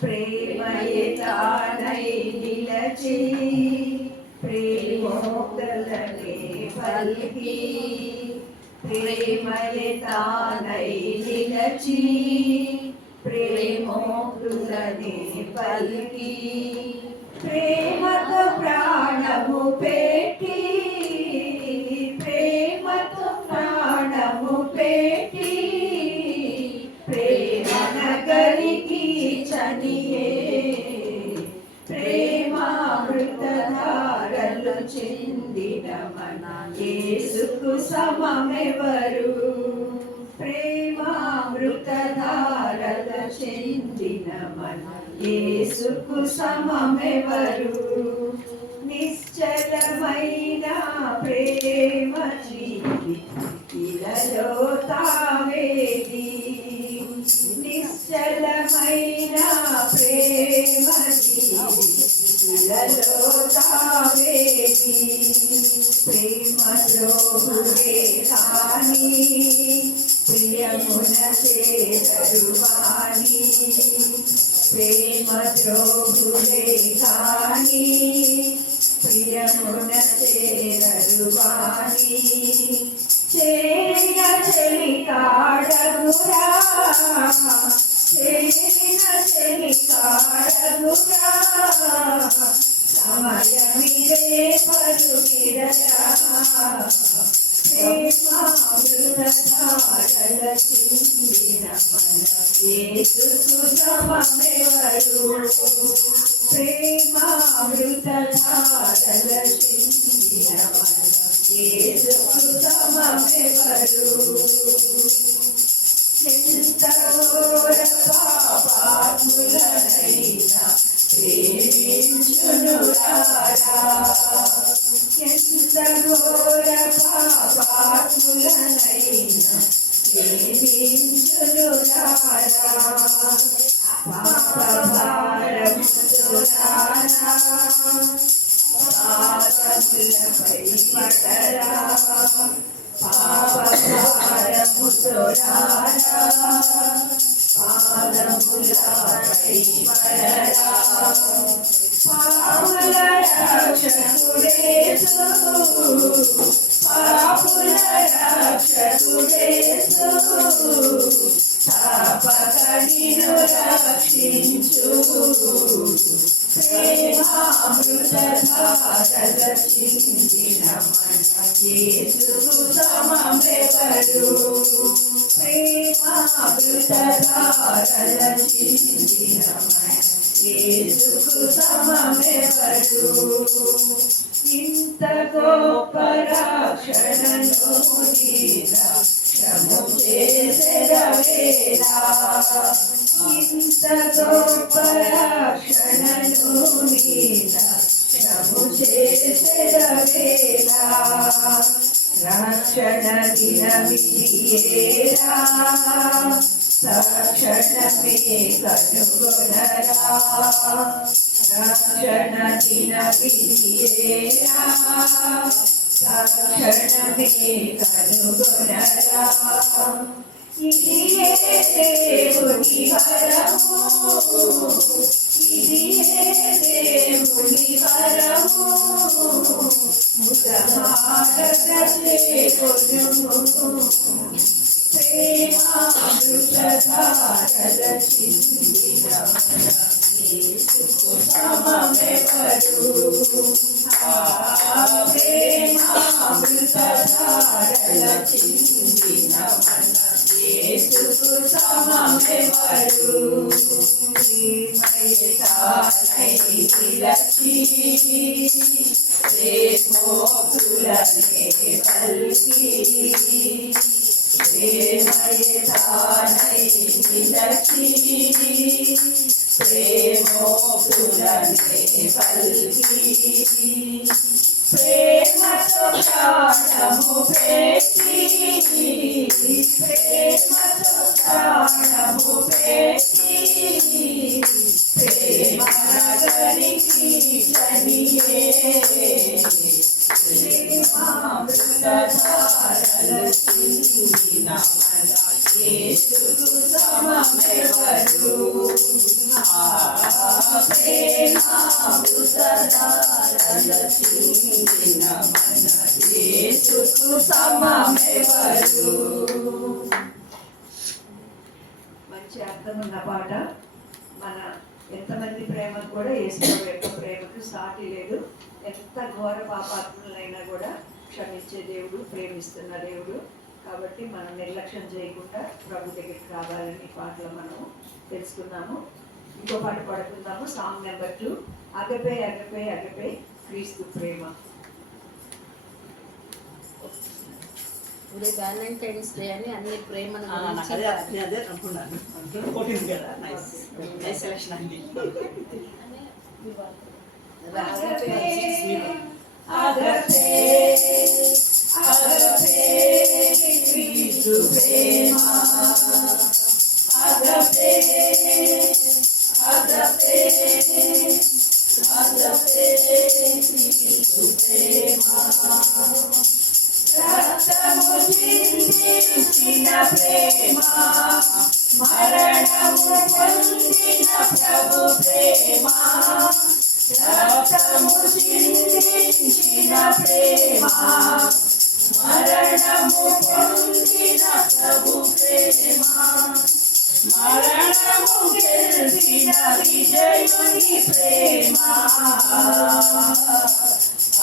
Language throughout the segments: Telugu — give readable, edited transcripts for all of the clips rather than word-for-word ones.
ప్రేమయే తానై నిలచి ప్రేమోక్తులనే పలికి ప్రేమయే తానై నిలచి ప్రేమోక్తులనే పలికి ప్రేమతో ప్రాణము పెట్టి ప్రేమతో ప్రాణము పెట్టి ప్రేమ నగరికి చనియే ప్రేమామృతధారలు చెందిన మన యేసుకు సమమెవరు ప్రేమామృతధారలు చెందిన మన యేసుకు సమమెవరు నిశ్చలమైన ప్రేమ జీవిలో తావేది నిశ్చలమైన ప్రేమ జీవిలో తావేది ప్రేమలో హురే కాని ప్రియమున చేరువాని ప్రేమ ద్రోహులే కాని ప్రియమున చేరువాని చేరిన చెలికాడగురా చేరిన చెలికాడగురా సమయమిదే పరుగిరరా ప్రేమామృతధారల చెందిన మన యేసుకు సమమెవరు ప్రేమామృతధారల చెందిన మన యేసుకు సమమెవరు ఎంత ఘోర పాపాత్ములనైనా ప్రేమించునురారా ఎంత ఘోర పాపాత్ములనైనా ప్రేమించునురారా పాపభారముతోరారా పాపములపై పడరా పాపభారముతోరారా పాదములపై పడరా పాపుల రక్షకుడేసు పాపుల రక్షకుడేసు తప్పక నిన్ను రక్షించు ప్రేమామృతధారల చెందిన మన యేసుకు సమమెవరు ప్రేమామృతధారల చెందిన మన యేసుకు సమమెవరు ఇంత గొప్ప రక్షణను నిరక్షము చేసెదవేలా ఇంత గొప్ప రక్షణను నిరక్షము చేసెదవేలా రక్షణ దినమిదియేరా తక్షణమే కనుగొనరా రక్షణ దినమిదియేరా తక్షణమే కనుగొనరా ఇదియే దేవుని వరము ఇదియే దేవుని వరము ముదమారగొనుము ప్రేమామృతధారల చెందిన మన యేసుకు సమమెవరు ప్రేమామృతధారల చెందిన మన యేసుకు సమమెవరు ప్రేమయే తానై నిలచి ప్రేమోక్తులనే పలికి ప్రేమయే తానై నిలచి ప్రేమోక్తులనే పలికి ప్రేమతో ప్రాణము పెట్టి ప్రేమతో ప్రాణము పెట్టి ప్రేమ నగరికి చనియే ప్రేమామృతధారల చెందిన మన యేసుకు సమమెవరు ధారల చిందిన మన యేసుకు సమమెవరు. మంచి అర్థం ఉన్న పాట. మన ఎంతమంది ప్రేమకు కూడా యేసు యొక్క ప్రేమకు సాటి లేదు. ఎంత ఘోర పాపాత్ములైనా కూడా క్షమించే దేవుడు, ప్రేమిస్తున్న దేవుడు. కాబట్టి మనం నిర్లక్ష్యం చేయకుండా ప్రభు దగ్గరికి రావాలని ఈ పాటలో మనము తెలుసుకున్నాము. ఇంకో పాట పాడుకుందాము. సాంగ్ నెంబర్ 2, అగపే అగపే అగపే క్రీస్తు ప్రేమ. ఇప్పుడు వ్యాలంటైన్స్ డే అని అన్ని ప్రేమను అదే అనుకున్నాను. సెలక్షన్ అండి. అగపే అగపే అగపే క్రీస్తు ప్రేమ. అగపే అగపే అగపే క్రీస్తు ప్రేమ. రక్తము చిందించిన ప్రేమ, మరణము పొందిన ప్రభు ప్రేమ. రక్తము చిందించిన ప్రేమ, మరణము పొందిన ప్రభు ప్రేమ. మరణము గెలిచిన విజయుని ప్రేమ.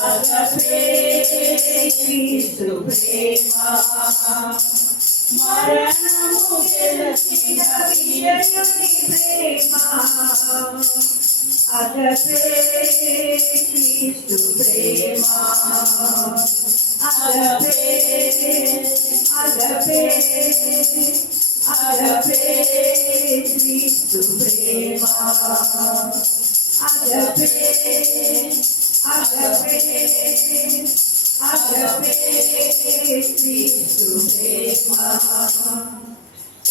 అగపే క్రీస్తు ప్రేమ. మరణము గెలిచిన విజయుని ప్రేమ. అగపే క్రీస్తు ప్రేమ. అగపే అగపే అగపే క్రీస్తు ప్రేమ. అగపే అగపే అగపే క్రీస్తు ప్రేమ.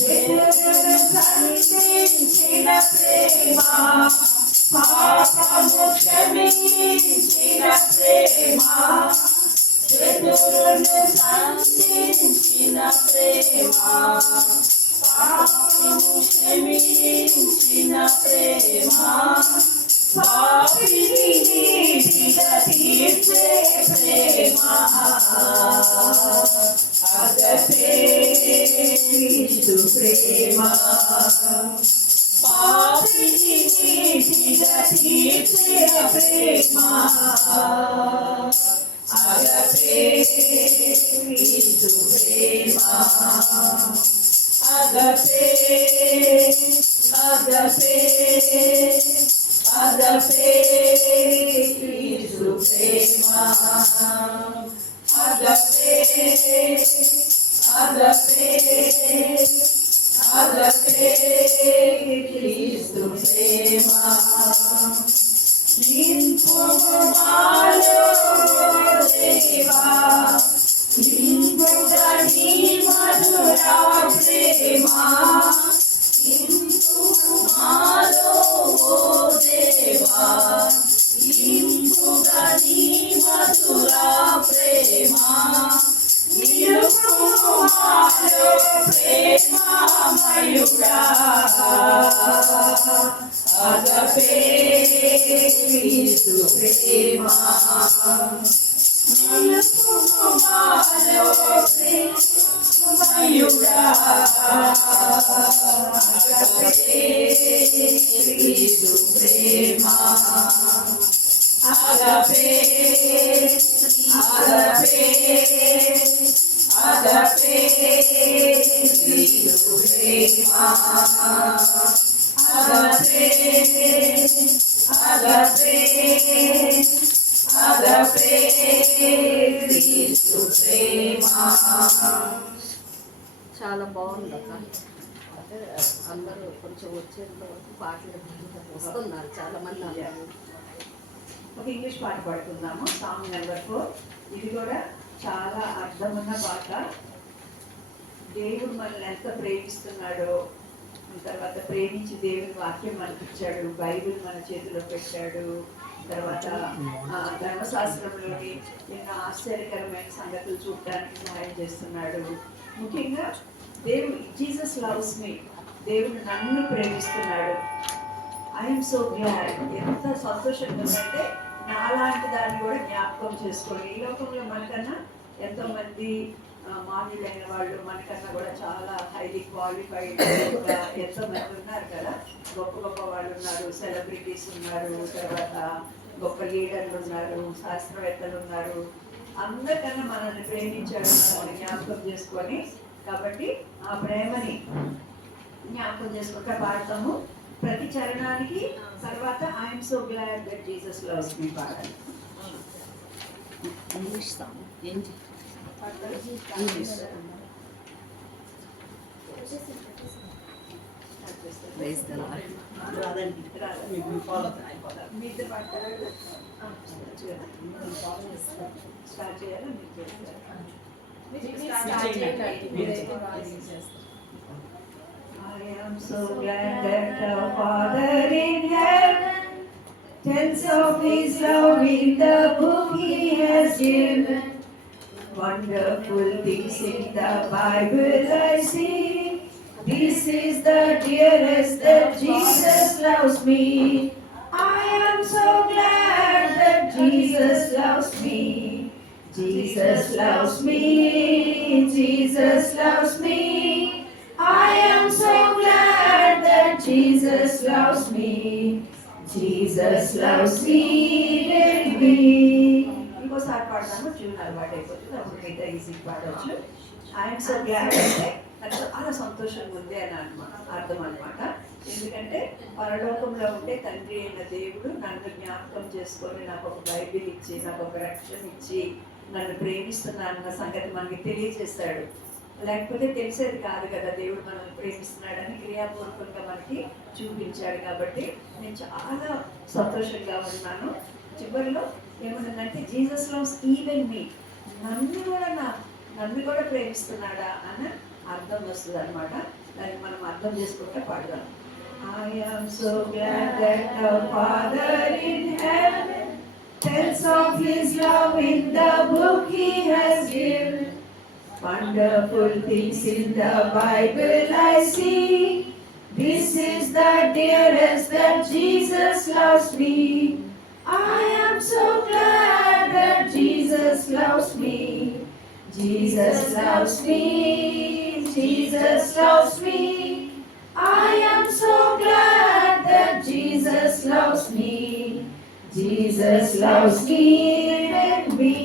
వెలుగును సంధించిన ప్రేమ, పాపము క్షమించిన ప్రేమ. వెలుగును సంధించిన ప్రేమ, పాపము క్షమించిన ప్రేమ. పాపిని నీతిగా తీర్చే ప్రేమ. అగపే క్రీస్తు ప్రేమ. పాపిని నీతిగా తీర్చే ప్రేమ. అగపే క్రీస్తు ప్రేమ. అగపే అగపే అగపే క్రీస్తు ప్రేమ. అగపే అగపే అగపే క్రీస్తు ప్రేమ. నింపుము మాలో దేవా, నింపుగా నీ మధుర ప్రేమ. నింపుము మాలో దేవా, నింపుగా నీ మధుర ప్రేమ. నిలుపుము మాలో ప్రేమమయుడా. అగపే క్రీస్తు ప్రేమ. నిలుపుము మాలో ప్రేమమయుడా. అగపే క్రీస్తు ప్రేమ. అగపే అగపే అగపే క్రీస్తు ప్రేమ. అగపే అగపే అగపే క్రీస్తు ప్రేమ. చాలా బాగుంది అక్క. అంటే అందరూ కొంచెం వచ్చేంత వరకు పాటలు వస్తున్నారు చాలా మంది. ఒక ఇంగ్లీష్ పాట పాడుకుందాము. Song number 4. ఇది కూడా చాలా అర్థమున్న పాట. దేవుడు మనల్ని ఎంత ప్రేమిస్తున్నాడో, తర్వాత ప్రేమించి దేవుని వాక్యం మనకి ఇచ్చాడు, బైబిల్ మన చేతిలో పెట్టాడు, తర్వాత ధర్మశాస్త్రంలోని ఎన్నో ఆశ్చర్యకరమైన సంగతులు చూడటానికి సహాయం చేస్తున్నాడు. ముఖ్యంగా దేవుడు జీసస్ లవ్స్ మీ, దేవుడు నన్ను ప్రేమిస్తున్నాడు. I'm so glad. ఎంత సంతోషంగా ఉందంటే నాలాంటి దాన్ని కూడా జ్ఞాపకం చేసుకోండి. ఈ లోకంలో మనకన్నా ఎంతోమంది మాన్యులైన వాళ్ళు మనకన్నా కూడా చాలా హైలీ క్వాలిఫైడ్ ఎంతోమంది ఉన్నారు కదా. గొప్ప గొప్ప వాళ్ళు ఉన్నారు, సెలబ్రిటీస్ ఉన్నారు, తర్వాత గొప్ప లీడర్లు ఉన్నారు, శాస్త్రవేత్తలు ఉన్నారు. అందరికన్నా మనల్ని ప్రేమించాడు, మనల్ని జ్ఞాపకం చేసుకొని. కాబట్టి ఆ ప్రేమని జ్ఞాపకం చేసుకుంటా పాడతాము ప్రతి చరణానికి. తర్వాత I'm so glad that Jesus loves me పాడాలి. ఇంగ్లీష్ సాంగ్ ఏంటి? English praise the lord. రాదండి. మీకు ఫాలో అవుతాను, అయిపోతాను. మీతో పాడతారా? స్టార్ట్ చేయాలా? మీరు చేస్తారా? I am so glad that our Father in heaven tells of His love in the book He has given. Wonderful things in the Bible I see. This is the dearest that Jesus loves me. I am so glad that Jesus loves me. Jesus loves me. Jesus loves me. I am so glad that Jesus loves me. Jesus loves me with me. ఇంకోసారి పాడతాను, ట్యూన్ అలవాటు అయిపోతుంది, అప్పుడు మిగతా ఈజీ పాడవచ్చు. ఐఎమ్ సో గ్లాడ్ అంటే నాకు చాలా సంతోషంగా ఉంది అని అర్థం అనమాట. ఎందుకంటే పరలోకంలో ఉంటే తండ్రి అయిన దేవుడు నన్ను జ్ఞాపకం చేసుకొని నాకు ఒక బైబిల్ ఇచ్చి, నాకు ఒక రక్షణ ఇచ్చి, నన్ను ప్రేమిస్తున్నానన్న సంగతి మనకి తెలియజేస్తాడు. లేకపోతే తెలిసేది కాదు కదా దేవుడు మనల్ని ప్రేమిస్తున్నాడని. క్రియాపూర్వకంగా మనకి చూపించాడు. కాబట్టి నేను చాలా సంతోషంగా ఉన్నాను. చివరిలో ఏమన్నదంటే జీసస్ లవ్స్ ఈవెన్ మీ, నన్ను కూడా ప్రేమిస్తున్నాడా అని అర్థం వస్తుంది అనమాట. దాన్ని మనం అర్థం చేసుకుంటే పాడదాం. I am so glad that the Father in heaven tells of His love in the book He has given. Wonderful things in the Bible I see. This is the dearest that Jesus loves me. I am so glad that Jesus loves me. Jesus loves me. Jesus loves me. I am so glad that Jesus loves me. Jesus loves me with me.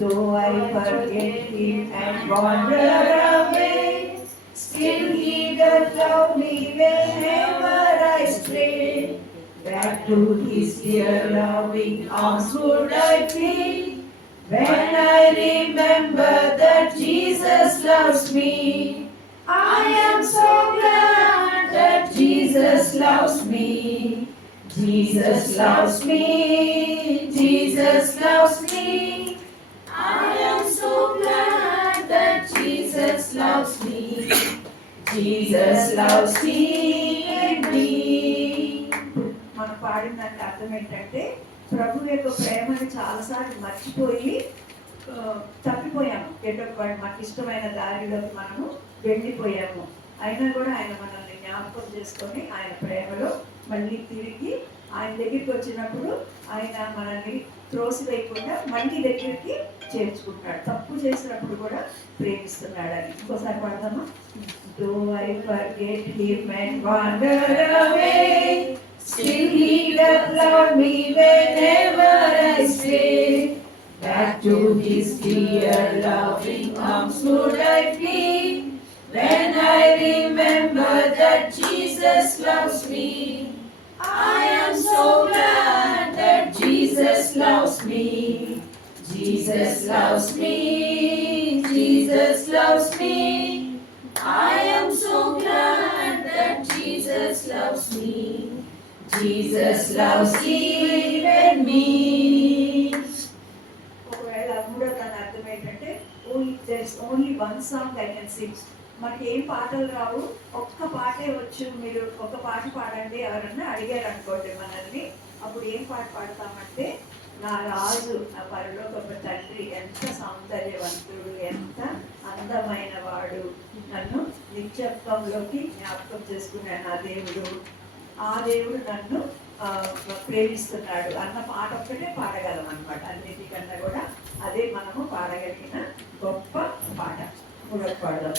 Though I forget Him and wander away, still He does love me whenever I stray. Back to His dear loving arms would I flee, when I remember that Jesus loves me. I am so glad that Jesus loves me. Jesus loves me. Jesus loves me. I am so glad that Jesus loves me. Jesus loves me and me. మనం పాడిన దానికి అర్థం ఏంటంటే ప్రభు యొక్క ప్రేమను చాలాసార్లు మర్చిపోయి తప్పిపోయాము. మనకి ఇష్టమైన దారిలోకి మనము వెళ్ళిపోయాము. అయినా కూడా ఆయన మనల్ని జ్ఞాపకం చేసుకొని ఆయన ప్రేమలో మళ్ళీ తిరిగి ఆయన దగ్గరికి వచ్చినప్పుడు ఆయన మనల్ని త్రోసివేయకుండా మళ్ళీ దగ్గరికి చేర్చుకుంటాడు. తప్పు చేసినప్పుడు కూడా ప్రేమిస్తున్నాడు అని. ఇంకోసారి పాడదామా? Though I forget Him and wander away, still He does love me whenever I stray. Back to His dear loving arms would I flee, when I remember that Jesus loves me. I am so glad that Jesus loves me. Jesus loves me. Jesus loves me. I am so glad that Jesus loves me. Jesus loves even me. ఒకవేళ మూడో దాని అర్థం ఏంటంటే there is only one song I can sing. మనకి ఏం పాటలు రావు, ఒక్క పాటే వచ్చు, మీరు ఒక పాట పాడండి ఎవరన్నా అడిగారు అనుకోండి మనల్ని, అప్పుడు ఏం పాట పాడతామంటే నా రాజు నా పరలోకపు తండ్రి ఎంత సౌందర్యవంతుడు, ఎంత అందమైన వాడు, నన్ను నిత్యత్వంలోకి జ్ఞాపకం చేసుకునే నా దేవుడు, ఆ దేవుడు నన్ను ప్రేమిస్తున్నాడు అన్న పాట ఒక్కటే పాడగలం అనమాట. అన్నిటికన్నా కూడా అదే మనము పాడగలిగిన గొప్ప పాట. కూడా పాడదాం.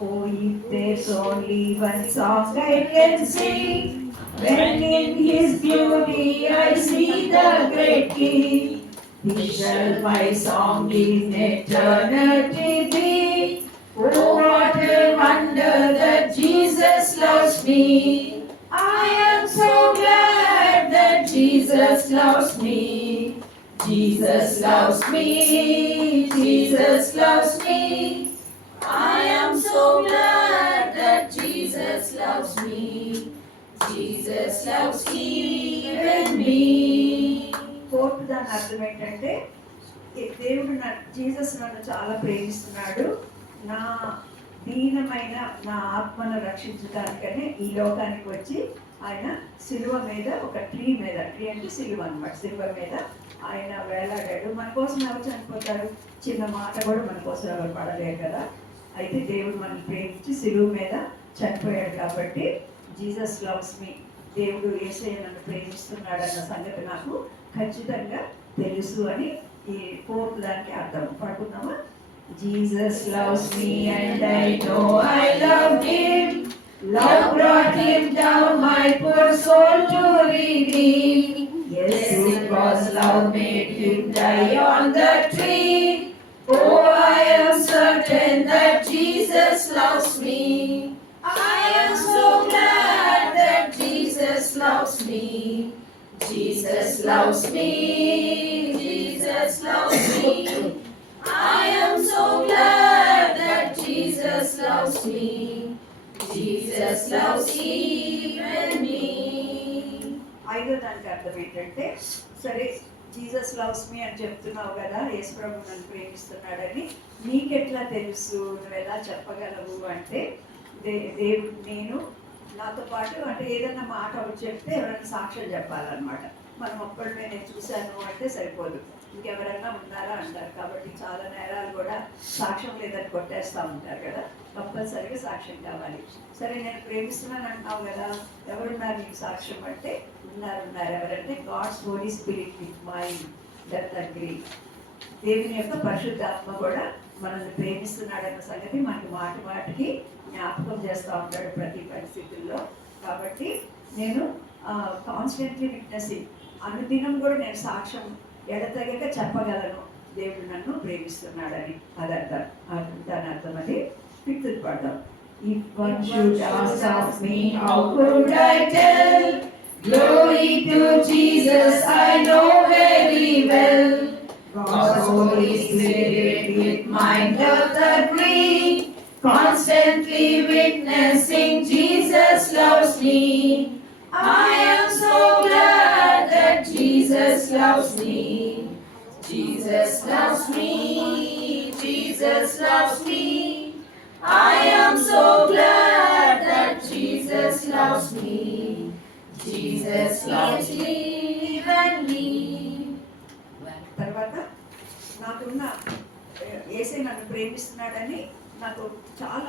Oh, if there's only one song I can sing, when in His beauty I see the great King, He shall my song in eternity be. Oh, what a wonder that Jesus loves me. I am so glad that Jesus loves me. Jesus loves me. Jesus loves me. I am so glad that Jesus loves me. Jesus loves even me. Fourth దాని అర్థం ఏంటంటే దేవుడు జీసస్ నన్ను చాలా ప్రేమిస్తున్నాడు, నా దీనమైన నా ఆత్మను రక్షించడానికనే ఈ లోకానికి వచ్చి ఆయన సిలువ మీద ఒక ట్రీ అంటే సిలువ అనమాట, సిలువ మీద ఆయన వేలాడాడు. మన కోసం ఎవరు చనిపోతారు? చిన్న మాట కూడా మన కోసం ఎవరు పడలేరు కదా. అయితే దేవుడు మనల్ని ప్రేమించి సిలువ మీద చనిపోయాడు కాబట్టి జీసస్ లవ్స్ మీ, దేవుడు యేసయ్య నన్ను ప్రేమిస్తున్నాడు అన్న సంగతి నాకు ఖచ్చితంగా తెలుసు అని ఈ ఫోర్త్ దానికి అర్థం. పడుకుందామా? Jesus loves me and I know I love him, love brought him down my poor soul to redeem. Yes, it was love made him die on the tree. Oh, I am certain that Jesus loves me. I am so glad that Jesus loves me. Jesus loves me. Jesus loves me. I am so glad that Jesus loves me. Jesus loves even me. ఐదో దానికి అర్థం ఏంటంటే, సరే జీసస్ లవ్స్ మీ అని చెప్తున్నావు కదా, యేసు ప్రభు నన్ను ప్రేమిస్తున్నాడని నీకెట్లా తెలుసు, నువ్వు ఎలా చెప్పగలవు అంటే, దేవుడు నేను నాతో పాటు అంటే ఏదైనా మాట చెప్తే ఎవరైనా సాక్ష్యం చెప్పాలన్నమాట. మనం ఒక్కళ్ళమే నేను చూశాను అంటే సరిపోదు, ఇంకెవరైనా ఉన్నారా అంటారు. కాబట్టి చాలా నేరాలు కూడా సాక్ష్యం లేదని కొట్టేస్తూ ఉంటారు కదా, కంపల్సరీగా సాక్ష్యం కావాలి. సరే నేను ప్రేమిస్తున్నాను అంటున్నావు కదా, ఎవరున్నారు నీకు సాక్ష్యం అంటే ఉన్నారు. ఎవరంటే God's Holy Spirit with mind that agree. దేవుని యొక్క పరిశుద్ధాత్మ కూడా మనల్ని ప్రేమిస్తున్నాడన్న సంగతి మనకి మాటి మాటికి జ్ఞాపకం చేస్తూ ఉంటాడు ప్రతి పరిస్థితుల్లో. కాబట్టి నేను కాన్స్టెంట్లీ విట్నెసింగ్, అనుదినం కూడా నేను సాక్ష్యం ఎడతెగక చెప్పగలను దేవుడు నన్ను ప్రేమిస్తున్నాడని. అది అర్థం, దాని అర్థం అది. ఫిఫ్త్ పడదాం. If one should ask of me, how could I tell? Glory to Jesus, I know very well. God's Holy Spirit with mind doth agree, constantly witnessing Jesus loves me. I am so glad that Jesus loves me. Jesus loves me. Jesus loves me. I am so glad that Jesus loves me. Jesus loves even me. తర్వాత నాకున్న యేసే నన్ను ప్రేమిస్తున్నాడని నాకు చాలా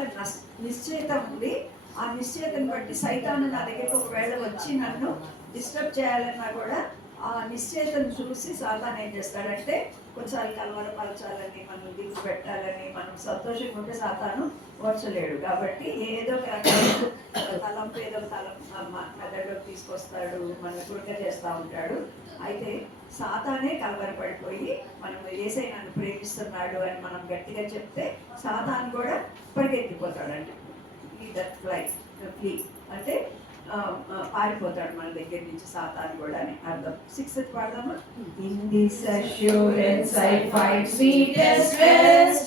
నిశ్చయిత ఉంది. ఆ నిశ్చయితను బట్టి సైతాను నా దగ్గరికి ఒకవేళ వచ్చి నన్ను డిస్టర్బ్ చేయాలన్నా కూడా ఆ నిశ్చయితను చూసి సాతాను ఏం చేస్తాడంటే కొన్నిసార్లు కలవరపరచాలని, మనం దిగు పెట్టాలని, మనం సంతోషంగా ఉంటే సాతాను ఓర్చలేడు. కాబట్టి ఏదో ఒక తలంపు ఏదో మెదడులోకి తీసుకొస్తాడు, మన గురిక చేస్తూ ఉంటాడు. అయితే సాతానే కలవరపడిపోయి మనం యేసే నన్ను ప్రేమిస్తున్నాడు అని మనం గట్టిగా చెప్తే సాతాను కూడా పరిగెత్తిపోతాడండి. ఫ్లీ అంటే పారిపోతాడు మన దగ్గర నుంచి సాతాను కూడా అని అర్థం. 6th పాడదామా? In this assurance I find sweetest rest,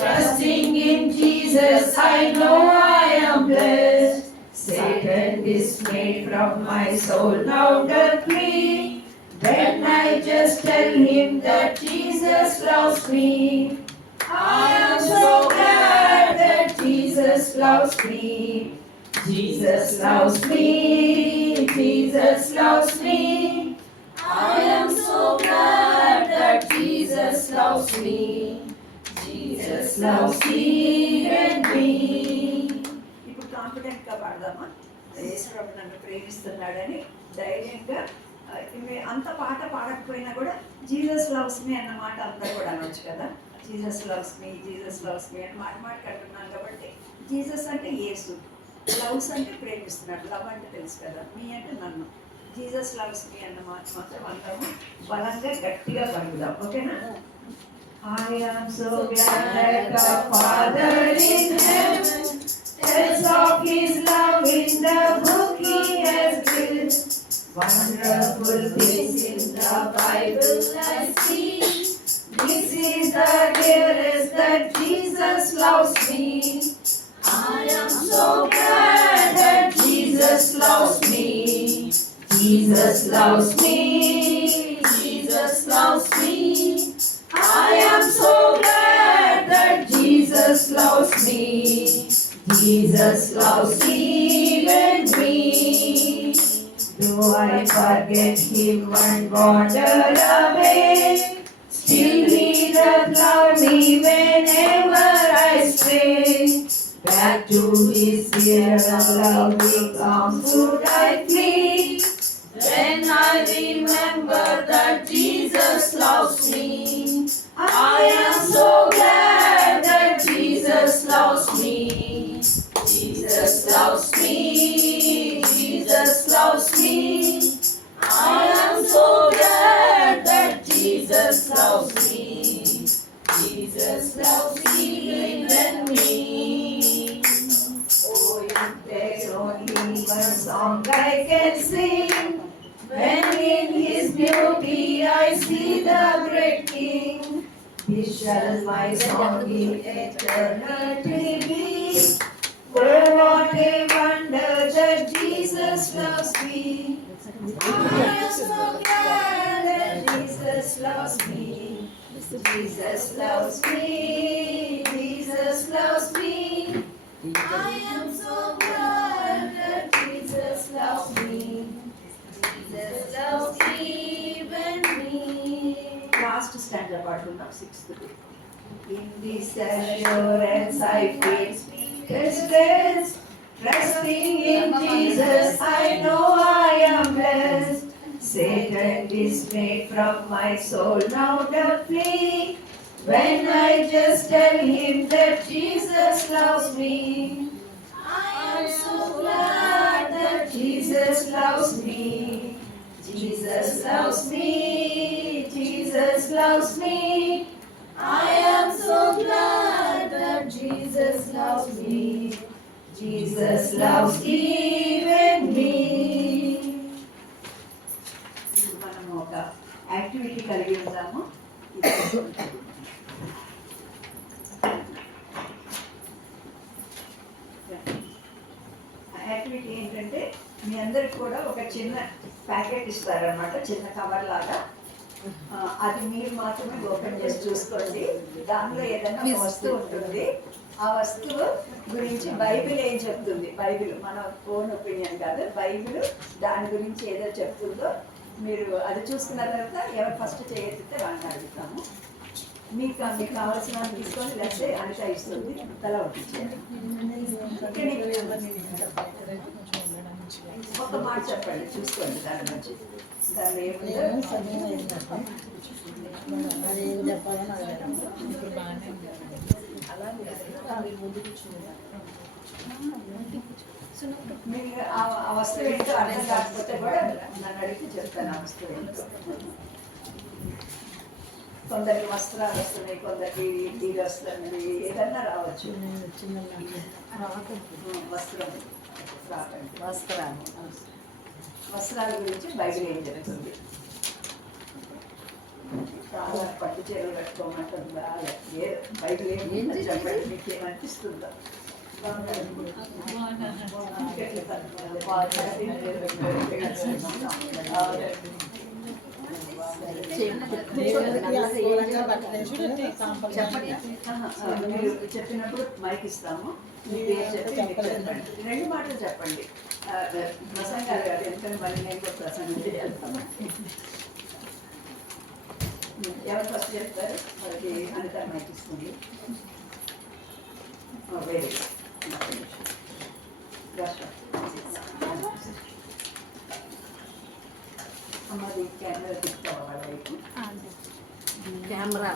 trusting in Jesus I know I am blessed. Satan dismayed from my soul now doth flee, when I just tell him that Jesus loves me. I am so glad that Jesus loves me. Jesus loves me. Jesus loves me. I am so glad that Jesus loves me. Jesus loves even me. ఇప్పుడు కాన్ఫిడెంట్ గా పాడదామా? యేసుప్రభు నన్ను ప్రేమిస్తున్నాడని ధైర్యంగా అంత పాట పాడకపోయినా కూడా జీసస్ లవ్స్ మీ అన్న మాట అంతా కూడా అనొచ్చు కదా. జీసస్ లవ్స్ మీ అని మాట అంటున్నాను కాబట్టి జీసస్ అంటే యేసు, లవ్స్ అంటే ప్రేమిస్తున్నాడు, లవ్ అంటే తెలుసు కదా, మీ అంటే నన్ను. జీసస్ లవ్స్ మీ అన్న మాట మాత్రం అందరము బలంగా గట్టిగా పలుకుదాం, ఓకేనా? I am so glad that the Father in heaven tells of His love in the book He has written. Wonderful things in the Bible I see. This is the dearest that Jesus loves me. I am so glad that Jesus loves me. Jesus loves me. Jesus loves me. I am so glad that Jesus loves me. Jesus loves even me. Though I forget Him and wander away, still He does love me whenever I stray. Back to His dear love He comes to guide me. When I remember that Jesus loves me, I am so glad that Jesus loves me. Jesus loves me. Jesus loves me. I am so glad that Jesus loves me. Jesus loves even me. Oh, if there's only one song I can sing, when in His beauty I see the great King, this shall my song in eternity be. Oh, what a wonder that Jesus loves me. I am so glad that Jesus loves me. Jesus loves me. Jesus loves me. I am so glad that Jesus loves me. Jesus loves even me. Last stanza పాడుకుందాం, 6th. In this assurance I feel rest, trusting in Jesus I know I am blessed. Satan dismayed from my soul now doth flee, when I just tell him that Jesus loves me. I am so glad that Jesus loves me. Jesus loves me. Jesus loves me. I am so glad that Jesus loves me. Jesus loves even me. మనం ఒక యాక్టివిటీ కలిగి ఉందాము. యాక్టివిటీ ఏంటంటే మీ అందరికి కూడా ఒక చిన్న ప్యాకెట్ ఇస్తారనమాట, చిన్న కవర్ లాగా. అది మీరు మాత్రమే ఓపెన్ చేసి చూసుకోండి. దానిలో ఏదైనా వస్తువు ఉంటుంది. ఆ వస్తువు గురించి బైబిల్ ఏం చెప్తుంది, బైబిల్ మన ఓన్ ఒపీనియన్ కాదు, బైబిల్ దాని గురించి ఏదో చెప్తుందో మీరు అది చూసుకున్న తర్వాత ఎవరు ఫస్ట్ చేయెత్తితే వాళ్ళని అడుగుతాము. మీకు కావాల్సిన తీసుకొని లేకపోతే అనిత ఇస్తుంది, తల ఒప్పించేయండి. ఒక మాట చెప్పండి, చూసుకోండి దాని నుంచి. దాన్ని ఏముందో మీరు ఆ వస్తువు ఏంటో అర్థం కాకపోతే కూడా నన్ను అడిగితే చెప్తాను ఆ వస్తువు ఏంటో. కొందరికి వస్త్రాలు వస్తున్నాయి, కొందరికి టీవీ వస్తుంది, ఏదన్నా రావచ్చు. వస్త్రాల గురించి బైబిల్ ఏం చెప్తుంది? చాలా పట్టు చీరలు కట్టుకోమంటుందా? బైబిల్ ఏం చెప్పండి, మీకు ఏమనిపిస్తుందో? మీరు చెప్పినప్పుడు మైక్ ఇస్తాము, రెండు మాటలు చెప్పండి. ప్రసంగ గారు ఎందుకంటే మళ్ళీ నేను కూడా ప్రసంగం చేస్తాను. ఎవరు ఫస్ట్ చెప్తారు? వాళ్ళకి అనిత మైక్ ఇస్తుంది. Very good. అమ్మది కెమెరా తిప్పుతావా వాళ్ళ వైపు? కెమెరా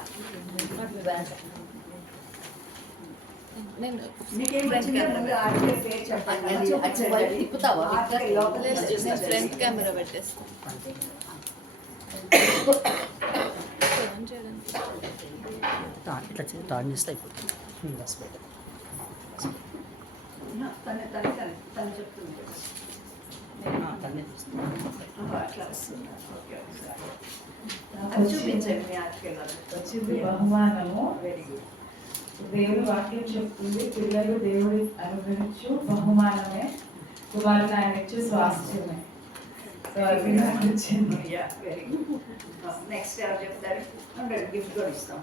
నేను మీకేం వచ్చిందో ముందు ఆడియో పేరు చెప్పండి. అది అటు వైపు తిప్పుతావా? ఆడియో లోపల నేను ఫ్రంట్ కెమెరా పెట్టేస్తాను ఆన్ చేయడానికి. ఇట్లా టర్న్ చేస్తే అయిపోతుంది. బస్ బయట తను చెప్తుంది కదా. తన్నే చూస్తాను. అట్లా వస్తుంది. ఓకే ఒకసారి అది చూపించండి మీ ఆర్టికల్. వచ్చింది బహుమానము. Very good. దేవుడి వాక్యం చెప్తుంది, పిల్లలు దేవుడి అనుగ్రహించు బహుమానమే, కుమారుడు ఆయన ఇచ్చే స్వాస్థ్యమే. సో అది నాకు వచ్చింది. Very good. నెక్స్ట్ ఎవరు చెప్తారు? గిఫ్ట్ కూడా ఇస్తాం.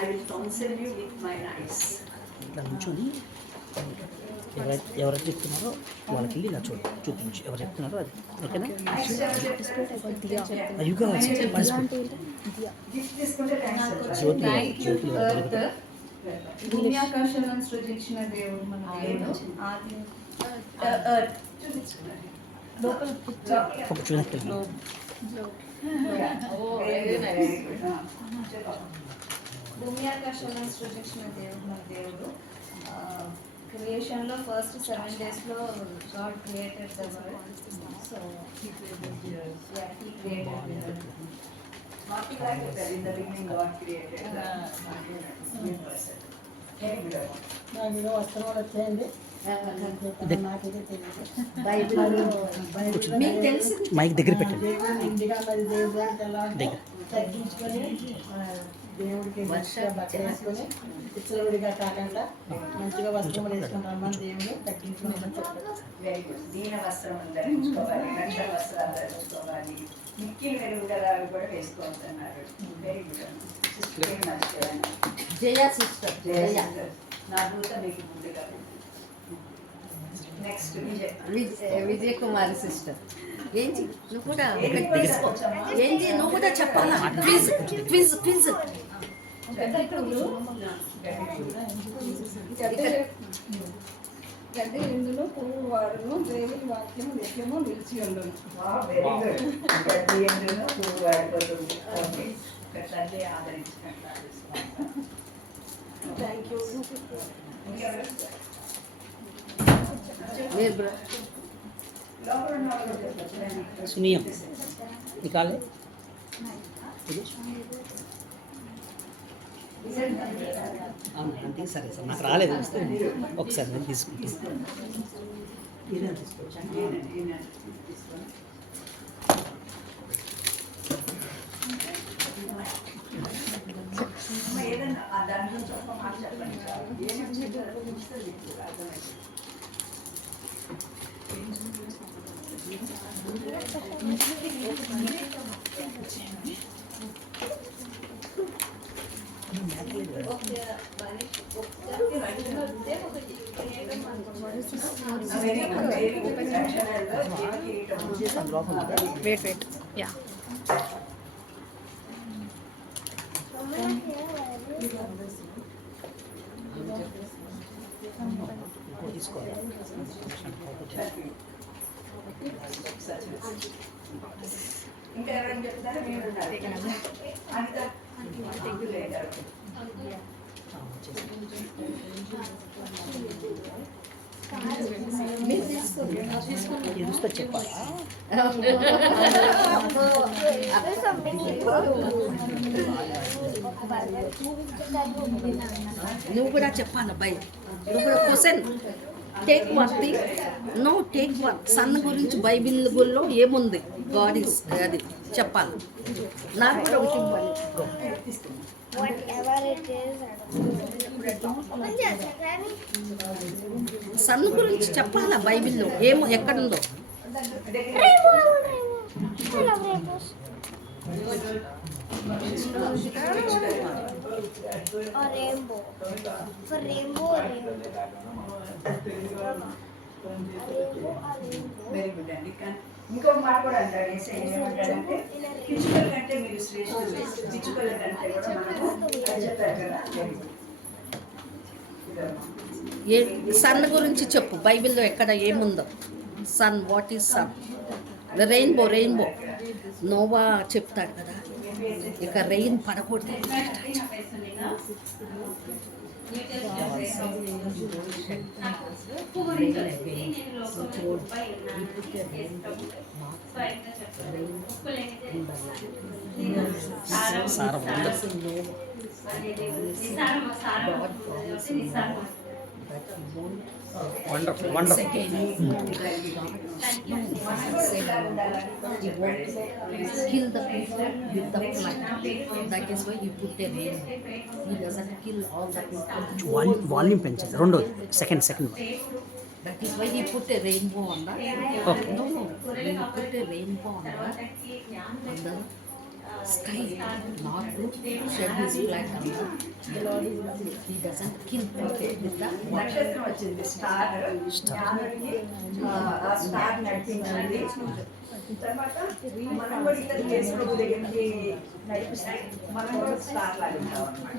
I will counsel you with my eyes. ఇట్లా నుంచొని ఎవరైతే చెప్తున్నారో వాళ్ళకి వెళ్ళి ఇలా చూపించు ఎవరు చెప్తున్నారో అది ఓకేనా. Next ఎవరు చెప్తారు? అయ్యుగా గిఫ్ట్ తీసుకుంటే థ్యాంక్స్. జ్యోతి భూమ్యాకాశాలను సృజించిన దేవుడు మన దేవుడు. ఆది లోపల ఒక చూడండి. భూమ్యాకాశాలను సృజించిన దేవుడు మన దేవుడు. క్రియేషన్లో ఫస్ట్ 7 daysలో God created the world. So he created In the beginning God created the universe. మీకు తెలిసి మైక్ దగ్గర పెట్టండి. దగ్గర తగ్గించుకొని దేవుడికి మంచిగా బట్టలు వేసుకొని పిచ్చలవిడిగా కాకుండా మంచిగా వస్త్రములు వేసుకుని రమ్మని దేవుడు తగ్గించుకొని చెప్పారు. Very good. దీన వస్త్రం ధరించుకోవాలి, రక్ష వస్త్రాలు ధరించుకోవాలి, మిక్కిలి వెలుగుదలాలు కూడా వేసుకోవద్దన్నారు. Very good. Jaya sister Jaya నా భూత మీకు ముందుగా. Next Vijay Kumari sister. ఏంటి నువ్వు కూడా ఒకటి తీసుకో. ఏంటి నువ్వు కూడా చెప్పాలా? Quiz quiz quiz. గడ్డి ఇందులో పువ్వు వాడును, దేవుని వాక్యం నిత్యము నిలిచి ఉండును. Very good. గడ్డి ఎందులో పువ్వు వాడిపోతుంది. ఓకే. తల్లి ఆదరించినట్లు. Thank you. మీరు లోపల ఉన్న వాళ్ళు చెప్పచ్చు. సునీయం నికాలే అంటే సరే సార్ నాకు రాలేదు వస్తే ఒకసారి నేను తీసుకుంటాను. ఏదన్నా ఆ దాని గురించి ఒక మాట చెప్పండి. ఏమని అర్థమైంది. వెయిట్ యా తీసుకోవాలి. ఇంకా ఎవరైనా చెప్తారా? మీరు ఉన్నారు. అనిత లేదు. ఎదుస్తా చెప్పాలా? నువ్వు కూడా చెప్పాలి భయ్. నువ్వు కూడా question take one thing. No take one. Sun గురించి బైబిల్లో ఏముంది? గాడ్ ఇస్ అది చెప్పాలి. నాకు కూడా ఒకటి ఇవ్వాలి. Whatever it is, సన్ గురించి చెప్పాలా బైబిల్లో ఏమో ఎక్కడుందో. or rainbow. For rainbow, a rainbow. Very good అండి. ఇంకొక మాట కూడా అంటాడు ఏమంటాడంటే పిచ్చుకల కంటే మీరు శ్రేష్ఠులు, పిచ్చుకల కంటే కూడా మనము అని చెప్పారు కదా. Very good. ఏ సన్ గురించి చెప్పు, బైబిల్లో ఎక్కడ ఏముందో. Sun, what is sun? Rainbow, rainbow. Noah చెప్తాడు కదా, ఇక రెయిన్ పడకూడదు. సారం wonderful wonderful. Kill the people with the flood. That is why he put a rain. He doesn't kill all the people. Volume పెంచండి. రెండోది second That is why he put a rainbow on the. Okay. No. He put a rainbow on the sky. Not to shed his blood on the. He doesn't kill people with the. నక్షత్రం వచ్చింది, స్టార్. జ్ఞానుడికి ఆ స్టార్ నడిపించింది. తర్వాత మనం కూడా ఇతర కేసుల దగ్గరికి నడిపిస్తే మనం కూడా స్టార్ లాగా ఉంటాం అన్నమాట.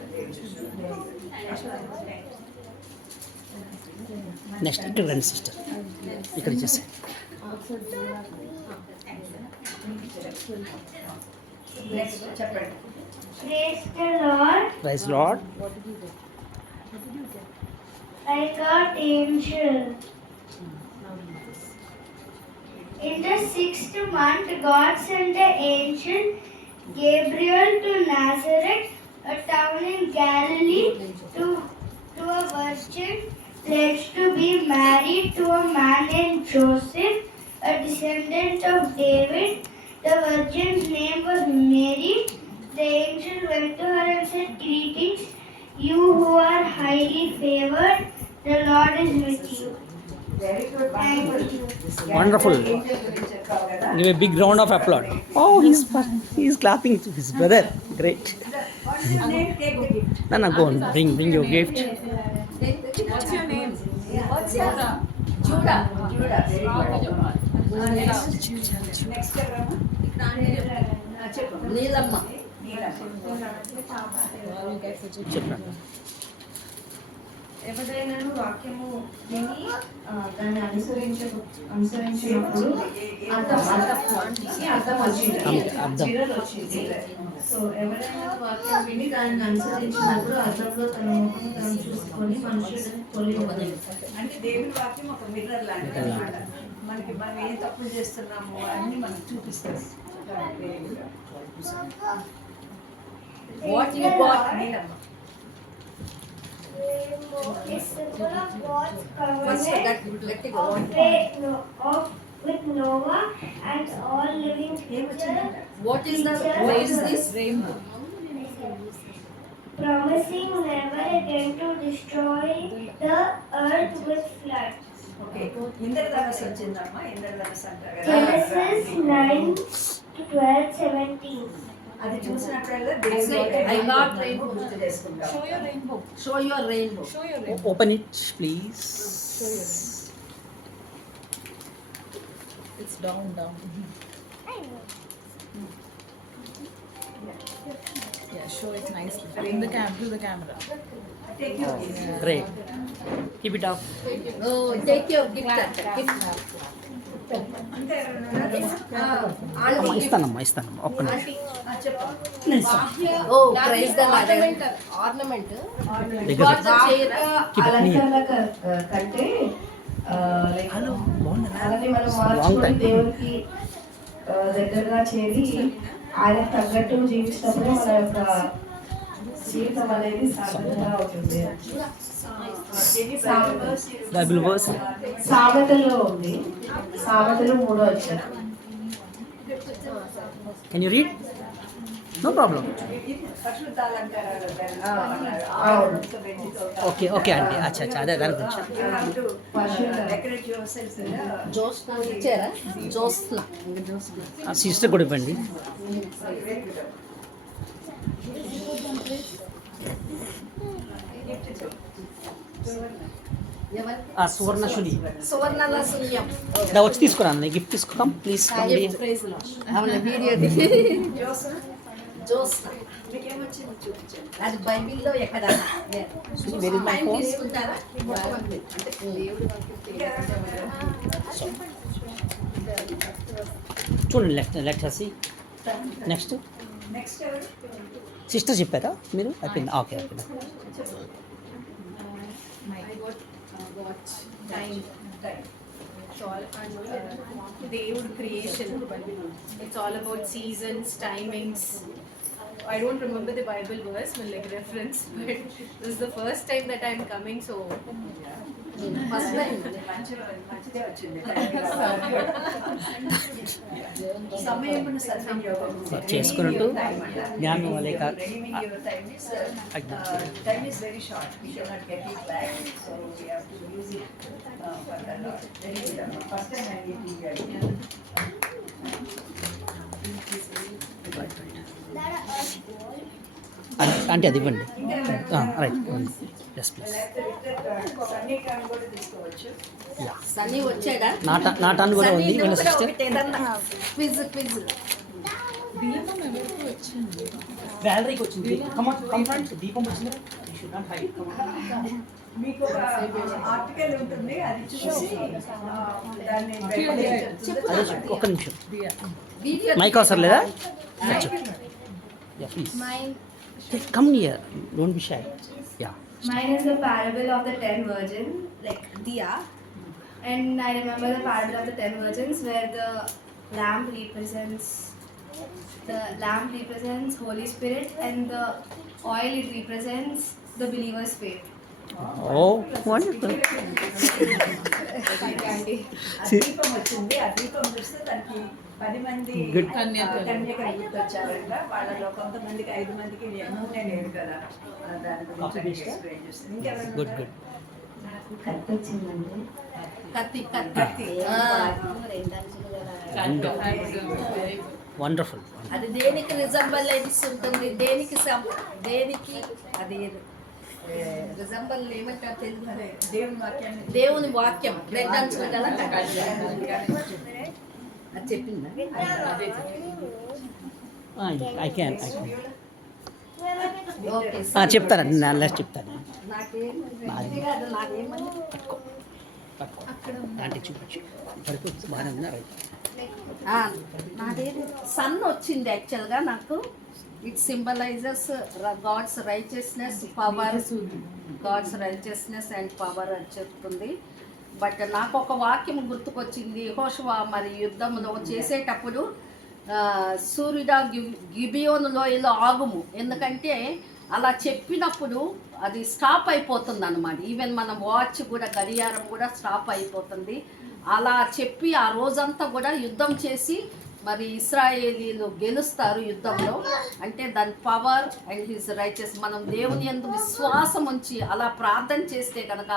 నెక్స్ట్ ఇక్కడ రండి సిస్టర్, ఇక్కడ ఇచ్చేసి. నెక్స్ట్ చెప్పండి. Praise the Lord. Praise lord. I got angel. In the 6th month, God sent the angel Gabriel to Nazareth, a town in Galilee, to a virgin pledged to be married to a man named Joseph, a descendant of David. The virgin's name was Mary. The angel went to her and said, "Greetings, you who are highly favored. The Lord is with you." Very good, Wonderful. చెప్పావు కదా. Give a big round of applause. Oh, he's clapping to his brother. Great. What's his name? Take a gift. No, go on. Bring your gift. What's your name? Judah. Very good. Next ఎవరమ్మా? చెప్పు. నీలమ్మ. చెప్పండి. ఎవరైనాను వాక్యము విని దాన్ని అనుసరించినప్పుడు అర్థం వచ్చింది, అర్థం. చిరలు వచ్చింది. సో ఎవరైనా వాక్యం విని దాన్ని అనుసరించినప్పుడు అర్థంలో తన ముఖం తను చూసుకొని మనుషులను తొలిపోతుంది. అంటే దేవుని వాక్యం ఒక మిర్రర్ లాంటిది అన్నమాట. మనకి మనం ఏ తప్పులు చేస్తున్నాము అన్ని మనకు చూపిస్తుంది. What you got? Neelamma. Rainbow is symbol of God's First covenant let it go. with Noah and all living creatures, What is this? Rainbow. promising never again to destroy the earth with flood. Okay, ఇంద్రధనస్సు వచ్చిందమ్మా. ఇంద్రధనస్సు అంటారు కదా. Genesis 9:12-17. అది చూసినప్పుడల్లా దేవుడు I got rainbow. గుర్తు చేసుకుంటాం. Show your rainbow. Show your rainbow. Show your rainbow. Open it, please. Show your rainbow. It's down. Yeah, show it nicely. In the to the camera. Take your gift. Great. Keep it up. Oh, take your gift. అంటే అమ్మా ఇస్తానమ్మా ఒక్క నిమిషం. Oh, praise the Lord. Ornament. దగ్గర Got the chair. Keep it near. అలంకరణ కంటే హలో బాగున్నారా? అలానే మనం Long మార్చుకొని time. దేవుడికి దగ్గరగా చేరి ఆయన తగ్గట్టు జీవించినప్పుడే మన యొక్క జీవితం అనేది సార్థకంగా అవుతుంది. Bible verse. సామెతలో ఉంది, సామెతలు 3వ అధ్యాయం. Can you read? No problem. పరిశుద్ధ అలంకారాలు అవును. ఓకే అండి. అచ్చా అదే దాని గురించి. Decorate yourself. Josna ఇచ్చారా? Josna. సిస్టర్ కూడా ఇవ్వండి. సువర్ణశులి సువర్ణల శూన్యం. దా వచ్చి తీసుకురాను. Gift తీసుకురాం please. అవును, వీడియోది. జోస్నా. వచ్చింది చూపించండి. అది బైబిల్లో ఎక్కడ Where is my time phone? తీసుకుంటారా? అంటే దేవుడు చూడండి లెట్ సి నెక్స్ట్ నెక్స్ట్ ఎవరు? సిస్టర్ చెప్పారా మీరు అయిపోయింది okay okay time. It's all దేవుడు creation. It's all about seasons, timings. I don't remember the Bible verse, but like reference, but this is the first time that I'm coming, so first time మంచిదే వచ్చింది. సమయమును సద్వినియోగం చేసుకున్నట్టు జ్ఞానం లేక time is very short. We should not get it back, so we have to use it for the Lord. Very good అమ్మా. First time I meet you guys. అంటే అది ఇవ్వండి రైట్ ఎస్ ప్లీజ్ సన్నికాన్ని కూడా తీసుకోవచ్చు. సన్నీ వచ్చాడా? నా టర్న్ కూడా ఉంది సన్నీ, వీళ్ళ నువ్వు కూడా సిస్టర్ ఒకటి ఏదన్నా క్విజ్ దీపం ఎవరికి వచ్చింది? గ్యాలరీకి వచ్చింది కంఫ్రంట్ దీపం వచ్చింది మీకు ఒక ఆర్టికల్ ఉంటుంది, అది చూసి దాన్ని ఒక్క నిమిషం వీడియో మైక్ అవసరం లేదా please come near don't be shy yeah Mine is the parable of the 10 virgins, like diya and I remember the parable of the 10 virgins where the lamp represents Holy Spirit and the oil it represents the believer's faith. Oh wonderful దీపం వచ్చింది. ఆ దీపం చూస్తే దానికి 10 మంది Good. కన్యకలు గుర్తొచ్చారంట. వాళ్ళలో కొంతమందికి 5 మందికి నూనె లేదు కదా, దాని గురించి ఎక్స్ప్లెయిన్ చేస్తుంది. ఇంకెవరైనా గుడ్ గుడ్ కత్తి వండర్ఫుల్ అది దేనికి రిజంబల్ ఉంటుంది? దేనికి దేనికి అది రిజంబల్ ఏమంటారు తెలుగు? దేవుని వాక్యాన్ని దేవుని వాక్యం రెడ్ అంచులు కదా అది చెప్పిందా? ఐ క్యాన్ ఓకే చెప్తానండి నా లాస్ట్ చెప్తాను నాకేం కాదు, నాకేమని అంటే చూపించు పడుకోవచ్చు బాగానే ఉన్నా రైట్ నాదేది సన్ వచ్చింది యాక్చువల్గా నాకు. It symbolizes God's righteousness power, God's righteousness and power అని చెప్తుంది. బట్ నాకు ఒక వాక్యం గుర్తుకొచ్చింది. యెహోషువ మరి యుద్ధంలో చేసేటప్పుడు సూర్యుడా గిబియోను లోయలో ఆగుము, ఎందుకంటే అలా చెప్పినప్పుడు అది స్టాప్ అయిపోతుంది అన్నమాట. ఈవెన్ మన వాచ్ కూడా గడియారం కూడా స్టాప్ అయిపోతుంది. అలా చెప్పి ఆ రోజంతా కూడా యుద్ధం చేసి మరి ఇశ్రాయేలీలు గెలుస్తారు యుద్ధంలో. అంటే దాని పవర్ అండ్ హిజ్ రైచెస్. మనం దేవుని యందు విశ్వాసం ఉంచి అలా ప్రార్థన చేస్తే కనుక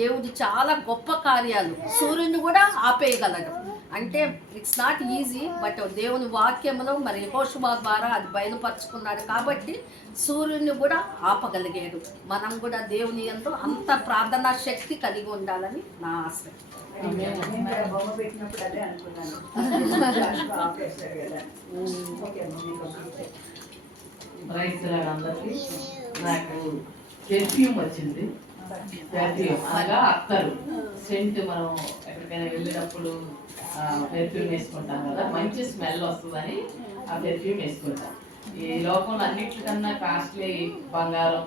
దేవుడు చాలా గొప్ప కార్యాలు, సూర్యుని కూడా ఆపేయగలడు. అంటే ఇట్స్ నాట్ ఈజీ, బట్ దేవుని వాక్యంలో మరి యెహోషువ ద్వారా అది బయలుపరుచుకున్నాడు కాబట్టి సూర్యుని కూడా ఆపగలిగాడు. మనం కూడా దేవుని యందు అంత ప్రార్థనా శక్తి కలిగి ఉండాలని నా ఆశ. బొమ్మ పెట్టినప్పుడు అదే అనుకున్నాను. ఆపేస్తాడు కదా. ఓకే అమ్మ, మీకు ఒక రైతులకు అందరికీ నాకు పెర్ఫ్యూమ్ వచ్చింది. పెర్ఫ్యూమ్ అనగా అత్తరు, సెంట్. మనం ఎక్కడికైనా వెళ్ళినప్పుడు పెర్ఫ్యూమ్ వేసుకుంటాం కదా, మంచి స్మెల్ వస్తుందని ఆ పెర్ఫ్యూమ్ వేసుకుంటాం. ఈ లోకంలో అన్నిటికన్నా కాస్ట్లీ బంగారం,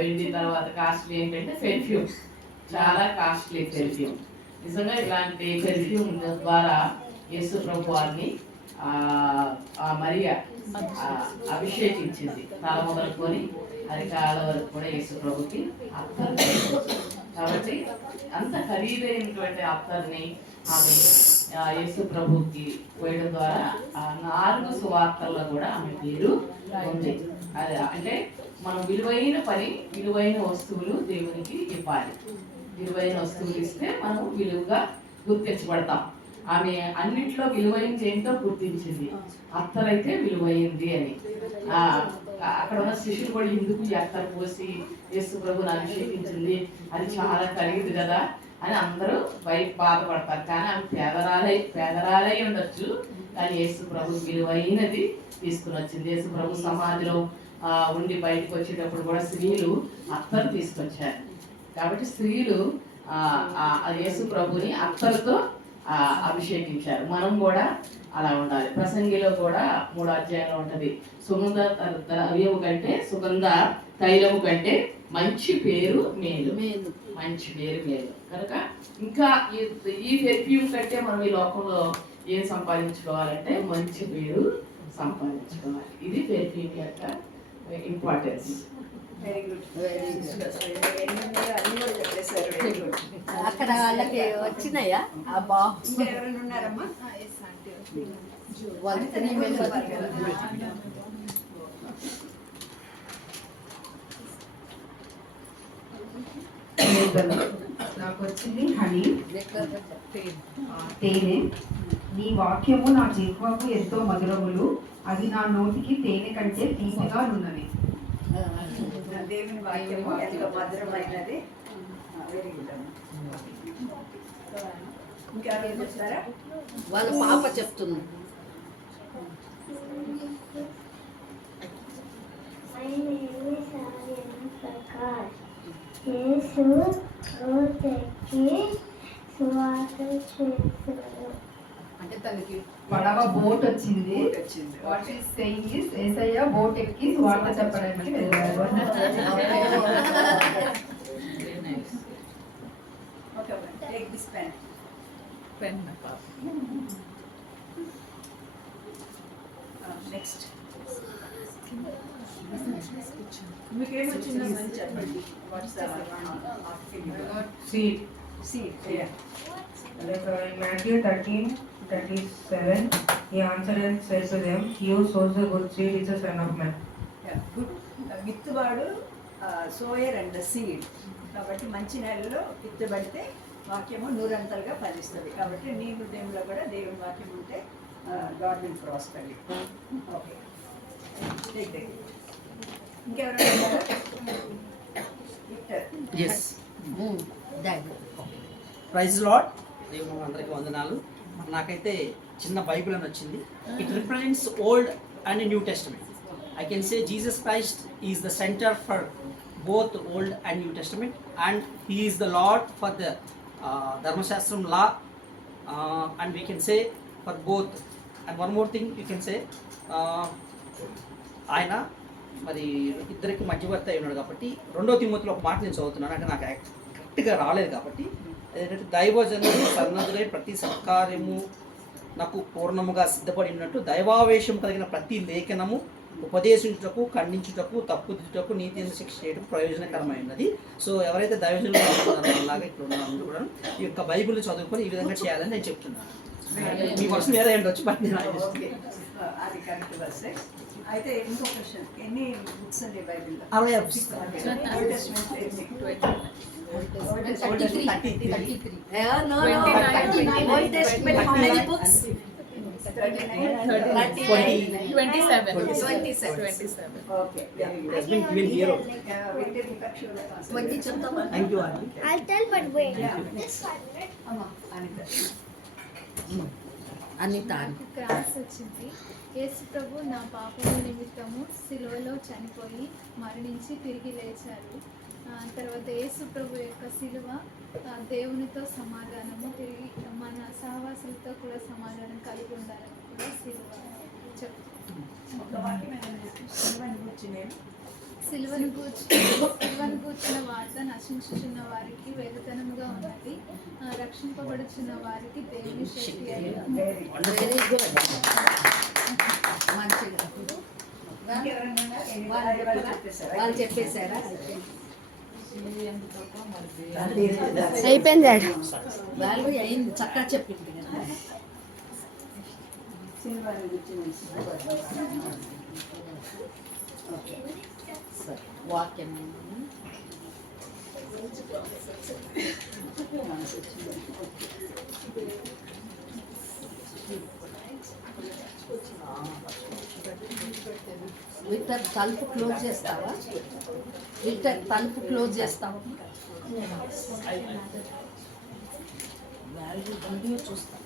వెండి తర్వాత కాస్ట్లీ ఏంటంటే పెర్ఫ్యూమ్. చాలా కాస్ట్లీ పెర్ఫ్యూమ్. నిజంగా ఇలాంటి పెర్ఫ్యూమ్ ద్వారా యేసు ప్రభు వారిని మరియా అభిషేకించింది. తల మొదలుకొని అరికాల వరకు కూడా యేసు ప్రభుకి అత్తరు. కాబట్టి అంత ఖరీదైనటువంటి అత్తర్ని ఆమె యేసు ప్రభుకి పోయడం ద్వారా 4 సువార్తల్లో కూడా ఆమె పేరు ఉంది. అది అంటే మనం విలువైన పని, విలువైన వస్తువులు దేవునికి ఇవ్వాలి. విలువైన వస్తువులు ఇస్తే మనం విలువగా గుర్తించబడతాం. ఆమె అన్నింటిలో విలువైనది ఏంటో గుర్తించింది. అత్తరైతే విలువైంది అని. అక్కడ ఉన్న శిష్యులు కూడా ఎందుకు ఈ అత్తరు పోసి యేసు ప్రభుని అభిషేకించింది, అది చాలా ఖరీదు కదా అని అందరూ బాధపడతారు. కానీ ఆమె పేదరాలై ఉండొచ్చు, కానీ యేసు ప్రభు విలువైనది తీసుకుని వచ్చింది. యేసు ప్రభు సమాధిలో ఉండి బయటకు వచ్చేటప్పుడు కూడా స్త్రీలు అత్తరు తీసుకొచ్చారు. కాబట్టి స్త్రీలు యేసు ప్రభుని అత్తరుతో అభిషేకించారు. మనం కూడా అలా ఉండాలి. ప్రసంగిలో కూడా 3వ అధ్యాయంలో ఉంటుంది, సుగంధ ద్రవ్యము కంటే సుగంధ తైలము కంటే మంచి పేరు మేలు, మంచి పేరు మేలు. కనుక ఇంకా ఈ పెర్ఫ్యూమ్ కంటే మనం ఈ లోకంలో ఏం సంపాదించుకోవాలంటే మంచి పేరు సంపాదించుకోవాలి. ఇది పెర్ఫ్యూమ్ యొక్క ఇంపార్టెన్స్. వెరీ గుడ్, అన్ని కూడా చెప్పేశారు. Very good. అక్కడ వాళ్ళకి వచ్చినాయా ఆ బా ఇంకా ఎవరైనా ఉన్నారమ్మా? వాళ్ళు 3 మెంబర్స్. నాకు వచ్చింది హనీ, తేనె. నీ వాక్యము నా జిహ్వకు ఎంతో మధురములు, అది నా నోటికి తేనె కంటే తీపిగా ఉన్నది. దేవుని వాక్యము ఎంతో మధురమైనది. వెరీ గుడ్ అమ్మా. ఇంకెవరైనా చెప్తారా? వాళ్ళ పాప చెప్తుంది. అంటే తనకి పడవ బోట్ వచ్చింది. What is saying is Yesayya boat ఎక్కి స్వార్థ చెప్పడానికి వెళ్ళారు. Okay, take this pen. Next మీకేమొచ్చిందో చెప్పండి. What's Seed. Seed? Like in Matthew 13:37, he answered and said to them, "He who sows the good seed is the Son of Man." Good. విత్తువాడు సోయర్ అండ్ సీడ్. కాబట్టి మంచి నెలలో విత్తబడితే వాక్యము 100 ఫలిస్తుంది. కాబట్టి నీ హృదయంలో కూడా దేవుని వాక్యం ఉంటే గాడ్ విల్ ప్రాస్పర్. ఓకే, ఇంకెవరైనా ఎస్, డాడీ ప్రైజ్ లార్డ్. దేవుడు అందరికీ వందనాలు. నాకైతే చిన్న బైబిల్ అని వచ్చింది. It represents old and new testament. I can say Jesus Christ is the center for both Old and New Testament, and He is the Lord for the Dharmashastram law, and we can say for both. And one more thing you can say, ఆయన మరి ఇద్దరికి మధ్యవర్తి అయి ఉన్నాడు. కాబట్టి 2వ తిమోతిలో ఒక మాట నేను చదువుతున్నాను, అంటే నాకు కరెక్ట్గా రాలేదు. కాబట్టి అదేంటంటే దైవజనుడు సన్నద్ధులై ప్రతి సత్కార్యము నాకు పూర్ణముగా సిద్ధపడి ఉన్నట్టు దైవావేశం కలిగిన ప్రతి లేఖనము ఉపదేశించుటకు, ఖండించుటకు, తప్పుదిద్దుటకు, నీతి శిక్ష చేయడం ప్రయోజనకరమైనది. సో ఎవరైతే దైవజనులు అనుకున్నారో అలాగే ఇక్కడ ఉన్న కూడా ఈ యొక్క బైబిల్ చదువుకొని ఈ విధంగా చేయాలని నేను చెప్తున్నాను. మీ వర్షం వేరే ఉండొచ్చు, బట్ నేను అది కరెక్ట్ వర్స్. అయితే ఇంకో క్వశ్చన్, ఎన్ని బుక్స్ అండి బైబిల్లో? 66 పుస్తకాలు. No, Old Testament, how many books? 27. Okay, has been given here. 20 చెప్తావా? Thank you, Aunty. I'll tell, but wait. అమ్మా అనిత. అనిత క్రాస్ వచ్చింది. యేసు ప్రభు నా పాపము నిమిత్తము సిలువలో చనిపోయి మరణించి తిరిగి లేచారు. తర్వాత యేసు ప్రభు యొక్క సిలువ దేవునితో సమాధానము, తిరిగి మన సహవాసులతో కూడా సమాధానం కలిగి ఉండాలని కూడా సిలువ సిలువను కూర్చున్న వార్త నశించుచున్న వారికి వెలుతనముగా ఉన్నది, రక్షింపబడుచున్న వారికి దేవుని శక్తి. వెరీ గుడ్, మంచిగా వాళ్ళు చెప్పేశారా? అయిపోయింది డాడీ. వాల్యూ అయింది, చక్కగా చెప్పింది కదా. వాక్యం విక్టర్ తలుపు క్లోజ్ చేస్తావా? విక్టర్ తలుపు క్లోజ్ చేస్తావా? వాల్యూ వీడియో చూస్తా.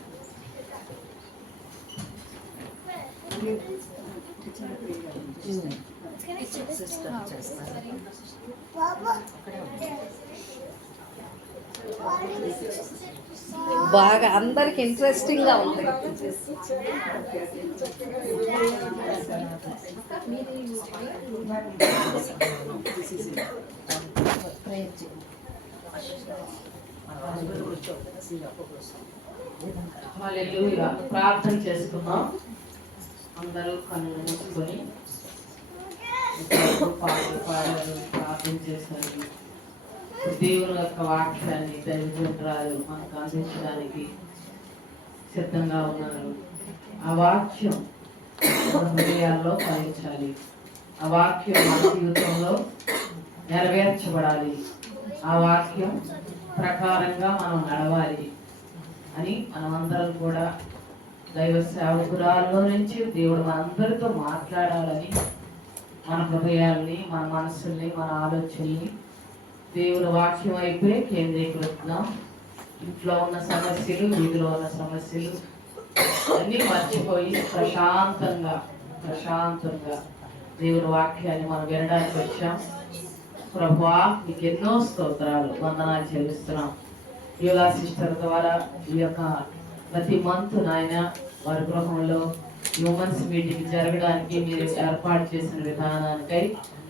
చిన్న ప్రియ సిస్టర్ చేస్తారు. బాగా అందరికి ఇంట్రెస్టింగ్గా ఉంది. హల్లెలూయా. ప్రార్థన చేసుకుందాం. అందరూ కన్నులు మూసుకొని పాటలు పాడారు, ప్రార్థన చేశారు. దేవుని యొక్క వాక్యాన్ని దైవజనురాలు మనకు అందించడానికి సిద్ధంగా ఉన్నారు. ఆ వాక్యం మన హృదయాల్లో ఫలించాలి. ఆ వాక్యం మన జీవితంలో నెరవేర్చబడాలి. ఆ వాక్యం ప్రకారంగా మనం నడవాలి అని మనమందరం కూడా దైవ సేవకురాల్లో నుంచి దేవుడు మనందరితో మాట్లాడాలని మన హృదయాల్ని, మన మనసుల్ని, మన ఆలోచనల్ని దేవుని వాక్యం అయిపోయి కేంద్రీకరిస్తున్నాం. ఇంట్లో ఉన్న సమస్యలు, వీధిలో ఉన్న సమస్యలు అన్నీ మర్చిపోయి ప్రశాంతంగా దేవుని వాక్యాన్ని మనం వినడానికి వచ్చాం. ప్రభువా, మీకు ఎన్నో స్తోత్రాలు, వందనాలు చెల్లిస్తున్నాం. యోగా సిస్టర్ ద్వారా ఈ యొక్క ప్రతి మంత్ నాయన వారి గృహంలో హ్యూమన్స్ మీటింగ్ జరగడానికి మీరు ఏర్పాటు చేసిన విధానానికై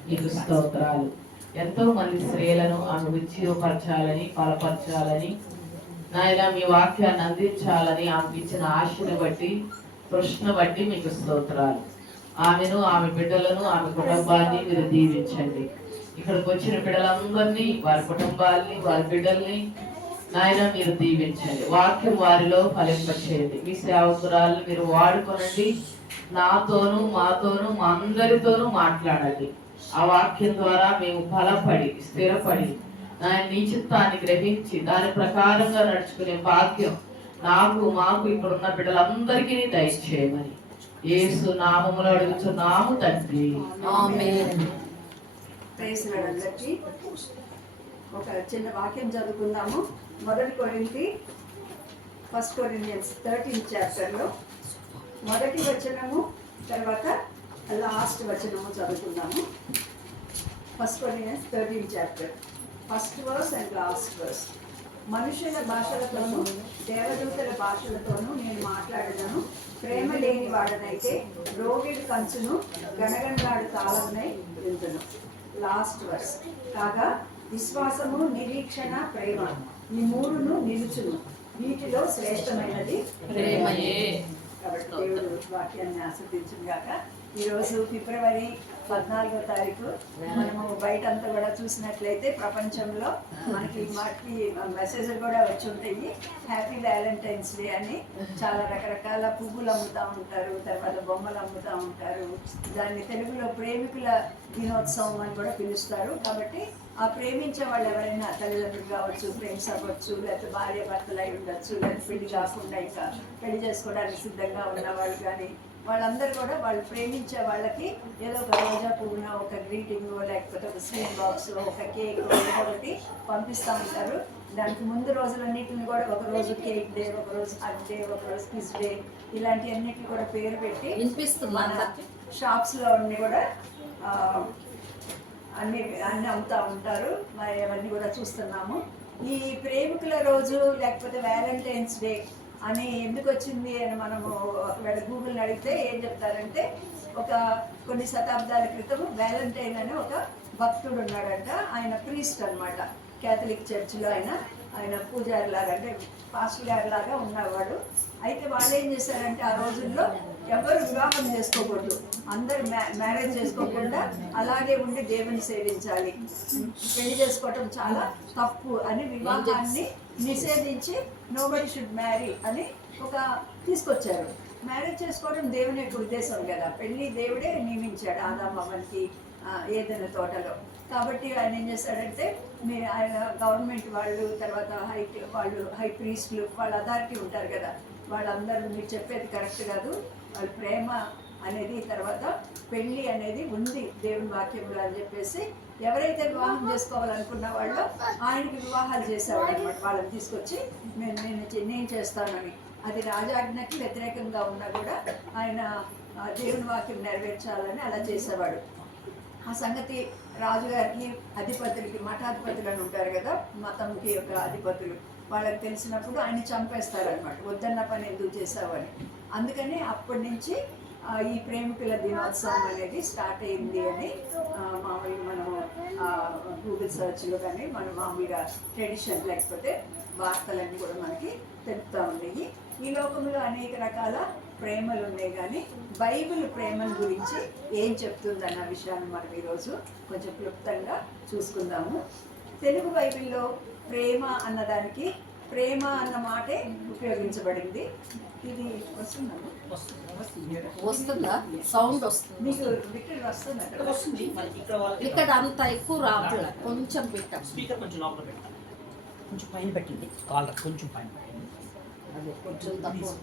మీకు స్తోత్రాలు. ఎంతో మంది స్త్రీలను ఆమె ఉజ్జీవపరచాలని, బలపరచాలని, నాయన మీ వాక్యాన్ని అందించాలని ఆమెకు ఇచ్చిన ఆశను బట్టి, కృష్ణ బట్టి మీకు స్తోత్రాలు. ఆమెను, ఆమె బిడ్డలను, ఆమె కుటుంబాన్ని మీరు దీవించండి. ఇక్కడికి వచ్చిన బిడ్డలందరినీ, వారి కుటుంబాల్ని, వారి బిడ్డల్ని నాయన మీరు దీవించండి. వాక్యం వారిలో ఫలింపచేయండి. మీ సేవకురాలను మీరు వాడుకోనండి. నాతోనూ, మాతోనూ, మా అందరితోనూ మాట్లాడండి. ఆ వాక్యం ద్వారా మేము బలపడి, స్థిరపడి, నాయన నీ చిత్తాన్ని గ్రహించి దాని ప్రకారంగా నడుచుకునే భాగ్యం నాకు, మాకు ఇక్కడ ఉన్న బిడ్డలందరికీ దయచేయమని యేసు నామములో అడుగుతున్నాము తండ్రి, ఆమేన్. Praise lord. అందరికీ ఒక చిన్న వాక్యం చదువుకుందాము. 1 కొరింథియన్స్ 13 చాప్టర్లో మొదటి వచనము తర్వాత లాస్ట్ వచనము చదువుకుందాము. 1 Corinthians 13 chapter, first verse and last verse. మనుషుల భాషలతోనూ దేవదూతల భాషలతోనూ నేను మాట్లాడదను, ప్రేమ లేని వాడనైతే రోగిడి కంచును గణగణలాడు తాళమునై విందును. Last verse. కాగా విశ్వాసము, నిరీక్షణ, ప్రేమ ఈ మూడును నిలుచును, వీటిలో శ్రేష్టమైనది ప్రేమయే. కాబట్టి దేవుడు వాక్యాన్ని ఆస్వాదించును గాక. ఈరోజు ఫిబ్రవరి 14వ తారీఖు. మనము బయట అంతా కూడా చూసినట్లయితే ప్రపంచంలో మనకి మెసేజ్లు కూడా వచ్చి ఉంటాయి. హ్యాపీ వ్యాలంటైన్స్ డే అని చాలా రకరకాల పువ్వులు అమ్ముతూ ఉంటారు, తర్వాత బొమ్మలు అమ్ముతూ ఉంటారు. దాన్ని తెలుగులో ప్రేమికుల దినోత్సవం అని కూడా పిలుస్తారు. కాబట్టి ఆ ప్రేమించే వాళ్ళు ఎవరైనా తల్లిదండ్రులు కావచ్చు, ఫ్రెండ్స్ అవ్వచ్చు, లేకపోతే భార్య భర్తలు అయి ఉండొచ్చు, లేకపోతే పెళ్లి కాకుండా ఇంకా పెళ్లి చేసుకోవడానికి సిద్ధంగా ఉన్న వాళ్ళు కానీ వాళ్ళందరూ కూడా వాళ్ళు ప్రేమించే వాళ్ళకి ఏదో ఒక రోజా పువ్వున, ఒక గ్రీటింగ్, లేకపోతే ఒక స్వీట్ బాక్స్, ఒక కేక్ ఒకటి పంపిస్తూ ఉంటారు. దానికి ముందు రోజులన్నింటిని కూడా ఒకరోజు కేక్ డే, ఒకరోజు హగ్ డే, ఒకరోజు కిస్ డే, ఇలాంటి అన్నిటిని కూడా పేరు పెట్టి మన షాప్స్లో అన్నీ కూడా అన్నీ అమ్ముతూ ఉంటారు. మరి అవన్నీ కూడా చూస్తున్నాము. ఈ ప్రేమికుల రోజు లేకపోతే వ్యాలంటైన్స్ డే అని ఎందుకు వచ్చింది అని మనము ఒకవేళ గూగుల్ని అడిగితే ఏం చెప్తారంటే, కొన్ని శతాబ్దాల క్రితం వ్యాలంటైన్ అని ఒక భక్తుడు ఉన్నాడంట. ఆయన ప్రీస్ట్ అనమాట. క్యాథలిక్ చర్చిలో ఆయన పూజారి లాగా, అంటే పాస్టర్ గారి లాగా ఉన్నవాడు. అయితే వాళ్ళు ఏం చేశారంటే ఆ రోజుల్లో ఎవరు వివాహం చేసుకోకూడదు, అందరు మ్యారేజ్ చేసుకోకుండా అలాగే ఉండి దేవుని సేవించాలి, పెళ్లి చేసుకోవటం చాలా తప్పు అని వివాహాన్ని నిషేధించి నోబడి షుడ్ మ్యారీ అని తీసుకొచ్చారు. మ్యారేజ్ చేసుకోవడం దేవుని యొక్క ఉద్దేశం కదా. పెళ్లి దేవుడే నియమించాడు ఆదాము అవ్వకి ఏదైనా తోటలో. కాబట్టి ఆయన ఏం చేశాడంటే, ఆయన గవర్నమెంట్ వాళ్ళు, తర్వాత హై ప్రీస్టులు, వాళ్ళ అథారిటీ ఉంటారు కదా, వాళ్ళందరూ మీరు చెప్పేది కరెక్ట్ కాదు, వాళ్ళ ప్రేమ అనేది తర్వాత పెళ్ళి అనేది ఉంది దేవుని వాక్యంలో అని చెప్పేసి ఎవరైతే వివాహం చేసుకోవాలనుకున్న వాళ్ళు ఆయనకి వివాహాలు చేసేవాడు అనమాట. వాళ్ళని తీసుకొచ్చి నేను చేస్తానని. అది రాజాజ్ఞకి వ్యతిరేకంగా ఉన్నా కూడా ఆయన దేవుని వాక్యం నెరవేర్చాలని అలా చేసేవాడు. ఆ సంగతి రాజుగారికి, అధిపతులకి, మఠాధిపతులు అని ఉంటారు కదా, మతంకి యొక్క అధిపతులు, వాళ్ళకి తెలిసినప్పుడు ఆయన చంపేస్తారనమాట. వద్దన్న పని ఎందుకు చేసావని. అందుకని అప్పటి నుంచి ఈ ప్రేమికుల దినోత్సవం అనేది స్టార్ట్ అయింది అని మామూలుగా మనం గూగుల్ సర్చ్లో కానీ మనం మామూలుగా ట్రెడిషన్ లేకపోతే వార్తలన్నీ కూడా మనకి తెలుపుతూ ఉన్నాయి. ఈ లోకంలో అనేక రకాల ప్రేమలు ఉన్నాయి, కానీ బైబిల్ ప్రేమల గురించి ఏం చెప్తుందన్న విషయాన్ని మనం ఈరోజు కొంచెం క్లుప్తంగా చూసుకుందాము. తెలుగు బైబిల్లో ప్రేమ అన్నదానికి ప్రేమ అన్న మాటే ఉపయోగించబడింది. ఇది వస్తుందా? సౌండ్ వస్తుంది మీకు విక్టర్ వస్తుంది అక్కడ? వస్తుంది. మరి ఇక్కడ అంత ఎక్కువ రావట్లే, కొంచెం పెట్టండి. స్పీకర్ కొంచెం లోపల పెట్టాలి, కొంచెం పైన పెట్టింది, కాలర్ కొంచెం పైన పెట్టింది. అదే కొంచెం తక్కువ.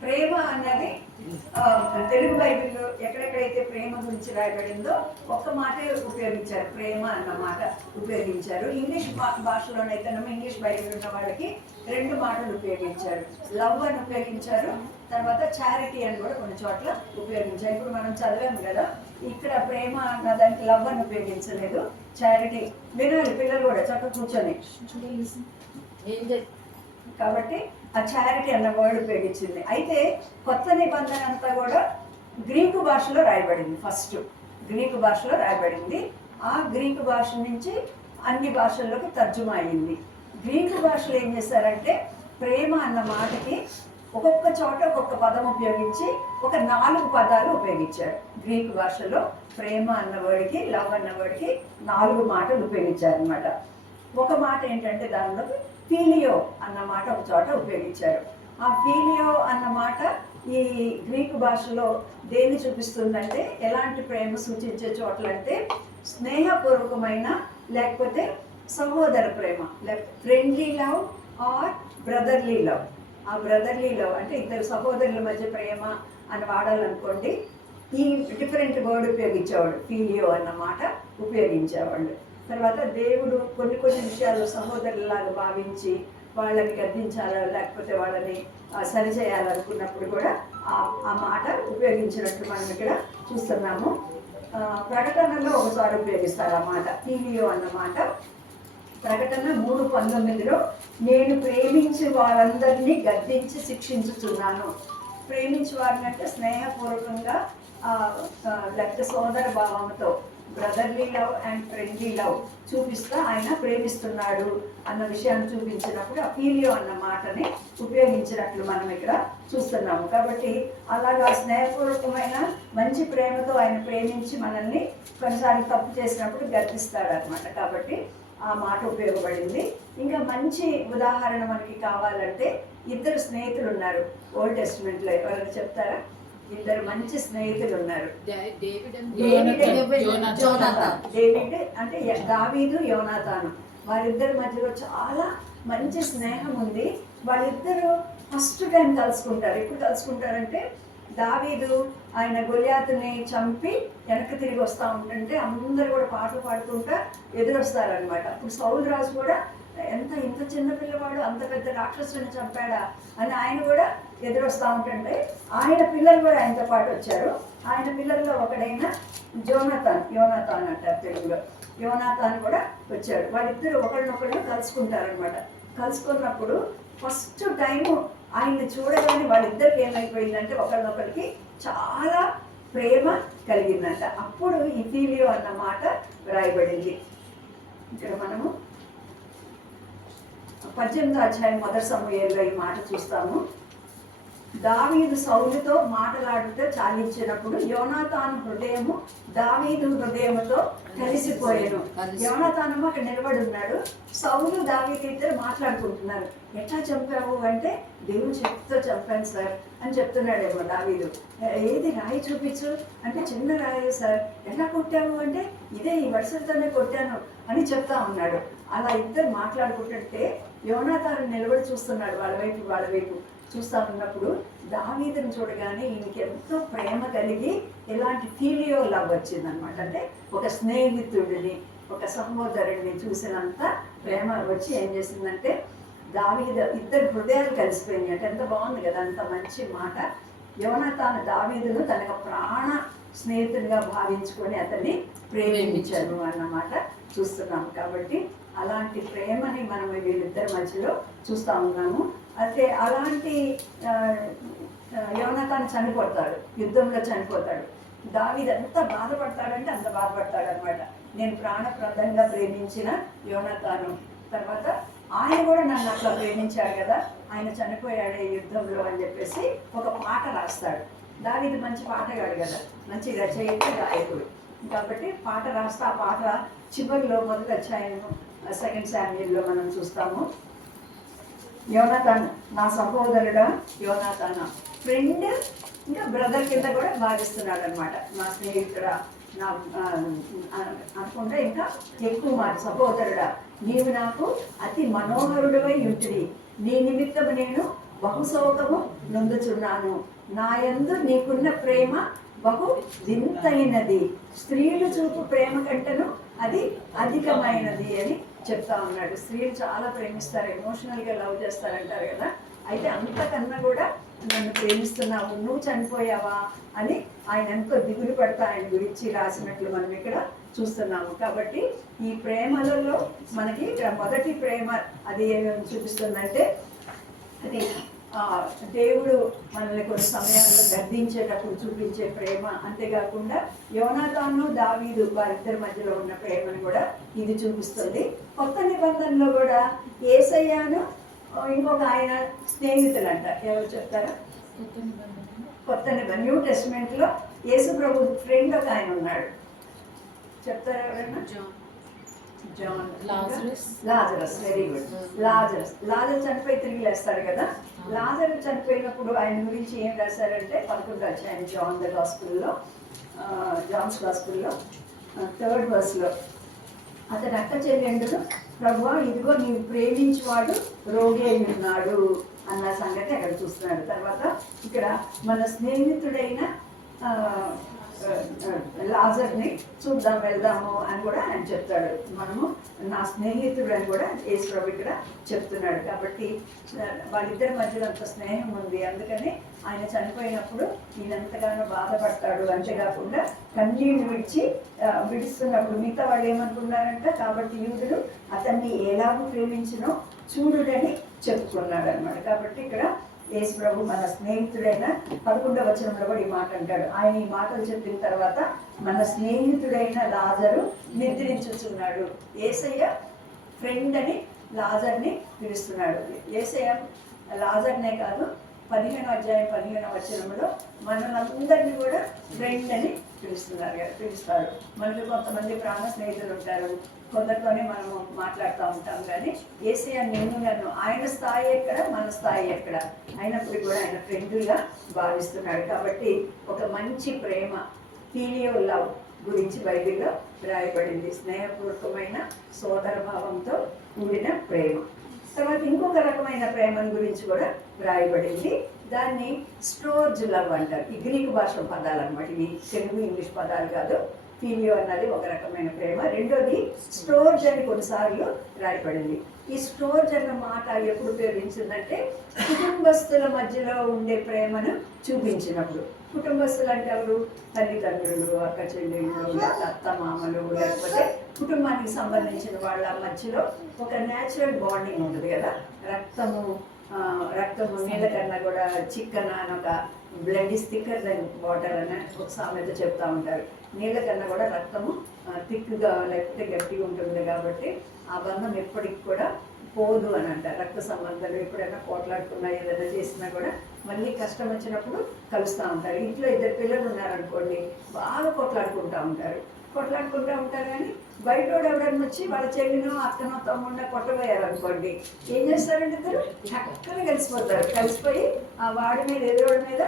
ప్రేమ అన్నది తెలుగు బైబిల్లో ఎక్కడెక్కడైతే ప్రేమ గురించి రాయబడిందో ఒక్క మాటే ఉపయోగించారు, ప్రేమ అన్న మాట ఉపయోగించారు. ఇంగ్లీష్ భాషలోనైతేనేమో ఇంగ్లీష్ బైబిల్ ఉన్న వాళ్ళకి 2 మాటలు ఉపయోగించారు. లవ్ అని ఉపయోగించారు, తర్వాత చారిటీ అని కూడా కొన్ని చోట్ల ఉపయోగించారు. ఇప్పుడు మనం చదివాము కదా, ఇక్కడ ప్రేమ అన్న దానికి లవ్ అని ఉపయోగించలేదు, చారిటీ. వినాలి పిల్లలు కూడా చక్కగా కూర్చొని. కాబట్టి ఆ చారిటీ అన్న వర్డ్ ఉపయోగించింది. అయితే కొత్త నిబంధన అంతా కూడా గ్రీకు భాషలో రాయబడింది. ఫస్ట్ గ్రీకు భాషలో రాయబడింది. ఆ గ్రీకు భాష నుంచి అన్ని భాషల్లోకి తర్జుమా అయ్యింది. గ్రీకు భాషలో ఏం చేశారంటే ప్రేమ అన్న మాటకి ఒక్కొక్క చోట ఒక్కొక్క పదం ఉపయోగించి ఒక 4 పదాలు ఉపయోగించారు. గ్రీకు భాషలో ప్రేమ అన్న వర్డ్కి, లవ్ అన్న వర్డ్కి 4 మాటలు ఉపయోగించారు అనమాట. ఒక మాట ఏంటంటే దానిలో ఫీలియో అన్న మాట ఒక చోట ఉపయోగించారు. ఆ ఫీలియో అన్న మాట ఈ గ్రీకు భాషలో దేన్ని చూపిస్తుందంటే ఎలాంటి ప్రేమ సూచించే చోట్ల అంటే స్నేహపూర్వకమైన లేకపోతే సహోదర ప్రేమ, లేకపోతే friendly love or brotherly love. ఆ బ్రదర్లీ లవ్ అంటే ఇద్దరు సహోదరుల మధ్య ప్రేమ అని వాడాలనుకోండి, ఈ డిఫరెంట్ వర్డ్ ఉపయోగించేవాడు, ఫీలియో అన్న మాట ఉపయోగించేవాళ్ళు. తర్వాత దేవుడు కొన్ని విషయాల్లో సహోదరులాగా భావించి వాళ్ళని గద్దించాలా లేకపోతే వాళ్ళని సరిచేయాలనుకున్నప్పుడు కూడా ఆ మాట ఉపయోగించినట్టు మనం ఇక్కడ చూస్తున్నాము. ప్రకటనలో ఒకసారి ఉపయోగిస్తారు ఆ మాట, ఫీలియో అన్న మాట. ప్రకటన 3:19లో నేను ప్రేమించి వారందరినీ గద్దించి శిక్షించుతున్నాను. ప్రేమించి వారిని అంటే స్నేహపూర్వకంగా లేకపోతే సోదర భావంతో, brotherly love and friendly love చూపిస్తా ఆయన ప్రేమిస్తున్నాడు అన్న విషయాన్ని చూపించినప్పుడు ఆ ఫీలియో అన్న మాటని ఉపయోగించినట్లు మనం ఇక్కడ చూస్తున్నాము. కాబట్టి అలాగా స్నేహపూర్వకమైన మంచి ప్రేమతో ఆయన ప్రేమించి మనల్ని కొన్నిసార్లు తప్పు చేసినప్పుడు గర్తిస్తాడు అనమాట. కాబట్టి ఆ మాట ఉపయోగపడింది. ఇంకా మంచి ఉదాహరణ మనకి కావాలంటే 2 స్నేహితులు ఉన్నారు ఓల్డ్ టెస్టిమెంట్లో. ఎవరైనా చెప్తారా? 2 మంచి స్నేహితులు ఉన్నారు. డేవిడ్ అంటే దావీదు, యోనాతాను. వారిద్దరి మధ్యలో చాలా మంచి స్నేహం ఉంది. వాళ్ళిద్దరూ ఫస్ట్ టైం కలుసుకుంటారు. ఎప్పుడు కలుసుకుంటారంటే దావీదు ఆయన గొలియాతుని చంపి వెనక్కి తిరిగి వస్తూ ఉంటుంటే అందరు కూడా పాటలు పాడుకుంటా ఎదురొస్తారనమాట. అప్పుడు సౌలు రాజు కూడా ఇంత చిన్న పిల్లవాడు అంత పెద్ద రాక్షసుని చంపాడా అని ఆయన కూడా ఎదురొస్తూ ఉంటుంటే ఆయన పిల్లలు కూడా ఆయనతో పాటు వచ్చారు. ఆయన పిల్లల్లో ఒకడైన యోనాతాన్ అంటారు తెలుగులో, యోనాతాన్ కూడా వచ్చాడు. వాళ్ళిద్దరు ఒకరినొకరు కలుసుకుంటారనమాట. కలుసుకున్నప్పుడు ఫస్ట్ టైము ఆయన్ని చూడగానే వాళ్ళిద్దరికి ఏమైపోయిందంటే ఒకరినొకరికి చాలా ప్రేమ కలిగిందంట. అప్పుడు ఈ ఫీలియో అన్న మాట రాయబడింది. ఇక్కడ మనము 18వ అధ్యాయం 1 సమూయేలులో ఈ మాట చూస్తాము. దావీదు సౌలుతో మాటలాడుతూ చాలించినప్పుడు యోనాతాను హృదయము దావీదు హృదయముతో కలిసిపోయాను. యోనాతాను అక్కడ నిలబడి ఉన్నాడు, సౌలు దావీదు ఇద్దరు మాట్లాడుకుంటున్నారు. ఎట్లా చంపావు అంటే దేవుని చెప్తూ చంపాను సార్ అని చెప్తున్నాడేమో దావీదు. ఏది రాయి చూపించు అంటే చిన్న రాయి సార్. ఎలా కొట్టావు అంటే ఇదే ఈ వరుసలతోనే కొట్టాను అని చెప్తా ఉన్నాడు. అలా ఇద్దరు మాట్లాడుకుంటుంటే యోనాతాను నిలబడి చూస్తున్నాడు వాళ్ళ వైపు చూస్తూ ఉన్నప్పుడు దావీదుని చూడగానే ఈయనకి ఎంతో ప్రేమ కలిగి ఇలాంటి ఫీలియో లవ్ వచ్చిందనమాట. అంటే ఒక స్నేహితుడిని, ఒక సహోదరుడిని చూసినంత ప్రేమ వచ్చి ఏం చేసిందంటే దావీదు ఇద్దరు హృదయాలు కలిసిపోయినాయి. అంటే ఎంత బాగుంది కదా, అంత మంచి మాట. యోనాతాను దావీదును తనకు ప్రాణ స్నేహితుడిగా భావించుకొని అతన్ని ప్రేమించాను అన్నమాట చూస్తున్నాము. కాబట్టి అలాంటి ప్రేమని మనం వీళ్ళిద్దరి మధ్యలో చూస్తూ ఉన్నాము. అయితే అలాంటి యోనాతాను చనిపోతాడు, యుద్ధంలో చనిపోతాడు. దావీదు ఎంత బాధపడతాడంటే అంత బాధపడతాడు అనమాట. నేను ప్రాణప్రదంగా ప్రేమించిన యోనాతాను, తర్వాత ఆయన కూడా నన్ను అట్లా ప్రేమించాడు కదా, ఆయన చనిపోయాడే యుద్ధంలో అని చెప్పేసి ఒక పాట రాస్తాడు. దావీదు మంచి పాటగాడు కదా, మంచి రచయిత, గాయకుడు. కాబట్టి పాట రాస్తే ఆ పాట చివరిలో మొదటి అధ్యాయము 2 శామ్యూయల్లో మనం చూస్తాము. యోనాతాను నా సహోదరుడా, యోనాతాను ఫ్రెండ్ ఇంకా బ్రదర్ కింద కూడా భావిస్తున్నాడు అనమాట. నా స్నేహితుడా, నా అనుకుంటే ఇంకా ఎక్కువ మాట, సహోదరుడా నీవు నాకు అతి మనోహరుడివై ఉంటివి, నీ నిమిత్తము నేను బహుశోకము నొందుచున్నాను, నా యందు నీకున్న ప్రేమ బహు వింతైనది, స్త్రీలు చూపు ప్రేమ కంటను అది అధికమైనది అని చెప్తా ఉన్నాడు. స్త్రీలు చాలా ప్రేమిస్తారు, ఎమోషనల్గా లవ్ చేస్తారంటారు కదా. అయితే అంతకన్నా కూడా నన్ను ప్రేమిస్తున్నావు, నువ్వు చనిపోయావా అని ఆయన ఎంతో దిగులు పడతా ఆయన గురించి రాసినట్లు మనం ఇక్కడ చూస్తున్నాము. కాబట్టి ఈ ప్రేమలలో మనకి మొదటి ప్రేమ అది ఏమేమి చూపిస్తుందంటే అది దేవుడు మనల్ని కొన్ని సమయాల్లో గద్దించేటప్పుడు చూపించే ప్రేమ. అంతేకాకుండా యోనాతాను దావీదు వారిద్దరి మధ్యలో ఉన్న ప్రేమను కూడా ఇది చూపిస్తుంది. కొత్త నిబంధనలో కూడా యేసయ్యను ఇంకొక ఆయన స్నేహితులంట, ఎవరు చెప్తారా? కొత్త నిబంధన న్యూ టెస్ట్మెంట్లో యేసు ప్రభు ఫ్రెండ్ ఒక ఆయన ఉన్నాడు, చెప్తారా ఎవరైనా? John, Lazarus. Very good. Lazarus చనిపోయి తిరిగి లేస్తాడు కదా. లాజరస్ చనిపోయినప్పుడు ఆయన గురించి ఏం రాశారంటే 11వ అధ్యాయం జాన్స్ గాస్పుల్లో 3rd verseలో అతని అక్క చెల్లెండును ప్రభువా ఇదిగో నీవు ప్రేమించేవాడు రోగి ఉన్నాడు అన్న సంగతి అక్కడ చూస్తున్నాడు. తర్వాత ఇక్కడ మన స్నేహితుడైన లాజర్ని చూద్దాం వెళ్దాము అని కూడా ఆయన చెప్తాడు. మనము నా స్నేహితుడు అని కూడా యేసు ప్రభు ఇక్కడ చెప్తున్నాడు. కాబట్టి వాళ్ళిద్దరి మధ్యలో అంత స్నేహం ఉంది, అందుకని ఆయన చనిపోయినప్పుడు ఈయనంతగానో బాధపడతాడు. అంతేకాకుండా కన్నీళ్ళు విడుస్తున్నప్పుడు మిగతా వాళ్ళు ఏమనుకున్నారంట, కాబట్టి యూదుడు అతన్ని ఎలాగూ ప్రేమించినో చూడుడని చెప్పుకున్నాడు అనమాట. కాబట్టి ఇక్కడ యేసు ప్రభు మన స్నేహితుడైన 11వ వచనంలో కూడా ఈ మాట అంటాడు. ఆయన ఈ మాటలు చెప్పిన తర్వాత మన స్నేహితుడైన లాజరు నిద్రించుచున్నాడు. యేసయ్య ఫ్రెండ్ అని లాజర్ని పిలుస్తున్నాడు. యేసయ్య లాజర్నే కాదు 15వ అధ్యాయం 15వ వచనంలో మనలందరినీ కూడా ఫ్రెండ్ అని పిలుస్తారు. మనకి కొంతమంది ప్రాణ స్నేహితులు ఉంటారు, కొందరితోనే మనము మాట్లాడుతూ ఉంటాం. కానీ యేసయ్య నన్ను ఆయన స్థాయి ఎక్కడ, మన స్థాయి ఎక్కడ అయినప్పుడు కూడా ఆయన ఫ్రెండ్గా భావిస్తున్నాడు. కాబట్టి ఒక మంచి ప్రేమ, ఫీలియో లవ్ గురించి బైబిల్లో రాయబడింది. స్నేహపూర్వకమైన సోదర భావంతో కూడిన ప్రేమ. తర్వాత ఇంకొక రకమైన ప్రేమను గురించి కూడా రాయబడింది. దాన్ని స్టోర్జ్ లవ్ అంటారు. ఈ గ్రీకు భాష పదాలు అన్నమాట, ఇవి తెలుగు ఇంగ్లీష్ పదాలు కాదు. ఫీలియో అన్నది ఒక రకమైన ప్రేమ. రెండోది స్టోర్జ్ అని కొన్నిసార్లు రాయబడింది. ఈ స్టోర్జ్ అన్న మాట ఎప్పుడు ఉపయోగించిందంటే కుటుంబస్తుల మధ్యలో ఉండే ప్రేమను చూపించినప్పుడు. కుటుంబస్తులు అంటే ఎవరు? తల్లిదండ్రులు, అక్క చెల్లెళ్ళు, అత్త మామలు, లేకపోతే కుటుంబానికి సంబంధించిన వాళ్ళ మధ్యలో ఒక న్యాచురల్ బాండింగ్ ఉంటుంది కదా. రక్తము నీళ్ళ కన్నా కూడా చిక్కన అని ఒక blood is thicker then water అని ఒక సామెత చెప్తా ఉంటారు. నీళ్ళ కన్నా కూడా రక్తము థిక్గా లేకపోతే గట్టిగా ఉంటుంది కాబట్టి ఆ బంధం ఎప్పటికి కూడా పోదు అని అంటారు. రక్త సంబంధాలు ఎప్పుడైనా పోట్లాడుకున్నా ఏదైనా చేసినా కూడా మళ్ళీ కష్టం వచ్చినప్పుడు కలుస్తూ ఉంటారు. ఇంట్లో 2 పిల్లలు ఉన్నారనుకోండి, బాగా కొట్లాడుకుంటూ ఉంటారు కానీ బయటోడు ఎవడన్నా వచ్చి వాళ్ళ చెల్లినో అక్కనో తమ్ముడినో కొట్టబోయారనుకోండి, ఏం చేస్తారంటే ఇద్దరు చక్కగా కలిసిపోయి ఆ వాడి మీద ఎదురోడి మీద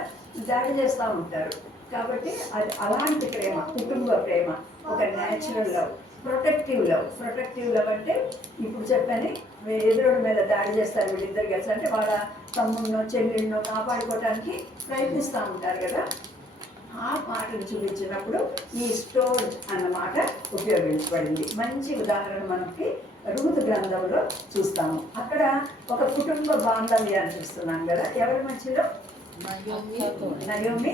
దాడి చేస్తూ ఉంటారు. కాబట్టి అది అలాంటి ప్రేమ, కుటుంబ ప్రేమ, ఒక న్యాచురల్ లవ్. ప్రొటెక్టివ్ లవ్ అంటే ఇప్పుడు చెప్పని ఎదురుడి మీద దాడి చేస్తారు వీళ్ళిద్దరు కలిసి, అంటే వాళ్ళ తమ్ముడినో చెల్లెళ్ళనో కాపాడుకోవడానికి ప్రయత్నిస్తూ ఉంటారు కదా. ఆ మాటను చూపించినప్పుడు ఈ స్టోర్ అన్నమాట ఉపయోగించబడింది. మంచి ఉదాహరణ మనకి రూతు గ్రంథంలో చూస్తాము. అక్కడ ఒక కుటుంబ బాంధవ్యాన్ని చూస్తున్నాం కదా. ఎవరి మధ్యలో? Naomi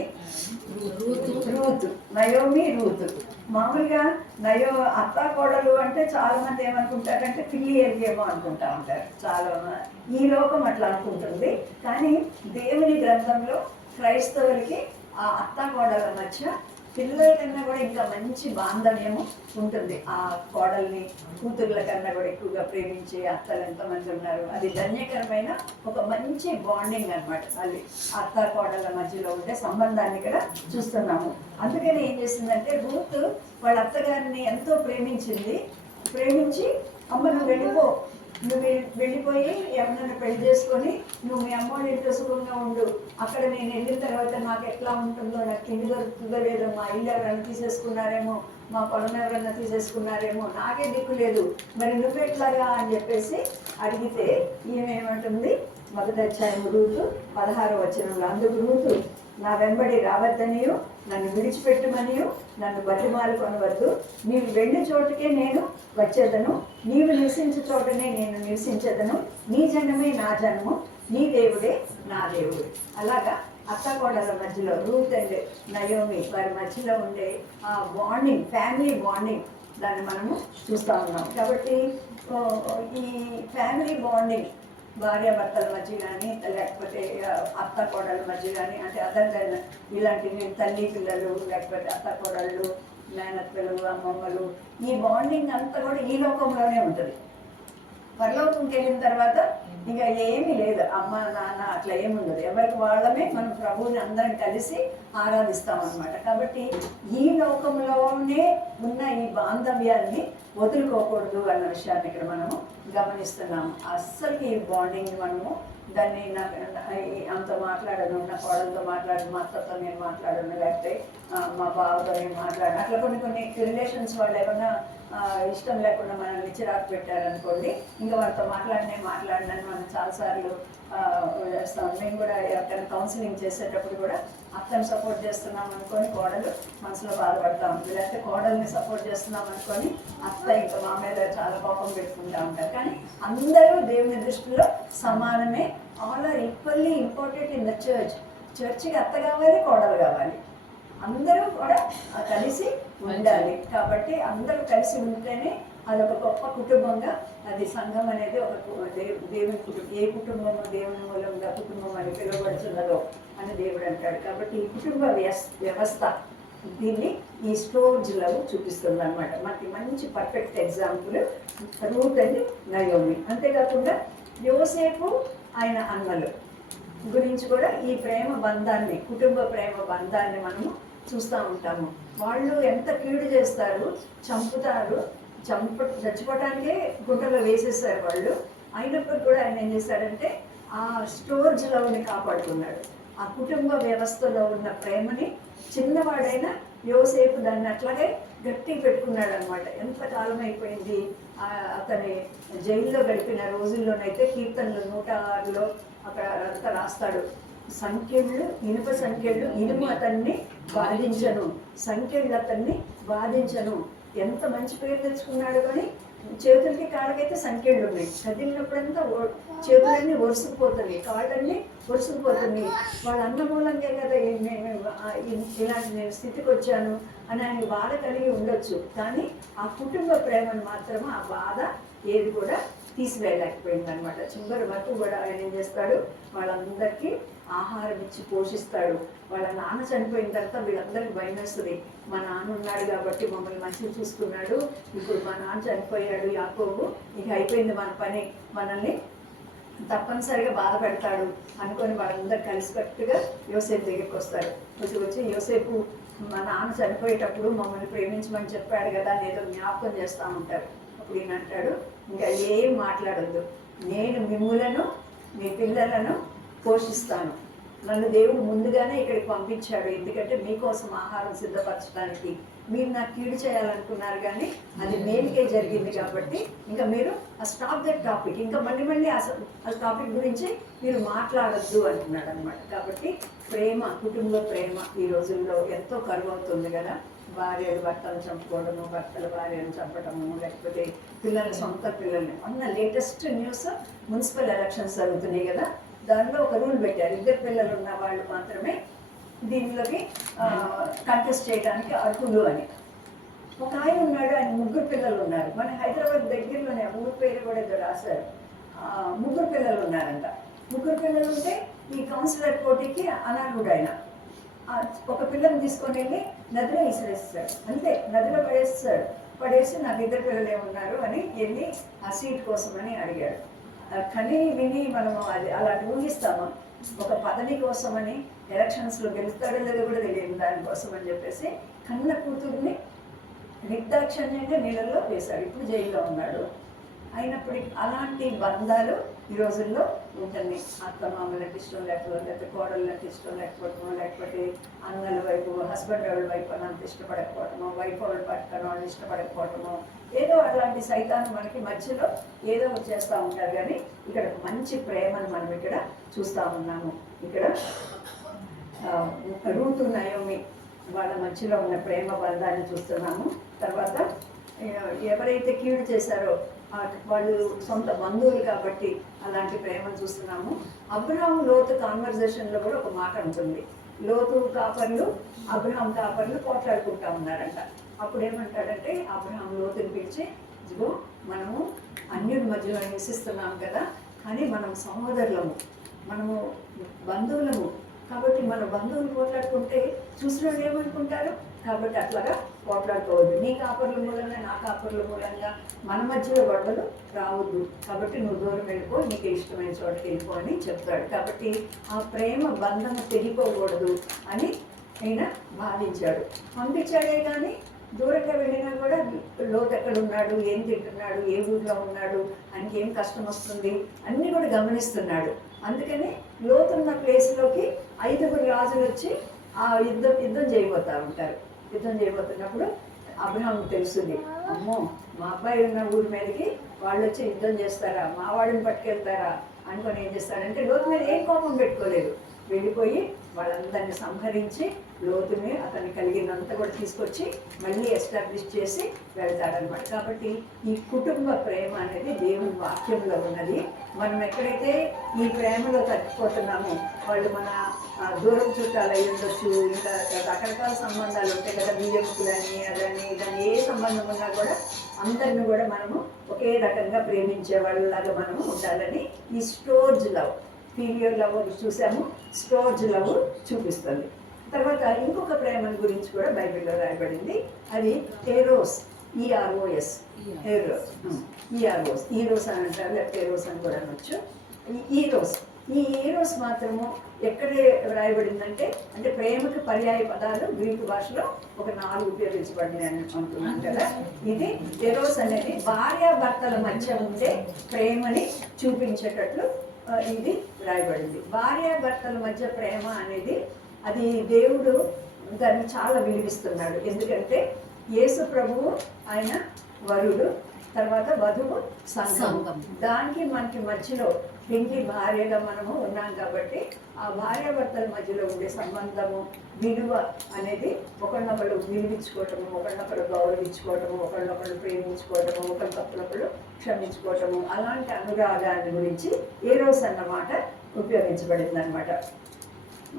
Ruth. మామూలుగా అత్త కోడలు అంటే చాలా మంది ఏమనుకుంటారంటే ఫిలియల్ ఏమో అనుకుంటా ఉంటారు. చాలా ఈ లోకం అట్లా అనుకుంటుంది. కానీ దేవుని గ్రంథంలో క్రైస్తవులకి ఆ అత్త కోడల మధ్య పిల్లల కన్నా కూడా ఇంకా మంచి బాంధవ్యము ఉంటుంది. ఆ కోడల్ని కూతుర్ల కన్నా కూడా ఎక్కువగా ప్రేమించే అత్తలు ఎంతమంది ఉన్నారు. అది ధన్యకరమైన ఒక మంచి బాండింగ్ అనమాట. అది అత్త కోడళ్ళ మధ్యలో ఉండే సంబంధాన్ని కూడా చూస్తున్నాము. అందుకని ఏం చేసిందంటే రూత్ వాళ్ళ అత్తగారిని ఎంతో ప్రేమించి అమ్మ నువ్వు వెళ్ళిపోయి ఎవరైనా పెళ్లి చేసుకొని నువ్వు మీ అమ్మోడి ఇంట్లో సుఖంగా ఉండు, అక్కడ నేను వెళ్ళిన తర్వాత నాకు ఎట్లా ఉంటుందో, నాకు తిండి దొరుకుతుందో లేదో, మా ఇల్లు ఎవరైనా తీసేసుకున్నారేమో, మా పొలం ఎవరైనా తీసేసుకున్నారేమో, నాకే దిక్కు లేదు, మరి నువ్వెట్లాగా అని చెప్పేసి అడిగితే ఈమెమంటుంది? 1వ అధ్యాయం రూతు 16వ వచనంలో, అందుకు రూతు నా వెంబడి రావద్దనియు నన్ను విడిచిపెట్టుమనియు నన్ను బతిమాలు కొనవద్దు, నీవు వెళ్ళి చోటుకే నేను వచ్చేదను, నీవు నివసించే చోటనే నేను నివసించేదను, నీ జనమే నా జనము, నీ దేవుడే నా దేవుడు. అలాగా అత్త కోడల మధ్యలో రూత్ అండ్ నయోమి వారి మధ్యలో ఉండే ఆ బాండింగ్, ఫ్యామిలీ బాండింగ్, దాన్ని మనము చూస్తూ ఉన్నాం. కాబట్టి ఈ ఫ్యామిలీ బాండింగ్ భార్యాభర్తల మధ్య కానీ లేకపోతే అత్త కోడళ్ళ మధ్య కానీ, అంటే అదర్ దెన్ ఇలాంటివి తల్లి పిల్లలు లేకపోతే అత్త కోడళ్ళు, మేనత్తలు, అమ్మమ్మలు, ఈ బాండింగ్ అంతా కూడా ఈ లోకంలోనే ఉంటుంది. పరలోకంకి వెళ్ళిన తర్వాత ఇంకా ఏమీ లేదు, అమ్మ నాన్న అట్లా ఏముండదు. ఎవరికి వాళ్ళమే మనం ప్రభువుని అందరం కలిసి ఆరాధిస్తాం అన్నమాట. కాబట్టి ఈ లోకంలోనే ఉన్న ఈ బాంధవ్యాన్ని వదులుకోకూడదు అన్న విషయాన్ని ఇక్కడ మనము గమనిస్తున్నాము. అస్సలు ఈ బాండింగ్ మనము దాన్ని అంత మాట్లాడను, నా కోడలతో మాట్లాడను, మా అత్తతో నేను మాట్లాడను, లేకపోతే మా బావతో నేను మాట్లాడను, అట్లా కొన్ని రిలేషన్స్ వాళ్ళు ఏమన్నా ఇష్టం లేకుండా మనల్ని చిరాకు పెట్టారనుకోండి, ఇంకా వాళ్ళతో మాట్లాడినని మనం చాలాసార్లు చేస్తాం. మేము కూడా ఎవరికైనా కౌన్సిలింగ్ చేసేటప్పుడు కూడా అత్తని సపోర్ట్ చేస్తున్నాం అనుకొని కోడలు మనసులో బాధపడతా ఉంటుంది, లేకపోతే కోడల్ని సపోర్ట్ చేస్తున్నాం అనుకొని అత్త ఇంకా మా మీద చాలా కోపం పెట్టుకుంటూ ఉంటారు. కానీ అందరూ దేవుని దృష్టిలో సమానమే. All are equally important in the చర్చ్కి అత్త కావాలి, కోడలు కావాలి, అందరూ కూడా కలిసి ఉండాలి. కాబట్టి అందరూ కలిసి ఉంటేనే అదొక గొప్ప కుటుంబంగా, అది సంఘం అనేది ఒక దేవుని కుటుంబం. ఏ కుటుంబము దేవుని మూలంగా కుటుంబం అని పిలువబడుతున్నదో అని దేవుడు అంటాడు. కాబట్టి ఈ కుటుంబ వ్యవస్థ దీన్ని ఈ స్టోర్జ్ లవ్ చూపిస్తుంది అనమాట. మనకి మంచి perfect example Ruth and Naomi. అంతేకాకుండా యోసేపు ఆయన అన్నలు గురించి కూడా ఈ ప్రేమ బంధాన్ని, కుటుంబ ప్రేమ బంధాన్ని మనము చూస్తూ ఉంటాము. వాళ్ళు ఎంత కీడు చేస్తారు, చంపుతారు, చచ్చిపోవటానికే గుంటలో వేసేస్తారు వాళ్ళు. అయినప్పుడు కూడా ఆయన ఏం చేశాడంటే ఆ స్టోర్జ్ లవ్ని కాపాడుకున్నాడు. ఆ కుటుంబ వ్యవస్థలో ఉన్న ప్రేమని చిన్నవాడైనా యోసేపు దాన్ని అట్లాగే గట్టిగా పెట్టుకున్నాడు అనమాట. ఎంతకాలం అయిపోయింది అతని జైల్లో గడిపిన రోజుల్లోనైతే కీర్తనలు 106లో అక్కడ అంతా రాస్తాడు. సంఖ్యలు, ఇనుప సంఖ్యలు, ఇనుము అతన్ని బాధించను, సంఖ్యలు అతన్ని బాధించను. ఎంత మంచి పేరు తెచ్చుకున్నాడు. కానీ చేతులకి కాళ్ళకైతే సంఖ్యలు ఉన్నాయి. కదిలినప్పుడంతా చేతులన్నీ ఒరుసుకుపోతున్నాయి, కాళ్ళన్నీ ఒరుసుకుపోతున్నాయి. వాళ్ళ అన్న మూలంగా కదా ఇలాంటి నేను స్థితికి వచ్చాను అని ఆయన బాధ కలిగి ఉండొచ్చు. కానీ ఆ కుటుంబ ప్రేమను మాత్రమే ఆ బాధ ఏది కూడా తీసివేయలేకపోయింది అనమాట. చివరి వరకు కూడా ఆయన ఏం చేస్తాడు, వాళ్ళందరికీ ఆహారం ఇచ్చి పోషిస్తాడు. వాళ్ళ నాన్న చనిపోయిన తర్వాత వీళ్ళందరికీ భయం వేస్తుంది. మా నాన్న ఉన్నాడు కాబట్టి మమ్మల్ని మంచిగా చూసుకున్నాడు, ఇప్పుడు మా నాన్న చనిపోయాడు యాకోబు, ఇక అయిపోయింది మన పని, మనల్ని తప్పనిసరిగా బాధ పెడతాడు అనుకొని వాళ్ళందరూ కలిసికట్టుగా యోసేపు దగ్గరికి వస్తారు. వచ్చి యోసేపు మా నాన్న చనిపోయేటప్పుడు మమ్మల్ని ప్రేమించమని చెప్పాడు కదా అని ఏదో జ్ఞాపకం చేస్తూ ఉంటారు. అప్పుడు ఈయన అంటాడు, ఇంకా ఏం మాట్లాడొద్దు, నేను మిమ్ములను మీ పిల్లలను పోషిస్తాను. నన్ను దేవుడు ముందుగానే ఇక్కడికి పంపించాడు, ఎందుకంటే మీకోసం ఆహారం సిద్ధపరచడానికి మీరు నాకు కీడు చేయాలనుకున్నారు కానీ అది మేలుకే జరిగింది కాబట్టి ఇంకా మీరు స్టాప్ దట్ టాపిక్, ఇంకా మళ్ళీ ఆ టాపిక్ గురించి మీరు మాట్లాడొద్దు అంటున్నాడు అనమాట. కాబట్టి ప్రేమ, కుటుంబ ప్రేమ ఈ రోజుల్లో ఎంతో కరువు అవుతుంది కదా. భార్యలు భర్తలు చంపుకోవడము, భర్తలు భార్యను చంపడము, లేకపోతే పిల్లల సొంత పిల్లల్ని. మొన్న లేటెస్ట్ న్యూస్ మున్సిపల్ ఎలక్షన్స్ జరుగుతున్నాయి కదా, దానిలో ఒక రూల్ పెట్టారు, 2 పిల్లలు ఉన్న వాళ్ళు మాత్రమే దీనిలోకి కంటెస్ట్ చేయడానికి అర్హులు అని. ఒక ఆయన ఉన్నాడు, ఆయన 3 పిల్లలు ఉన్నారు. మన హైదరాబాద్ దగ్గరలోనే ఊరి పేరు కూడా ఏదో రాశారు. 3 పిల్లలు ఉన్నారంట. 3 పిల్లలు ఉంటే ఈ కౌన్సిలర్ పోటీకి అనర్హుడు ఆయన. ఒక పిల్లని తీసుకొని వెళ్ళి నదిలో విసిరేస్తాడు, అంతే, నదిలో పడేసి నాకు 2 పిల్లలే ఉన్నారు అని వెళ్ళి ఆ సీట్ కోసమని అడిగాడు. కని విని మనము అది అలాంటి ఊహిస్తాము. ఒక పదవి కోసమని ఎలక్షన్స్లో గెలుస్తాడో లేదో కూడా తెలియదు, దానికోసం అని చెప్పేసి కన్న కూతుర్ని నిర్దాక్షిణ్యంగా నీళ్ళలో వేశాడు. ఇప్పుడు జైల్లో ఉన్నాడు. అయినప్పటికీ అలాంటి బంధాలు ఈ రోజుల్లో ఉంటుంది. అత్తమామలకు ఇష్టం లేకపోతే కోడళ్ళకి ఇష్టం లేకపోవటమో, లేకపోతే అన్నల వైపు హస్బెండ్ వాళ్ళ వైపు అంత ఇష్టపడకపోవటమో, వైఫ్ వాళ్ళ పక్కన వాళ్ళు ఇష్టపడకపోవటమో, ఏదో అట్లాంటి సైతాన్ని మనకి మధ్యలో ఏదో చేస్తూ ఉంటారు. కానీ ఇక్కడ మంచి ప్రేమను మనం ఇక్కడ చూస్తూ ఉన్నాము. ఇక్కడ రూతు నయోమి వాళ్ళ మధ్యలో ఉన్న ప్రేమ బంధాన్ని చూస్తున్నాము. తర్వాత ఎవరైతే కీడు చేశారో వాళ్ళు సొంత బంధువులు కాబట్టి అలాంటి ప్రేమను చూస్తున్నాము. అబ్రహాం లోతు కాన్వర్జేషన్లో కూడా ఒక మాట ఉంటుంది. లోతు కాపర్లు అబ్రహాం కాపర్లు పోట్లాడుకుంటా ఉన్నారంట. అప్పుడు ఏమంటాడంటే అబ్రహాం లోతుని పిలిచి, ఇదిగో మనము అన్యుడి మధ్యలో నివసిస్తున్నాం కదా, కానీ మనం సహోదరులము, మనము బంధువులము, కాబట్టి మన బంధువులు పోట్లాడుకుంటే చూసిన వాళ్ళు ఏమనుకుంటారు, కాబట్టి అట్లాగా పోట్లాడుకోవద్దు. నీ కాపర్ల మూలంగా నా కాపర్ల మూలంగా మన మధ్యలో గొడవలు రావద్దు, కాబట్టి నువ్వు దూరం వెళ్ళిపో, నీకు ఇష్టమైన చోటుకి వెళ్ళిపో అని చెప్తాడు. కాబట్టి ఆ ప్రేమ బంధము తెగిపోకూడదు అని ఆయన భావించాడు. పంపించాడే కానీ దూరంగా వెళ్ళినా కూడా లోతు ఎక్కడ ఉన్నాడు, ఏం తింటున్నాడు, ఏ ఊళ్ళో ఉన్నాడు, ఆయనకి ఏం కష్టం వస్తుంది అన్నీ కూడా గమనిస్తున్నాడు. అందుకని లోతున్న ప్లేస్లోకి 5 రాజులు వచ్చి ఆ యుద్ధం చేయబోతూ ఉంటారు. యుద్ధం చేయబోతున్నప్పుడు అబ్రహాం తెలుస్తుంది, అమ్మో మా అబ్బాయి ఉన్న ఊరి మీదకి వాళ్ళు వచ్చి యుద్ధం చేస్తారా, మా వాడిని పట్టుకెళ్తారా అనుకొని ఏం చేస్తాడంటే లోతు మీద ఏం కోపం పెట్టుకోలేదు, వెళ్ళిపోయి వాళ్ళందరినీ సంహరించి లోతుని అతన్ని కలిగినంత కూడా తీసుకొచ్చి మళ్ళీ ఎస్టాబ్లిష్ చేసి వెళ్తాడనమాట. కాబట్టి ఈ కుటుంబ ప్రేమ అనేది దేవుని వాక్యంలో ఉన్నది. మనం ఎక్కడైతే ఈ ప్రేమలో తగ్గిపోతున్నామో, వాళ్ళు మన దూరం చుట్టాలు అయి ఉండొచ్చు, ఇంకా రకరకాల సంబంధాలు ఉంటాయి కదా, బియ్యముకులని అదని ఇదని, ఏ సంబంధం ఉన్నా కూడా అందరిని కూడా మనము ఒకే రకంగా ప్రేమించే వాళ్ళలాగా మనము ఉండాలని ఈ స్టోర్జ్ లవ్, పీరియడ్ లవ్ చూసాము, స్టోర్జ్ లవ్ చూపిస్తుంది. తర్వాత ఇంకొక ప్రేమను గురించి కూడా బైబిల్లో రాయబడింది, అది ఎరోస్, EROS, ఈరోస్ అని అంటారు, లేకపోతే ఎరోస్ అని కూడా అనొచ్చు. ఈ ఈరోస్ మాత్రము ఎక్కడే రాయబడిందంటే, అంటే ప్రేమకు పర్యాయ పదాలు గ్రీకు భాషలో ఒక 4 ఉపయోగించబడినాయి అని అనుకుంటున్నాను కదా. ఇది ఎరోస్ అనేది భార్యాభర్తల మధ్య ఉండే ప్రేమని చూపించేటట్లు ఇది రాయబడింది. భార్యాభర్తల మధ్య ప్రేమ అనేది అది దేవుడు దాన్ని చాలా విలువిస్తున్నాడు. ఎందుకంటే యేసు ప్రభువు ఆయన వరుడు, తర్వాత వధువు సంఘం, దానికి మనకి మధ్యలో పెండ్లి భార్యగా మనము ఉన్నాం. కాబట్టి ఆ భార్యాభర్తల మధ్యలో ఉండే సంబంధము, విలువ అనేది ఒకళ్ళొకళ్ళు విలువించుకోవటము, ఒకళ్ళొకళ్ళు గౌరవించుకోవటము, ఒకళ్ళొకళ్ళు ప్రేమించుకోవటము, ఒకళ్ళొకళ్ళు క్షమించుకోవటము, అలాంటి అనురాగాన్ని గురించి ఎరోస్ అన్నమాట ఉపయోగించబడింది అనమాట.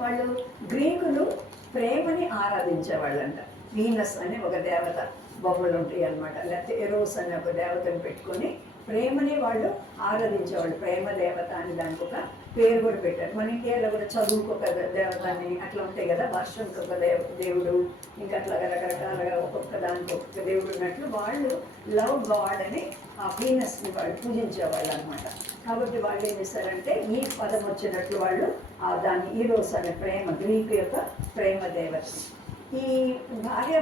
వాళ్ళు గ్రీకులు ప్రేమని ఆరాధించేవాళ్ళంట. వీనస్ అనే ఒక దేవత బొమ్మలు ఉంటాయి అనమాట, లేకపోతే ఎరోస్ అనే ఒక దేవతను పెట్టుకొని ప్రేమని వాళ్ళు ఆరాధించేవాళ్ళు. ప్రేమ దేవత అని దానికి ఒక పేరు కూడా పెట్టారు. మన ఇండియాలో కూడా చదువుకు ఒక దేవతని అట్లా ఉంటాయి కదా, వర్షంకి ఒక దేవుడు, ఇంకా అట్లాగా రకరకాలుగా ఒక్కొక్క దానికి ఒక్కొక్క దేవుడు ఉన్నట్లు వాళ్ళు లవ్ గాడ్ అని ఆ వీనస్ని వాళ్ళు పూజించేవాళ్ళు అనమాట. కాబట్టి వాళ్ళు ఏం చేశారంటే ఈ పదం వచ్చినట్లు వాళ్ళు దాన్ని ఈరోస్ అనే ప్రేమ, గ్రీకు యొక్క ప్రేమ దేవత. ఈ భార్య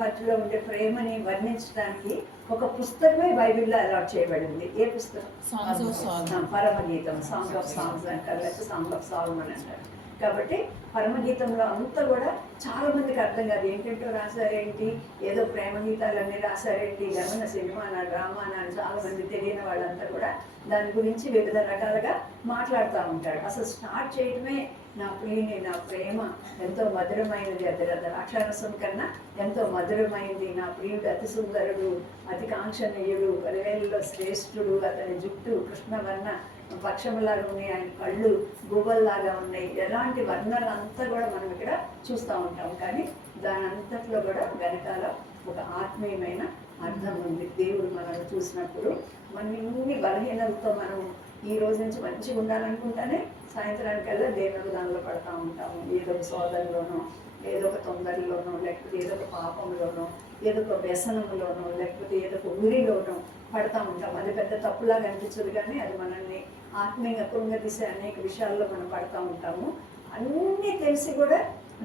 మధ్యలో ఉండే ప్రేమని వర్ణించడానికి ఒక పుస్తకమే బైబిల్లో అలాట్ చేయబడింది. ఏ పుస్తకం? పరమగీతం, సాంగ్ ఆఫ్ సాంగ్స్ అంటారు, లేకపోతే సాంగ్ ఆఫ్ సాల్మన్ అంటారు. కాబట్టి పరమగీతంలో అంతా కూడా చాలా మందికి అర్థం కాదు, ఏంటంటో రాశారేంటి, ఏదో ప్రేమ గీతాలన్నీ రాశారేంటి, ఏమన్నా సినిమానా డ్రామానా అని చాలా మంది తెలియని వాళ్ళంతా కూడా దాని గురించి వివిధ రకాలుగా మాట్లాడుతూ ఉంటాడు. అసలు స్టార్ట్ చేయడమే నా ప్రియుని, నా ప్రేమ ఎంతో మధురమైనది, అది ద్రాక్షారసం కన్నా ఎంతో మధురమైంది, నా ప్రియుడు అతి సుందరుడు, అతి కాంక్షణీయుడు, పదివేలలో శ్రేష్ఠుడు, అతని జుట్టు కృష్ణవర్ణ పక్షములాగా ఉన్నాయి, ఆయన కళ్ళు గువ్వల్లాగా ఉన్నాయి, ఎలాంటి వర్ణాలు అంతా కూడా మనం ఇక్కడ చూస్తూ ఉంటాం. కానీ దాని అంతట్లో కూడా వెనకాల ఒక ఆత్మీయమైన అర్థం ఉంది. దేవుడు మనల్ని చూసినప్పుడు మన ఇన్ని బలహీనలతో మనం ఈ రోజు నుంచి మంచిగా ఉండాలనుకుంటానే సాయంత్రానికల్లా దేవుడు దానిలో పడతా ఉంటాము. ఏదో ఒక సోదరులోనో, ఏదో ఒక తొందరలోనో, లేకపోతే ఏదో ఒక పాపంలోనో, ఏదో ఒక వ్యసనంలోనో, లేకపోతే ఏదో ఒక ఊరిలోనో పడతా ఉంటాం. అది పెద్ద తప్పులాగా అనిపించదు, కానీ అది మనల్ని ఆత్మీయంగా కృంగతీసే అనేక విషయాల్లో మనం పడతా ఉంటాము. అన్నీ తెలిసి కూడా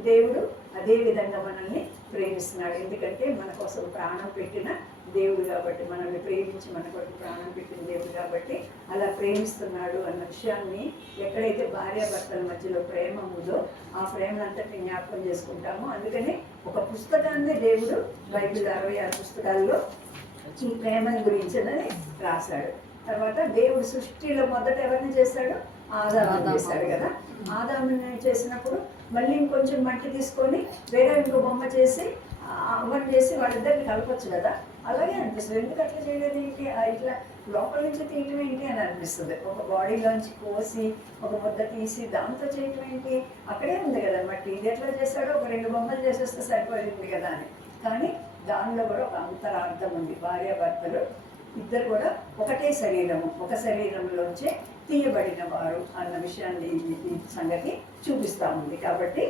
దేవుడు అదే విధంగా మనల్ని ప్రేమిస్తున్నాడు. ఎందుకంటే మన కోసం ప్రాణం పెట్టిన దేవుడు కాబట్టి, మనల్ని ప్రేమించి మన కొరకు ప్రాణం పెట్టిన దేవుడు కాబట్టి అలా ప్రేమిస్తున్నాడు అన్న విషయాన్ని ఎక్కడైతే భార్యాభర్తల మధ్యలో ప్రేమ ఉందో ఆ ప్రేమనంతటిని జ్ఞాపకం చేసుకుంటాము. అందుకని ఒక పుస్తకాన్ని దేవుడు బైబిల్ 66 పుస్తకాల్లో ఈ ప్రేమని గురించినది రాశాడు. తర్వాత దేవుడు సృష్టిలో మొదట ఎవరిని చేశాడు? ఆదాముని చేశాడు కదా. ఆదాముని చేసినప్పుడు మళ్ళీ ఇంకొంచెం మట్టి తీసుకొని వేరే ఇంకో బొమ్మ చేసి అవ్వని చేసి వాళ్ళిద్దరిని కలపచ్చు కదా. అలాగే అనిపిస్తుంది, ఎందుకు అట్లా చేయలేదు ఏంటి, ఇట్లా లోపల నుంచి తీయటం ఏంటి అని అనిపిస్తుంది. ఒక బాడీలోంచి కోసి ఒక ముద్ద తీసి దాంతో చేయటం ఏంటి, అక్కడే ఉంది కదా మట్టి, ఇది ఎట్లా చేశాడో ఒక 2 బొమ్మలు చేసేస్తే సరిపోయింది కదా అని. కానీ దానిలో కూడా ఒక అంతరార్థం ఉంది. భార్యాభర్తలు ఇద్దరు కూడా ఒకటే శరీరము, ఒక శరీరంలోంచే తీయబడిన వారు అన్న విషయాన్ని ఈ సంగతి చూపిస్తూ ఉంది. కాబట్టి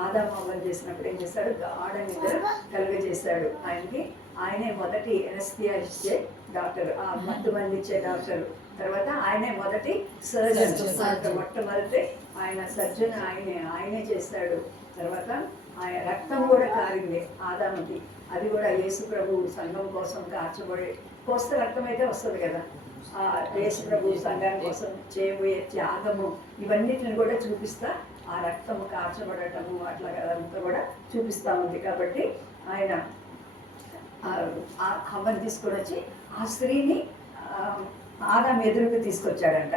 ఆదాము అవ్వను చేసినప్పుడు ఏం చేశాడు? గాఢ నిద్ర కలుగజేశాడు ఆయనకి. ఆయనే మొదటి ఎనస్థియా ఇచ్చే డాక్టర్, ఆ మత్తు మంది ఇచ్చే డాక్టర్. తర్వాత ఆయనే మొదటి సర్జన్, మొట్టమొదటి ఆయన సర్జన్ ఆయనే చేశాడు. తర్వాత ఆయన రక్తం కూడా కారింది ఆదాముకి, అది కూడా యేసు ప్రభు సంఘం కోసం కోస్తే రక్తం అయితే వస్తుంది కదా. ఆ యేసు ప్రభు సంఘం కోసం చేయబోయే త్యాగము ఇవన్నిటిని కూడా చూపిస్తా, ఆ రక్తము కార్చబడటము అట్లా అదంతా కూడా చూపిస్తూ ఉంది. కాబట్టి ఆయన హవ్వని తీసుకొని వచ్చి ఆ స్త్రీని ఆదాము ఎదురుకు తీసుకొచ్చాడంట.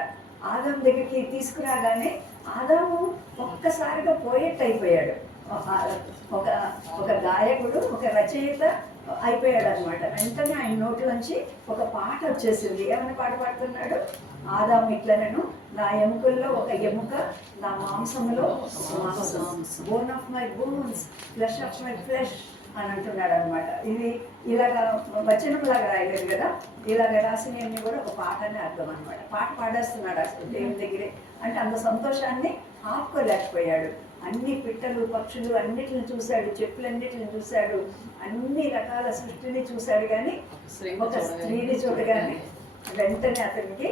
ఆదాము దగ్గరికి తీసుకురాగానే ఆదాము ఒక్కసారిగా పోయేట్టు అయిపోయాడు. ఒక గాయకుడు, ఒక రచయిత అయిపోయాడు అనమాట. వెంటనే ఆయన నోట్లోంచి ఒక పాట వచ్చేసింది. ఏమైనా పాట పాడుతున్నాడు? ఆదాము ఇట్లనను, నా ఎముకల్లో ఒక ఎముక, నా మాంసంలో మాంసం, bone of my bones, flesh of my flesh అని అంటున్నాడు అనమాట. ఇది ఇలాగా వచనంలాగా రాయలేదు కదా, ఇలాగ రాసినవన్నీ కూడా ఒక పాటనే అర్థం అనమాట. పాట పాడేస్తున్నాడు అసలు దేవుని దగ్గరే. అంటే అంత సంతోషాన్ని ఆపుకోలేకపోయాడు. అన్ని పిట్టలు పక్షులు అన్నిటిని చూశాడు, చెప్పులన్నిటిని చూశాడు, అన్ని రకాల సృష్టిని చూశాడు, కానీ ఒక స్త్రీని చూడగానే వెంటనే అతనికి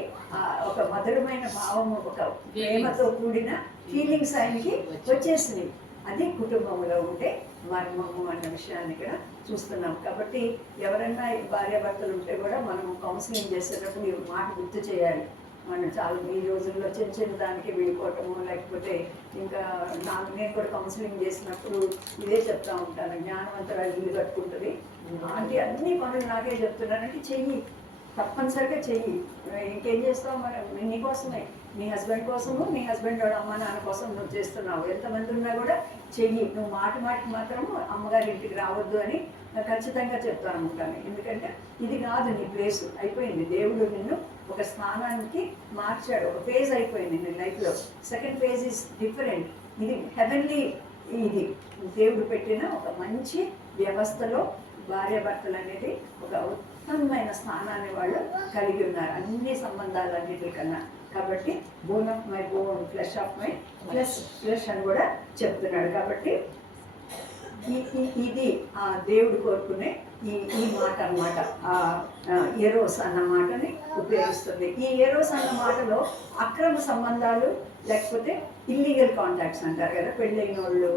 ఒక మధురమైన భావము, ఒక ప్రేమతో కూడిన ఫీలింగ్స్ ఆయనకి వచ్చేసినాయి. అది కుటుంబంలో ఉండే మర్మము అన్న విషయాన్ని ఇక్కడ చూస్తున్నాం. కాబట్టి ఎవరైనా భార్యాభర్తలు ఉంటే కూడా మనం కౌన్సిలింగ్ చేసేటప్పుడు ఈ మాట గుర్తు చేయాలి. మనం చాలా ఈ రోజుల్లో చిన్న చిన్న దానికి వెళ్ళిపోవటము, లేకపోతే ఇంకా నేను కూడా కౌన్సిలింగ్ చేసినప్పుడు ఇదే చెప్తా ఉంటాను, జ్ఞానవంతురాలు ఇల్లు కట్టుకుంటుంది అంటే అన్ని పనులు నాకే చెప్తున్నానంటే చెయ్యి, తప్పనిసరిగా చెయ్యి. ఇంకేం చేస్తావు మరి? నీకోసమే, నీ హస్బెండ్ కోసము, నీ హస్బెండ్ అమ్మ నాన్న కోసం నువ్వు చేస్తున్నావు. ఎంతమంది ఉన్నా కూడా చెయ్యి. నువ్వు మాటికి మాత్రము అమ్మగారి ఇంటికి రావద్దు అని ఖచ్చితంగా చెప్తాను ఉంటాను. ఎందుకంటే ఇది కాదు నీ ప్లేసు, అయిపోయింది. దేవుడు నిన్ను ఒక స్థానానికి మార్చాడు, ఒక ఫేజ్ అయిపోయింది నీ లైఫ్లో. Second phase is different. ఇది హెవెన్లీ, ఇది దేవుడు పెట్టిన ఒక మంచి వ్యవస్థలో భార్యాభర్తలు అనేది ఒక ఉత్తమమైన స్థానాన్ని వాళ్ళు కలిగి ఉన్నారు అన్ని సంబంధాలన్నిటికన్నా. కాబట్టి bone of my bone, flesh of my flesh అని కూడా చెప్తున్నాడు. కాబట్టి ఇది దేవుడు కోరుకునే ఈ మాట అన్నమాట. ఎరోస్ అన్న మాటని ఉపయోగిస్తుంది. ఈ ఎరోస్ అన్న మాటలో అక్రమ సంబంధాలు, లేకపోతే ఇల్లీగల్ కాంటాక్ట్స్ అంటారు కదా. పెళ్ళైన వాళ్ళు,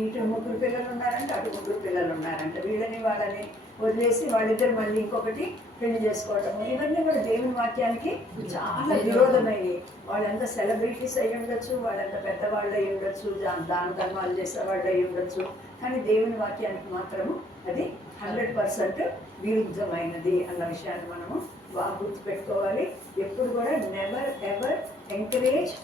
ఇటు 3 పిల్లలు ఉన్నారంటే అటు 3 పిల్లలు ఉన్నారంట, వీళ్ళని వాళ్ళని వదిలేసి వాళ్ళిద్దరు మళ్ళీ ఇంకొకటి పెళ్లి చేసుకోవటము, ఇవన్నీ కూడా దేవుని వాక్యానికి చాలా విరోధమైనవి. వాళ్ళంతా సెలబ్రిటీస్ అయి ఉండొచ్చు, వాళ్ళంతా పెద్దవాళ్ళు అయి ఉండొచ్చు, దాన ధర్మాలు చేసేవాళ్ళు అయి ఉండొచ్చు, కానీ దేవుని వాక్యానికి మాత్రము అది 100% విరుద్ధమైనది అన్న విషయాన్ని మనము బాగా గుర్తుపెట్టుకోవాలి. ఎప్పుడు కూడా నెవర్ ఎవర్ ఎంకరేజ్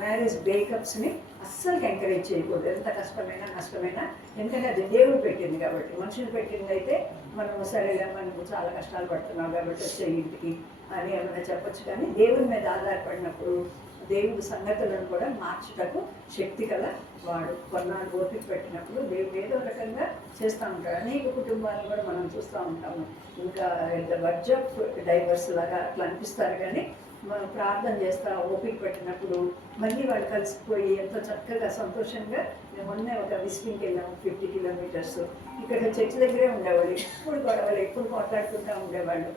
మ్యారేజ్ బ్రేకప్స్ని అస్సలు ఎంకరేజ్ చేయకూడదు. ఎంత కష్టమైనా నష్టమైనా, ఎందుకంటే అది దేవుడు పెట్టింది కాబట్టి. మనుషులు పెట్టింది అయితే మనము సరేగా మనము చాలా కష్టాలు పడుతున్నాం కాబట్టి వచ్చే ఇంటికి అని ఏమైనా చెప్పొచ్చు, కానీ దేవుని మీద ఆధారపడినప్పుడు దేవుడి సంగతులను కూడా మార్చుటకు శక్తి కల వాడు. కొన్నాళ్ళు ఓపిక పెట్టినప్పుడు దేవుడు ఏదో రకంగా చేస్తూ ఉంటాడు. అనేక కుటుంబాలను కూడా మనం చూస్తూ ఉంటాము. ఇంకా వర్జ్ ఆఫ్ డైవర్స్ లాగా అట్లా అనిపిస్తారు, కానీ మనం ప్రార్థన చేస్తా ఓపిక పెట్టినప్పుడు మళ్ళీ వాళ్ళు కలిసిపోయి ఎంతో చక్కగా సంతోషంగా. మేము మొన్నే ఒక విజిటింగ్కి వెళ్ళాము 50 కిలోమీటర్స్. ఇక్కడ చర్చి దగ్గరే ఉండేవాళ్ళు, ఎప్పుడు గొడవలు, ఎప్పుడు మాట్లాడుకుంటూ ఉండేవాళ్ళు.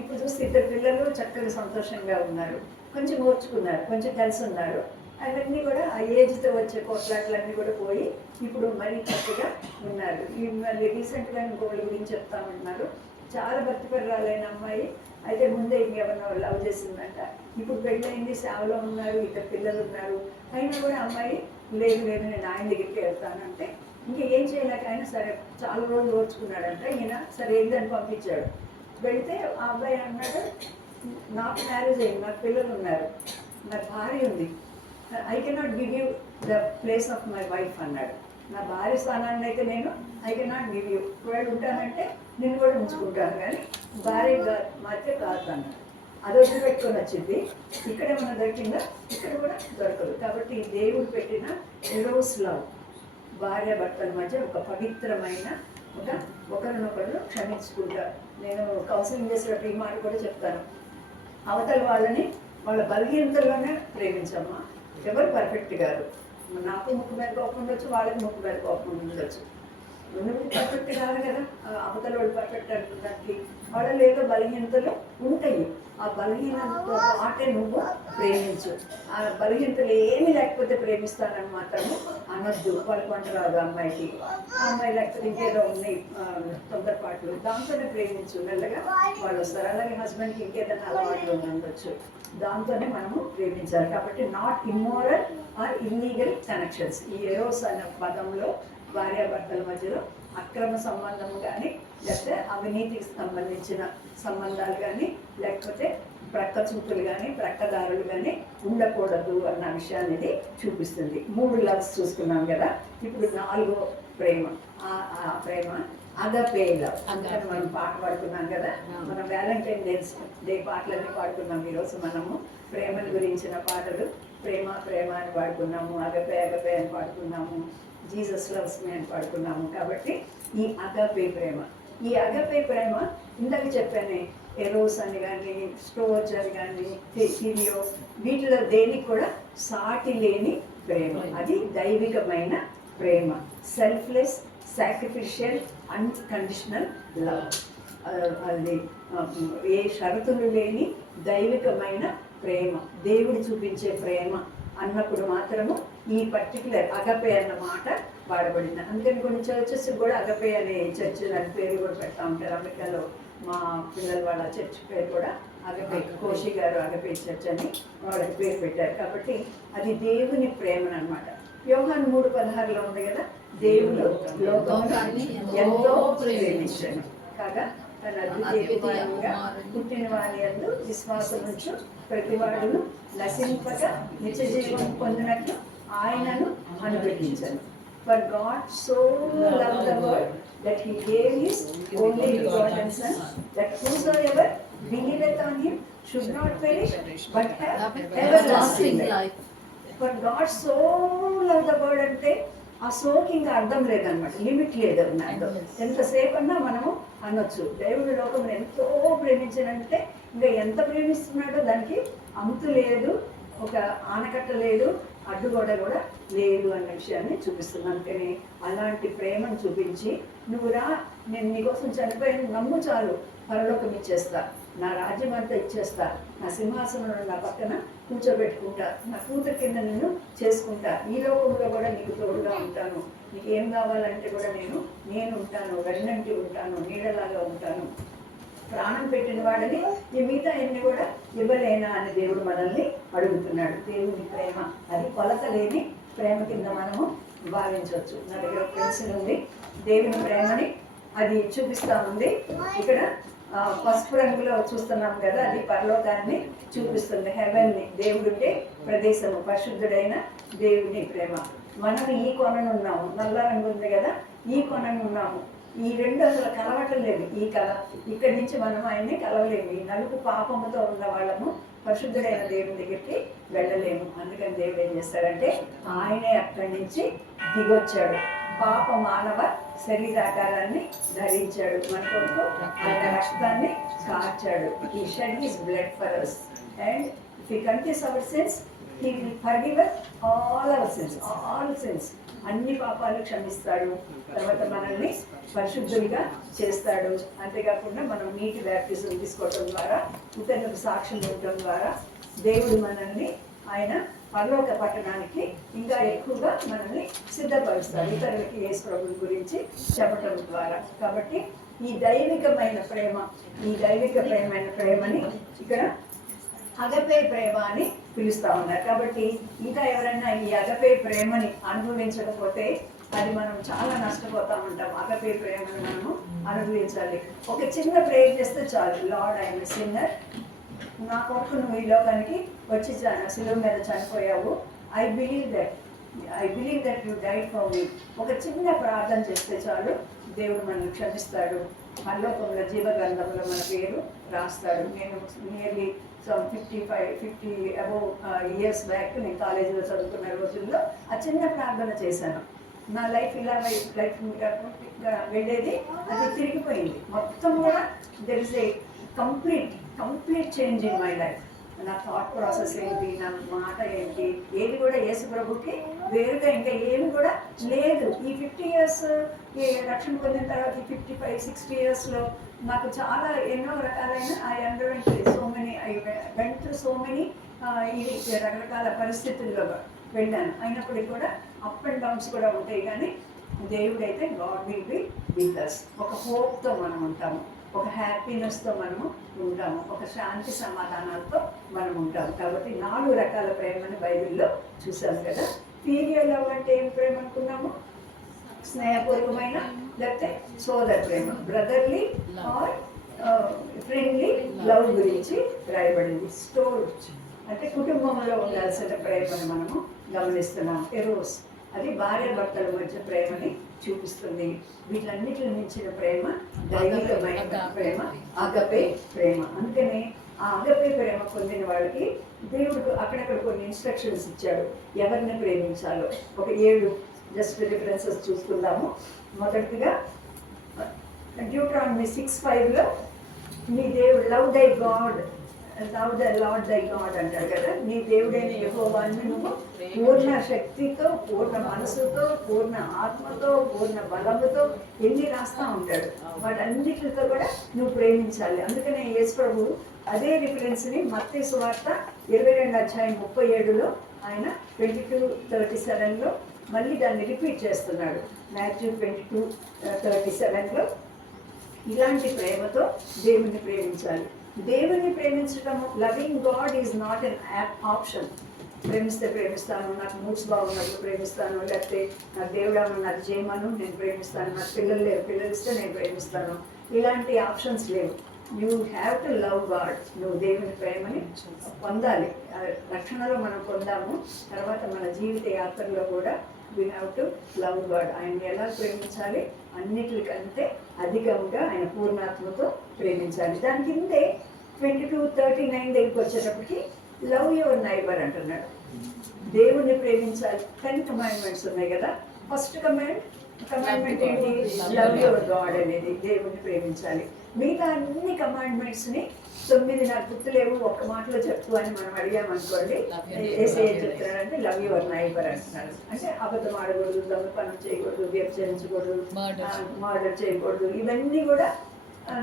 ఇప్పుడు చూస్తే 2 పిల్లలు చక్కగా సంతోషంగా ఉన్నారు, కొంచెం ఓర్చుకున్నారు, కొంచెం కలిసి ఉన్నారు. అవన్నీ కూడా ఆ ఏజ్తో వచ్చే కొట్లాట్లన్నీ కూడా పోయి ఇప్పుడు మరీ చక్కగా ఉన్నారు. మళ్ళీ రీసెంట్గా ఇంకొకరి గురించి చెప్తామంటున్నారు. చాలా భక్తిపరురాలైన అమ్మాయి అయితే ముందే ఇంకెవరినో లవ్ చేసిందంట. ఇప్పుడు పెళ్ళయింది, సేవలో ఉన్నారు, 2 పిల్లలు ఉన్నారు. అయినా కూడా అమ్మాయి లేదు నేను ఆయన దగ్గరికి వెళ్తానంటే ఇంకేం చేయలేక ఆయన సరే చాలా రోజులు ఓర్చుకున్నాడంట. ఈయన సరే వెళ్ళని పంపించాడు. వెళితే ఆ అబ్బాయి అన్నాడు, నాకు మ్యారేజ్ అయింది, నాకు పిల్లలు ఉన్నారు, నాకు భార్య ఉంది, I cannot give you the place of my wife అన్నాడు. నా భార్య స్థానాన్ని అయితే నేను ఐ కెనాట్ గివ్ యూ, ఒకవేళ ఉంటానంటే నిన్ను కూడా ఉంచుకుంటాను, కానీ భార్య మాత్రం కాదు అన్నాడు. అది వదిలిపెట్టుకొని వచ్చింది. ఇక్కడ మన దొరికిందా? ఇక్కడ కూడా దొరకదు. కాబట్టి దేవుడు పెట్టిన ఎరోస్ లవ్, భార్య భర్తల మధ్య ఒక పవిత్రమైన ఒకరినొకరు క్షమించుకుంటారు. నేను కౌన్సిలింగ్ చేసేటప్పుడు ఈ మాట కూడా చెప్తాను, అవతల వాళ్ళని వాళ్ళ బలహీనతల్లోనే ప్రేమించమ్మా. ఎవరు పర్ఫెక్ట్ కాదు. నాకు ముక్కు మీద కోపం ఉండొచ్చు, వాళ్ళకి ముక్కు మీద కోపం ఉండొచ్చు. నువ్వు పర్ఫెక్ట్ కాదు కదా, అవతల వాళ్ళు పర్ఫెక్ట్ అనుకున్నట్టు వాళ్ళు ఏదో బలహీనతలు ఉంటాయి. ఆ బలహీనతతో పాటే నువ్వు ప్రేమించు. ఆ బలహీనతలు ఏమీ లేకపోతే ప్రేమిస్తానని మాత్రము అనొద్దు. వాళ్ళకి వంట రాదు అమ్మాయికి, ఆ అమ్మాయి లేకపోతే ఇంకేదో ఉన్నాయి తొందరపాట్లు, దాంతోనే ప్రేమించు. మెల్లగా వాళ్ళు వస్తారు. అలాగే హస్బెండ్కి ఇంకేదైనా అలవాట్లు ఉండొచ్చు, దాంతోనే మనము ప్రేమించాలి. కాబట్టి not immoral or illegal connections. ఈ ఎరోస్ అనే పదంలో భార్యాభర్తల మధ్యలో అక్రమ సంబంధము కానీ, లేకపోతే అవినీతికి సంబంధించిన సంబంధాలు కానీ, లేకపోతే ప్రక్క చూపులు కానీ, ప్రక్కదారులు కానీ ఉండకూడదు అన్న విషయాన్ని ఇది చూపిస్తుంది. 3 లవ్స్ చూసుకున్నాం కదా. ఇప్పుడు 4వ ప్రేమ, ఆ ప్రేమ అగపే లవ్. అందుకని మనం పాట పాడుకున్నాం కదా. మనం వ్యాలంటైన్ డే పాటలన్నీ పాడుకున్నాం. ఈరోజు మనము ప్రేమల గురించిన పాటలు, ప్రేమ ప్రేమ అని పాడుకున్నాము, అగపే అగపే అని పాడుకున్నాము, జీసస్ లవ్స్ మీ అని పాడుకున్నాము. కాబట్టి ఈ అగపే ప్రేమ, ఈ అగపే ప్రేమ ఇందాక చెప్పానే, ఎరోస్ అని కానీ, స్టోర్జ్ అని కానీ, ఫిలియో, వీటిలో దేనికి కూడా సాటి లేని ప్రేమ. అది దైవికమైన ప్రేమ. Selfless, sacrificial, unconditional love. అది ఏ షరతులు లేని దైవికమైన ప్రేమ, దేవుడు చూపించే ప్రేమ అన్నప్పుడు మాత్రము ఈ పర్టికులర్ అగపే అన్న మాట వాడబడింది. అందుకని కొన్ని చర్చెస్ కూడా అగపే అనే చర్చ్ అని పేరు కూడా పెడతా ఉంటారు. అమెరికాలో మా పిల్లల వాళ్ళ చర్చ్ పేరు కూడా అగపే, కోషి గారు అగపే చర్చ్ అని వాళ్ళకి పేరు పెట్టారు. కాబట్టి అది దేవుని ప్రేమను అనమాట. యోహాను 3:16 ఉంది కదా, దేవుడు లోకాన్ని ఎంతో ప్రేమించాడు కాగా తన అద్వితీయంగా పుట్టిన వారి యందు విశ్వాసం నుంచి ప్రతివాడును నశింపక నిత్య జీవం పొందినట్లు ఆయనను అనుగ్రహించాను. For God so loved the world that he gave his only begotten Son, that whosoever believeth on him should not perish but have everlasting life. For God so loved the world అంటే ఆ సోకి ఇంకా అర్థం లేదనమాట, లిమిట్ లేదు అర్థం. ఎంతసేపు అన్నా మనము అనొచ్చు. దేవుడు లోకం ఎంతో ప్రేమించాడంటే ఇంకా ఎంత ప్రేమిస్తున్నాడో దానికి అంతు లేదు, ఒక ఆనకట్ట లేదు, అడ్డుగోడ కూడా లేదు అన్న విషయాన్ని చూపిస్తున్నాను. కానీ అలాంటి ప్రేమను చూపించి నువ్వు రా, నేను నీకోసం చనిపోయాను, నమ్ము చాలు, పరలోకం ఇచ్చేస్తా, నా రాజ్యం అంతా ఇచ్చేస్తా, నా సింహాసనంలో నా పక్కన కూర్చోబెట్టుకుంటా, నా కూతురు కింద నిన్ను చేసుకుంటా, ఈ లోకంలో కూడా నీకు తోడుగా ఉంటాను, నీకు ఏం కావాలంటే కూడా నేను ఉంటాను, వెన్నంటి ఉంటాను, నీడలాగా ఉంటాను, ప్రాణం పెట్టిన వాడిని ఈ మిగతా ఎన్ని కూడా ఇవ్వలేనా అని దేవుడు మనల్ని అడుగుతున్నాడు. దేవుని ప్రేమ అది కొలత లేని ప్రేమ కింద మనము భావించవచ్చు. నా దగ్గర పెన్సిల్ ఉంది, దేవుని ప్రేమని అది చూపిస్తూ ఉంది. ఇక్కడ పసుపు రంగులో చూస్తున్నాం కదా, అది పరలోకాన్ని చూపిస్తుంది, హెవెన్ని, దేవుడి ప్రదేశము, పరిశుద్ధుడైన దేవుని ప్రేమ. మనం ఈ కొననున్నాము, నల్ల రంగు ఉంది కదా, ఈ కొననున్నాము. ఈ రెండు అసలు కలవటం లేదు. ఈ కళ ఇక్కడి నుంచి మనం ఆయన్ని కలవలేము. ఈ నలుపు పాపముతో ఉన్న వాళ్ళము పరిశుద్ధుడైన దేవుని దగ్గరికి వెళ్ళలేము. అందుకని దేవుడు ఏం చేస్తాడంటే ఆయనే అక్కడి నుంచి దిగొచ్చాడు, పాప మానవ శరీరాకారాన్ని ధరించాడు, మన కొరకు ఆయన రక్తాన్ని కార్చాడు. He shed his blood for us and if we confess our sins he will forgive us all our sins, all sins. అన్ని పాపాలు క్షమిస్తాడు, తర్వాత మనల్ని పరిశుద్ధులుగా చేస్తాడు. అంతేకాకుండా మనం నీటి బ్యాప్టిజం తీసుకోవటం ద్వారా, ఇతరులకు సాక్ష్యం ఇవ్వటం ద్వారా దేవుడు మనల్ని ఆయన పరలోక పట్టణానికి ఇంకా ఎక్కువగా మనల్ని సిద్ధపరుస్తాడు, ఇతరులకి యేసు ప్రభువు గురించి చెప్పటం ద్వారా. కాబట్టి ఈ దైవికమైన ప్రేమని ఇక్కడ అగపే ప్రేమ అని పిలుస్తూ ఉన్నారు. కాబట్టి ఇంకా ఎవరైనా ఈ అగపే ప్రేమని అనుభవించకపోతే అది మనం చాలా నష్టపోతూ ఉంటాం. అగపే ప్రేమను మనము అనుభవించాలి. ఒక చిన్న ప్రేయర్ చేస్తే చాలు, Lord I am a sinner, నా కొరకు నువ్వు ఈ లోకానికి వచ్చి శిలువ మీద చనిపోయావు, I believe that you died for me. ఒక చిన్న ప్రార్థన చేస్తే చాలు, దేవుడు మనల్ని క్షమిస్తాడు, పరలోకంలో జీవగ్రంథంలో మన పేరు రాస్తాడు. నేను నియర్లీ 50 అబౌవ్ ఇయర్స్ బ్యాక్ నేను కాలేజీలో చదువుకున్న రోజుల్లో ఆ చిన్న ప్రార్థన చేశాను. నా లైఫ్ ఇలా వెళ్ళేది, అది తిరిగిపోయింది మొత్తం కూడా. There is a complete change in my life. నా థాట్ ప్రాసెస్ ఏంటి, నా మాట ఏంటి, ఏది కూడా యేసు ప్రభుకి వేరుగా ఇంకా ఏమి కూడా లేదు. ఈ 50 years రక్షణ పొందిన తర్వాత ఈ 55-60 yearsలో నాకు చాలా ఎన్నో రకాలైన I underwent so many, I went through so many రకరకాల పరిస్థితుల్లో వెళ్ళాను. అయినప్పటికీ కూడా అప్ అండ్ డౌన్స్ కూడా ఉంటాయి, కానీ దేవుడైతే God will be with us. ఒక హోప్తో మనం ఉంటాము, ఒక హ్యాపీనెస్తో మనము ఉంటాము, ఒక శాంతి సమాధానాలతో మనం ఉంటాము. కాబట్టి 4 రకాల ప్రేమను బైబిల్లో చూసాము కదా. ఫీలియల్ లవ్ అంటే ఏం ప్రేమ అనుకున్నాము? స్నేహపూర్వకమైన లేకపోతే సోదర ప్రేమ, బ్రదర్లీ ఆర్ ఫ్రెండ్లీ లవ్ గురించి రాయబడింది. స్టోర్ అంటే కుటుంబంలో ఉండాల్సిన ప్రేమను మనము గమనిస్తున్నాం. ఎరోస్ అది భార్య భర్తల మధ్య ప్రేమని చూపిస్తుంది. వీటన్నిటిని మించిన ప్రేమ దైవికమైన ప్రేమ, అగపే ప్రేమ. అందుకనే ఆ అగపే ప్రేమ పొందిన వాళ్ళకి దేవుడు అక్కడక్కడ కొన్ని ఇన్స్ట్రక్షన్స్ ఇచ్చాడు, ఎవరిని ప్రేమించాలో. ఒక 7 జస్ట్ రిఫరెన్సెస్ చూసుకుందాము. మొదటిగా డ్యూట్రానమీ 6:5లో నీ దేవుడు లవ్ ద లార్డ్ దై గాడ్ అంటారు కదా. నీ దేవుడైన యెహోవాను నువ్వు పూర్ణ శక్తితో, పూర్ణ మనసుతో, పూర్ణ ఆత్మతో, పూర్ణ బలముతో ఎన్ని రాస్తా ఉంటాడు, వాటన్నిటితో కూడా నువ్వు ప్రేమించాలి. అందుకనే యేసు ప్రభు అదే రిఫరెన్స్ని మత్తయి సువార్త 22:37లో ఆయన 22:37లో మళ్ళీ దాన్ని రిపీట్ చేస్తున్నాడు. మాథ్యూ 22:37లో ఇలాంటి ప్రేమతో దేవుని ప్రేమించాలి. దేవుని ప్రేమించడము, loving God is not an option. ప్రేమిస్తే ప్రేమిస్తాను, నాకు మూడ్స్ బాగున్నప్పుడు ప్రేమిస్తాను, లేకపోతే నాకు దేవుడు నాకు చేయమను నేను ప్రేమిస్తాను, నాకు పిల్లలు లేరు పిల్లలు ఇస్తే నేను ప్రేమిస్తాను, ఇలాంటి ఆప్షన్స్ లేవు. You have to love God. నువ్వు దేవుని ప్రేమని పొందాలి. రక్షణలో మనం పొందాము, తర్వాత మన జీవిత యాత్రలో కూడా we have to love God. ఆయన్ని ఎలా ప్రేమించాలి? అన్నిటికంటే అధికంగా ఆయన పూర్ణాత్మతో ప్రేమించాలి. దాని కిందే 22:39 దగ్గరికి వచ్చేటప్పటికి లవ్ యువర్ నైబర్ అంటున్నాడు. దేవుణ్ణి ప్రేమించాలి. 10 కమాండ్మెంట్స్ ఉన్నాయి కదా. ఫస్ట్ కమాండ్మెంట్ ఏంటి? లవ్ యువర్ గాడ్ అనేది, దేవుణ్ణి ప్రేమించాలి. మిగతా అన్ని కమాండ్మెంట్స్ని 9 నాకు గుర్తులేవు, ఒక్క మాటలో చెప్పు అని మనం అడిగామనుకోండి, ఏసే చెప్తున్నాడంటే లవ్ యువర్ నైబర్ అంటున్నారు. అంటే అబద్ధం ఆడకూడదు, దొంగతనం చేయకూడదు, వ్యభిచరించకూడదు, మర్డర్ చేయకూడదు, ఇవన్నీ కూడా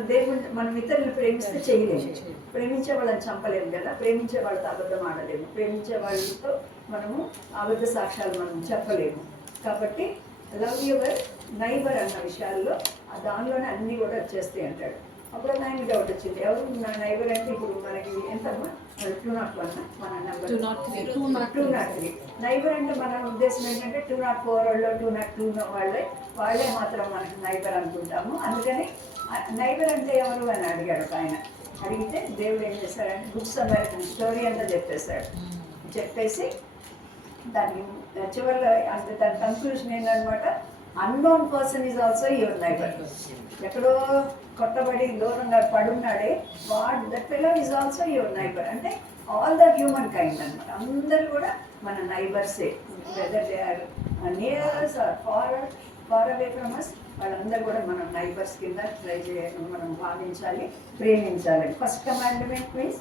దేవుడు మనం ఇతరులను ప్రేమిస్తే చేయలేము, ప్రేమించే వాళ్ళని చంపలేము కదా, ప్రేమించే వాళ్ళతో అబద్ధం ఆడలేము, ప్రేమించే వాళ్ళతో మనము అబద్ధ సాక్ష్యాలు మనం చెప్పలేము. కాబట్టి లవ్ యువర్ నైబర్ అన్న విషయాల్లో దానిలోనే అన్నీ కూడా వచ్చేస్తాయి అంటాడు. అప్పుడు ఆయన డౌట్ వచ్చింది, ఎవరు నా నైబర్ అంటే ఇప్పుడు మనకి ఎంతమ్మా 201 మన నెంబర్ 203. నైబర్ అంటే మన ఉద్దేశం ఏంటంటే 204 వాళ్ళు 202 వాళ్ళే మాత్రం మనకి నైబర్ అనుకుంటాము. అందుకని నైబర్ అంటే ఎవరు అని అడిగాడు ఆయన. అడిగితే దేవుడు ఏం చేశాడంటే గుడ్ సమరైజన్ స్టోరీ అంతా చెప్పేసి దాన్ని చివరిలో అంటే దాని కన్క్లూషన్ ఏంటనమాట, unknown person is also your neighbour. ఎక్కడో కొట్టబడి దూరంగా పడున్నాడే వాడు that fellow is also your neighbour. అంటే ఆల్ ద హ్యూమన్ కైండ్ అనమాట, అందరూ కూడా మన నైబర్సే. Whether they are near or far away from us, వాళ్ళందరూ కూడా మనం నైబర్స్ కింద ట్రై చేయాలి, మనం భావించాలి, ప్రేమించాలి. ఫస్ట్ కమాండ్మెంట్ మీన్స్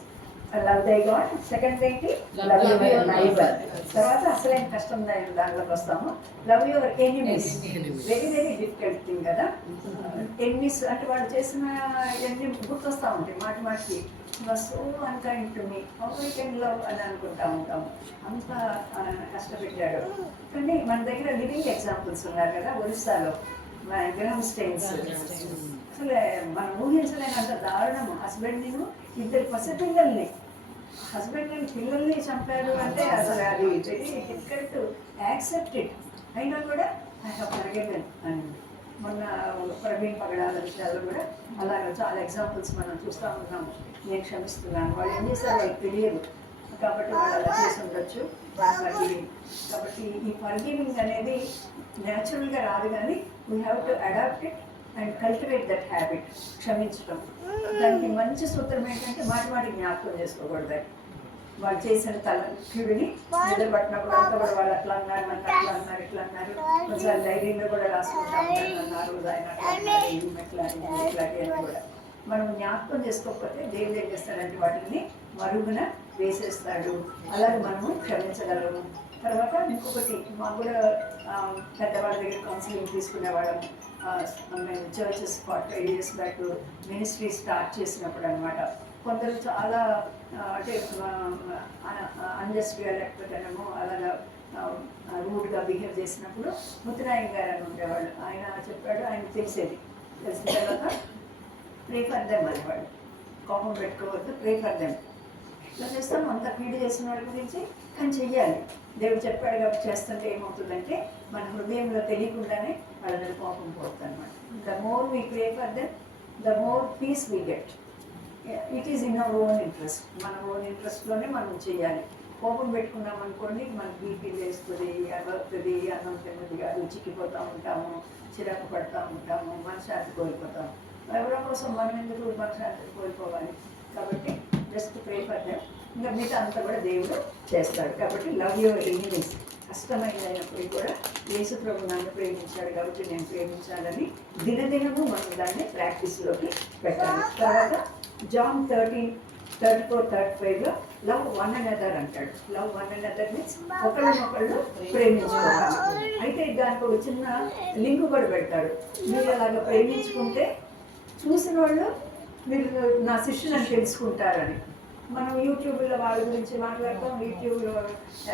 లవ్ దై గాడ్, సెకండ్ ఏంటి లవ్ యువర్ నైబర్. తర్వాత అసలైన కష్టం దాంట్లోకి వస్తాము, love your enemies. Very very difficult thing కదా. ఎనిమీస్ అంటే వాళ్ళు చేసిన ఎన్ని గుర్తొస్తూ ఉంటాయి మాటికి, so unkind to me, how I can love అని అనుకుంటా ఉంటాము. అంత కష్టపెట్టాడు. కానీ మన దగ్గర లివింగ్ ఎగ్జాంపుల్స్ ఉన్నారు కదా, ఒరిస్సాలో గ్రహం స్టెయిన్స్. అసలు మనం ఊహించలేనంత దారుణము. హస్బెండ్ని 2 పసిపిల్లల్ని పిల్లల్ని చంపారు అంటే అసలు అది very difficult to accept it. అయినా కూడా ఐ హావ్ ఫర్గివెన్ అని. మొన్న ప్రవీణ్ పగడాల విషయాల్లో కూడా అలాగే చాలా ఎగ్జాంపుల్స్ మనం చూస్తూ ఉన్నాము. నేను క్షమిస్తున్నాను, వాళ్ళు ఏం చేశారు వాళ్ళకి తెలియదు కాబట్టి వాళ్ళు అలా చేసి ఉండొచ్చు. కాబట్టి ఈ ఫర్గివింగ్ అనేది న్యాచురల్గా రాదు, కానీ we have to adapt it and cultivate that habit. క్షమించడం దానికి మంచి సూత్రం ఏంటంటే మాటి జ్ఞాపకం చేసుకోకూడదు. వాళ్ళు చేసిన కీడుని నిలబట్టినప్పుడు అంతా కూడా వాళ్ళు అట్లా అన్నారు, నన్ను అట్లా అన్నారు, ఇట్లా అన్నారు. ఒకసారి డైరీలో కూడా రాసుకుంటారు, అన్నారు ఆయన ఇట్లాంటి అని కూడా. మనం జ్ఞాపకం చేసుకోకపోతే దేవుడు ఏం చేస్తాడంటే వాటిని మరుగున వేసేస్తాడు. అలాగే మనము క్షమించగలము. తర్వాత ఇంకొకటి, మాకు కూడా పెద్దవాళ్ళ దగ్గర కౌన్సిలింగ్ తీసుకునేవాళ్ళము. మేము churches 45 years back ministry start చేసినప్పుడు అనమాట. కొందరు చాలా అంటే అన్జస్ట్గా లేకపోతేనేమో అలాగా రూడ్గా బిహేవ్ చేసినప్పుడు ముత్తునాయక్ గారు అని ఉండేవాళ్ళు. ఆయన చెప్పాడు, ఆయన తెలిసిన తర్వాత ప్రే ఫర్ దెమ్ అనేవాడు. కోపం పెట్టుకోవద్దు, ప్రే ఫర్ దెమ్. ఇట్లా చేస్తాం అంత పీడ చేసిన వాళ్ళ గురించి, కానీ చెయ్యాలి. దేవుడు చెప్పాడు కాబట్టి చేస్తుంటే ఏమవుతుందంటే మన హృదయంలో తెలియకుండానే వాళ్ళ మీద కోపం పోతుంది అనమాట. The more we pray for them, the more peace we get. It is in our own interest. మన ఓన్ ఇంట్రెస్ట్లోనే మనం చేయాలి. కోపం పెట్టుకున్నాం అనుకోండి, మనకి బీపీ వేస్తుంది, అవుతుంది, అన్నం తిన్నదిగా చిక్కిపోతూ ఉంటాము, చిరాకు పడుతూ ఉంటాము, మనశ్శాంతి కోల్పోతాము. ఎవరో కోసం మనం ఎందుకు మనశ్శాంతి కోల్పోవాలి? కాబట్టి జస్ట్ ప్రే ఫర్ దెమ్. ఇంకా మిగతా అంతా కూడా దేవుడు చేస్తాడు. కాబట్టి లవ్ యువర్ ఎనిమీస్. కష్టమైనప్పుడు కూడా యేసు ప్రభు నన్ను ప్రేమించాడు కాబట్టి నేను ప్రేమించాలని దినదినము మనం దాన్ని ప్రాక్టీస్లోకి పెట్టాలి. తర్వాత జాన్ 13:34-35లో లవ్ వన్ అనదర్ అంటాడు. లవ్ వన్ అనదర్ మీన్స్ ఒకళ్ళనొకళ్ళు ప్రేమించుకోవాలి. అయితే దానికి ఒక చిన్న లింక్ కూడా పెడతాడు. మీరు అలాగా ప్రేమించుకుంటే చూసిన వాళ్ళు మీరు నా శిష్యులని తెలుసుకుంటారని. మనం యూట్యూబ్లో వాళ్ళ గురించి మాట్లాడతాం. యూట్యూబ్లో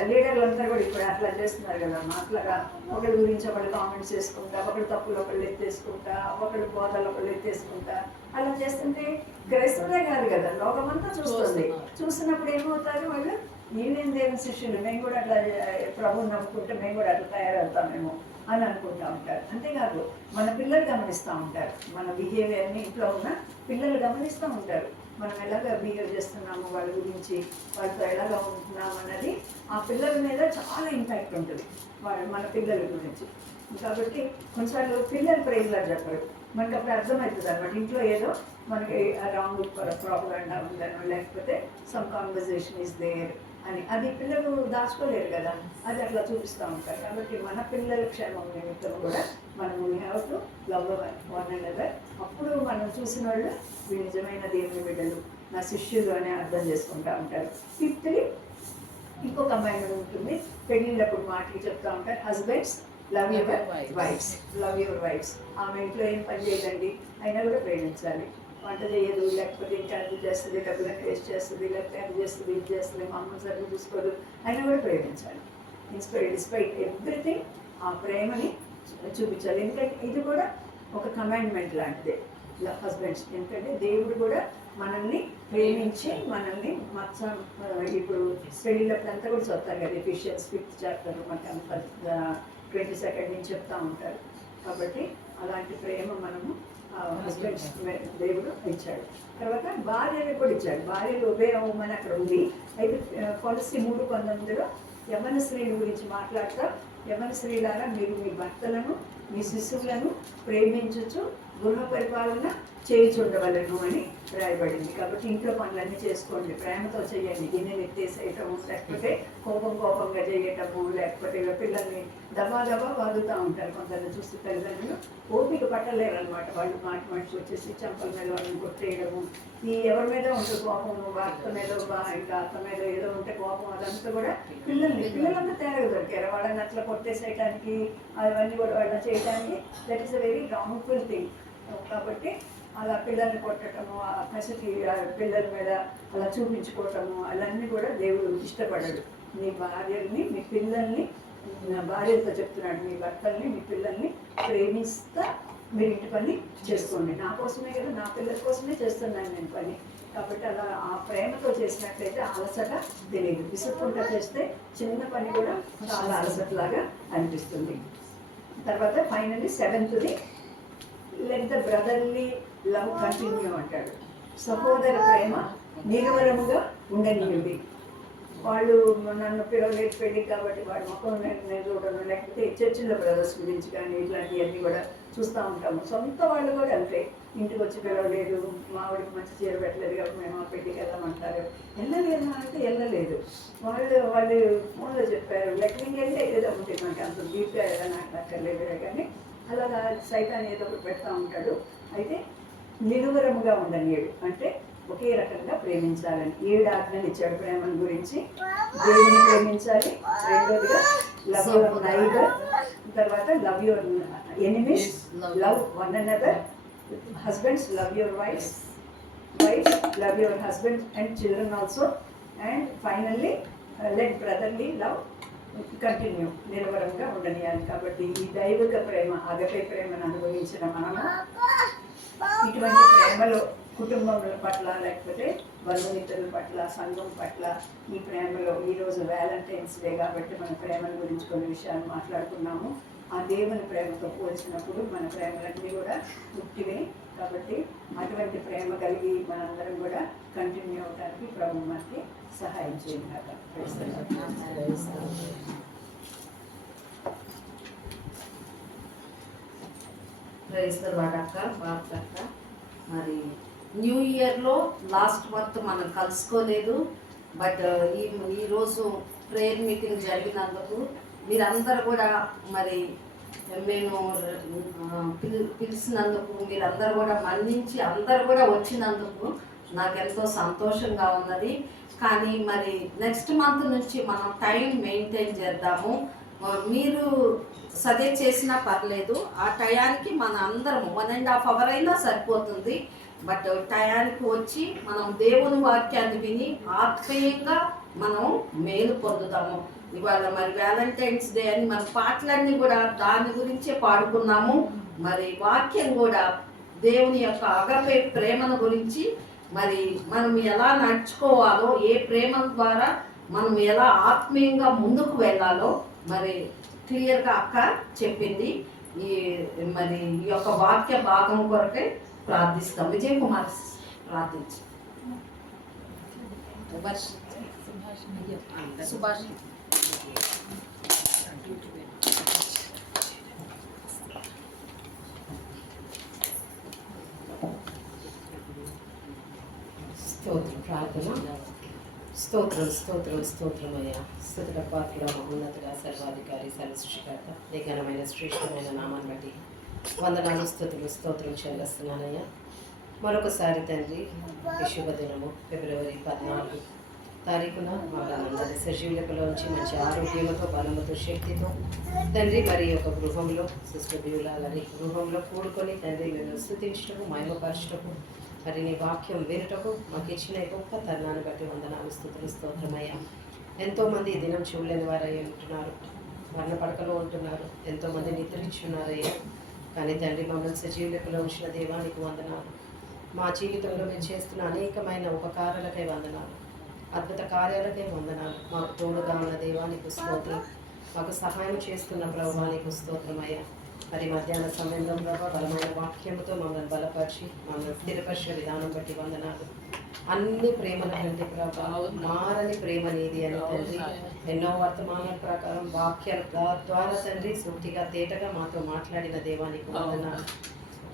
లీడర్లు అందరూ కూడా ఇప్పుడు అట్లా చేస్తున్నారు కదా, అట్లాగా ఒకళ్ళ గురించి ఒకళ్ళు కామెంట్స్ చేసుకుంటా, ఒకళ్ళు తప్పులు ఒకళ్ళు ఎత్తేసుకుంటా, ఒకళ్ళు బోధలు ఒకళ్ళు ఎత్తేసుకుంటా, అలా చేస్తుంటే క్రైస్తవులే కాదు కదా, లోకమంతా చూస్తుంది. చూసినప్పుడు ఏమవుతారు వాళ్ళు, నేనేం దేవుని శిష్యులు, మేము కూడా అట్లా ప్రభువుని నమ్ముకుంటే మేము కూడా అట్లా తయారవుతామేమో అని అనుకుంటూ ఉంటారు. అంతేకాదు మన పిల్లలు గమనిస్తూ ఉంటారు, మన బిహేవియర్ని ఇంట్లో ఉన్న పిల్లలు గమనిస్తూ ఉంటారు. మనం ఎలాగ బిహేవ్ చేస్తున్నాము, వాళ్ళ గురించి వాళ్ళతో ఎలాగ ఉంటున్నాము అన్నది ఆ పిల్లల మీద చాలా ఇంపాక్ట్ ఉంటుంది, మన పిల్లల గురించి. కాబట్టి కొన్నిసార్లు పిల్లలు ప్రైజ్లా చెప్పరు, మనకి అప్పుడు అర్థమవుతుంది అనమాట. ఇంట్లో ఏదో మనకి రాంగ్ ప్రాపగండా ఉందనో, లేకపోతే సమ్ కాన్వర్జేషన్ ఈజ్ దేర్ అని, అది పిల్లలు దాచుకోలేరు కదా, అది అట్లా చూపిస్తూ ఉంటారు. కాబట్టి మన పిల్లల క్షేమం నిమిత్తం కూడా మనం we have to love one another. అప్పుడు మనం చూసిన వాళ్ళు వీళ్ళు నిజమైన దేవుని బిడ్డలు, నా శిష్యులు అని అర్థం చేసుకుంటూ ఉంటారు. ఫిఫ్త్లీ ఇంకొక అమ్మాయి ఉంటుంది, పెళ్ళిళ్ళప్పుడు మాటలు చెప్తూ ఉంటారు, husbands love your wives. Love your wives. ఆమె ఇంట్లో ఏం పని చేయదండి, అయినా కూడా ప్రేమించాలి. వంట చేయదు, లేకపోతే ఇంకా అది చేస్తుంది, డబ్బులను వేస్ట్ చేస్తుంది, లేకపోతే అది చేస్తుంది, ఇది చేస్తుంది, మా అమ్మ సరిగ్గా చూసుకోదు, అయినా కూడా ప్రేమించాలి. డిస్పైట్ ఎవ్రీథింగ్ ఆ ప్రేమని చూపించాలి. ఎందుకంటే ఇది కూడా ఒక కమాండ్మెంట్ లాంటిదే హస్బెండ్స్. ఎందుకంటే దేవుడు కూడా మనల్ని ప్రేమించి మనల్ని ఇప్పుడు పెళ్ళిళ్ళప్పుడు అంతా కూడా చదువుతారు కదా, ఎఫిషియన్స్ 5th చాప్టర్ మనకి 22nd నుంచి చెప్తా ఉంటారు. కాబట్టి అలాంటి ప్రేమ మనము హస్బెండ్స్ దేవుడు ఇచ్చాడు. తర్వాత భార్యలకు కూడా ఇచ్చాడు. భార్యలు ఒబే అవ్వమని అక్కడ ఉంది. అయితే పాలసీ 3:19లో యవ్వన స్త్రీల గురించి మాట్లాడతా, యవ్వన స్త్రీలారా మీరు మీ భర్తలను మీ శిశువులను ప్రేమించచ్చు, గృహ పరిపాలన చేయుచుండవలను అని రాయబడింది. కాబట్టి ఇంట్లో పనులన్నీ చేసుకోండి, ప్రేమతో చేయండి. గిన్నెలు ఎత్తేసేయటము, లేకపోతే కోపంగా చేయటము, లేకపోతే పిల్లల్ని దబా వాదుతూ ఉంటారు. కొందరిని చూస్తే తల్లిదండ్రులు ఓపిక పట్టలేరు అనమాట. వాళ్ళు మాట వచ్చేసి చంపల మీద వాళ్ళని కొట్టేయడము, ఈ ఎవరి మీద ఉంటుంది కోపం, భర్త మీద ఇంకా అత్త మీద ఏదో ఉంటే కోపం, అదంతా కూడా పిల్లలంతా తేరగా దొరికారు. వాళ్ళని అట్లా కొట్టేసేయటానికి అవన్నీ కూడా వాళ్ళని చేయడానికి that is a very wrongful thing. కాబట్టి అలా పిల్లల్ని కొట్టడము, ఆ కసికి పిల్లల మీద అలా చూపించుకోవటము, అలాన్నీ కూడా దేవుడు ఇష్టపడడు. మీ భార్యల్ని మీ పిల్లల్ని, భార్యలతో చెప్తున్నాడు, మీ భర్తల్ని మీ పిల్లల్ని ప్రేమిస్తా మీరు ఇంటి పని చేసుకోండి. నా కోసమే కదా, నా పిల్లల కోసమే చేస్తున్నాను నేను పని. కాబట్టి అలా ఆ ప్రేమతో చేసినట్లయితే అలసట తెలియదు. విసుక్కుంటా చేస్తే చిన్న పని కూడా చాలా అలసటలాగా అనిపిస్తుంది. తర్వాత finally 7th let the brotherly love continue అంటాడు. సహోదర ప్రేమ నిరవరముగా ఉండనివ్వండి. వాళ్ళు నన్ను పిలవలేదు పెళ్ళి కాబట్టి వాడి ముఖం నేను చూడను, లేకపోతే చర్చిలో బ్రదర్స్ గురించి కానీ ఇట్లాంటివన్నీ కూడా చూస్తూ ఉంటాము. సొంత వాళ్ళు కూడా అంతే, ఇంటికి వచ్చి పిలవలేదు, మావిడికి మంచి చీర పెట్టలేదు కాబట్టి మేము ఆ పెళ్ళికి వెళ్ళమంటారు. వెళ్ళలేదు అంటే వెళ్ళలేదు, వాళ్ళు ఫోన్లో చెప్పారు, లెక్కలింగ్ వెళ్తే ఏదో ఉంటుంది, మనకి అంత డీప్గా ఏదైనా అక్కర్లేదు. కానీ అలాగా సైతాన్ని ఏదో ఒకటి పెడతా ఉంటాడు. అయితే నిలువరముగా ఉండనియడు అంటే ఒకే రకంగా ప్రేమించాలని 7 ఆజ్ఞలు ఇచ్చాడు ప్రేమను గురించి. దేవుని ప్రేమించాలి, రెండోదిగా లవ్ యువర్ నైబర్, తర్వాత love your enemies, love one another, husbands love your wives love your husbands and children also, and finally let brotherly love continue, నిరవరంగా ఉండనియాలి. కాబట్టి ఈ దైవిక ప్రేమ, అగపే ప్రేమను అనుభవించిన మనము ఇటువంటి ప్రేమలో కుటుంబముల పట్ల, లేకపోతే బంధుమిత్రుల పట్ల, సంఘం పట్ల ఈ ప్రేమలో ఈరోజు వ్యాలంటైన్స్ డే కాబట్టి మన ప్రేమల గురించి కొన్ని విషయాలు మాట్లాడుకున్నాము. ఆ దేవుని ప్రేమతో పోల్చినప్పుడు మన ప్రేమలన్నీ కూడా పుట్టివే. కాబట్టి అటువంటి ప్రేమ కలిగి మనందరం కూడా కంటిన్యూ అవడానికి ప్రభు మనకి సహాయం చేయాలి. అక్క బాబు అక్క, మరి న్యూ ఇయర్లో లాస్ట్ మంత్ మనం కలుసుకోలేదు, బట్ ఈరోజు ప్రేయర్ మీటింగ్ జరిగినందుకు మీరందరూ కూడా మరి మేము పిలిచినందుకు మీరందరూ కూడా మన్నించి అందరూ కూడా వచ్చినందుకు నాకు ఎంతో సంతోషంగా ఉన్నది. కానీ మరి నెక్స్ట్ మంత్ నుంచి మనం టైం మెయింటైన్ చేద్దాము. మీరు సజెస్ట్ చేసినా పర్లేదు, ఆ టయానికి మన అందరము 1.5 hour అయినా సరిపోతుంది. బట్ టయానికి వచ్చి మనం దేవుని వాక్యాన్ని విని ఆత్మీయంగా మనం మేలు పొందుతాము. ఇవాళ మరి వ్యాలంటైన్స్ డే అని మన పాటలన్నీ కూడా దాని గురించే పాడుకున్నాము. మరి వాక్యం కూడా దేవుని యొక్క అగపే ప్రేమను గురించి, మరి మనం ఎలా నడుచుకోవాలో, ఏ ప్రేమ ద్వారా మనం ఎలా ఆత్మీయంగా ముందుకు వెళ్ళాలో మరి క్లియర్గా అక్క చెప్పింది. మరి ఈ యొక్క వాక్య భాగం కొరకే ప్రార్థిస్తాం. విజయ్ కుమార్ ప్రార్థించి సుభాష్ స్తోత్రం ప్రార్థన. స్తోత్రమయ్యా, స్తుతుల పాత్ర, మహోన్నతుడ, సర్వాధికారి, సర్వసృష్టికర్త, నీ ఘనమైన శ్రేష్టమైన నామాన్ని బట్టి వందనాలు, స్తోత్రం చెల్లిస్తున్నానయ్యా. మరొకసారి తండ్రి, ఈ శుభదినము ఫిబ్రవరి 14 తారీఖున మనందరి సజీవులకులో ఉంచి మంచి ఆరోగ్యంతో బలముతో శక్తితో తండ్రి మరి ఒక గృహంలో సిస్టర్ బ్యూలా గారి గృహంలో కూడుకొని తండ్రి మేము స్తుతించటకు మహిమపరచటకు మరి నీ వాక్యం వినటకు మాకు ఇచ్చిన గొప్ప తరుణాన్ని బట్టి వందనాలు స్తుతులు స్తోత్రమయ్యా. ఎంతోమంది ఈ దినం చూడలేని వారై ఉంటున్నారు, వర్ణ పడకలో ఉంటున్నారు, ఎంతోమంది నిద్రించున్నారయ్యా. కానీ తండ్రి మమ్మల్ని సజీవులకులో ఉంచిన దేవానికి వందనాలు. మా జీవితంలో మేము చేస్తున్న అనేకమైన ఉపకారాలకై వందనాలు, అద్భుత కార్యాలకై వందనాలు. మాకు తోడుగా ఉన్న దేవానికి స్తోత్రం, మాకు సహాయం చేస్తున్న ప్రభువానికి స్తోత్రమయ్యా. మరి మధ్యాహ్న సమయంలో ప్రభావ బలమైన వాక్యంతో మమ్మల్ని బలపరిచి మమ్మల్ని స్థిరపరిచిన విధానం బట్టి వందనాలు. అన్ని ప్రేమల కంటే ప్రభావ మారని ప్రేమ నీది అని తండ్రి ఎన్నో వర్తమానాల ప్రకారం వాక్యాల ద్వారా తండ్రి సూటిగా తేటగా మాతో మాట్లాడిన దేవానికి వందనాలు.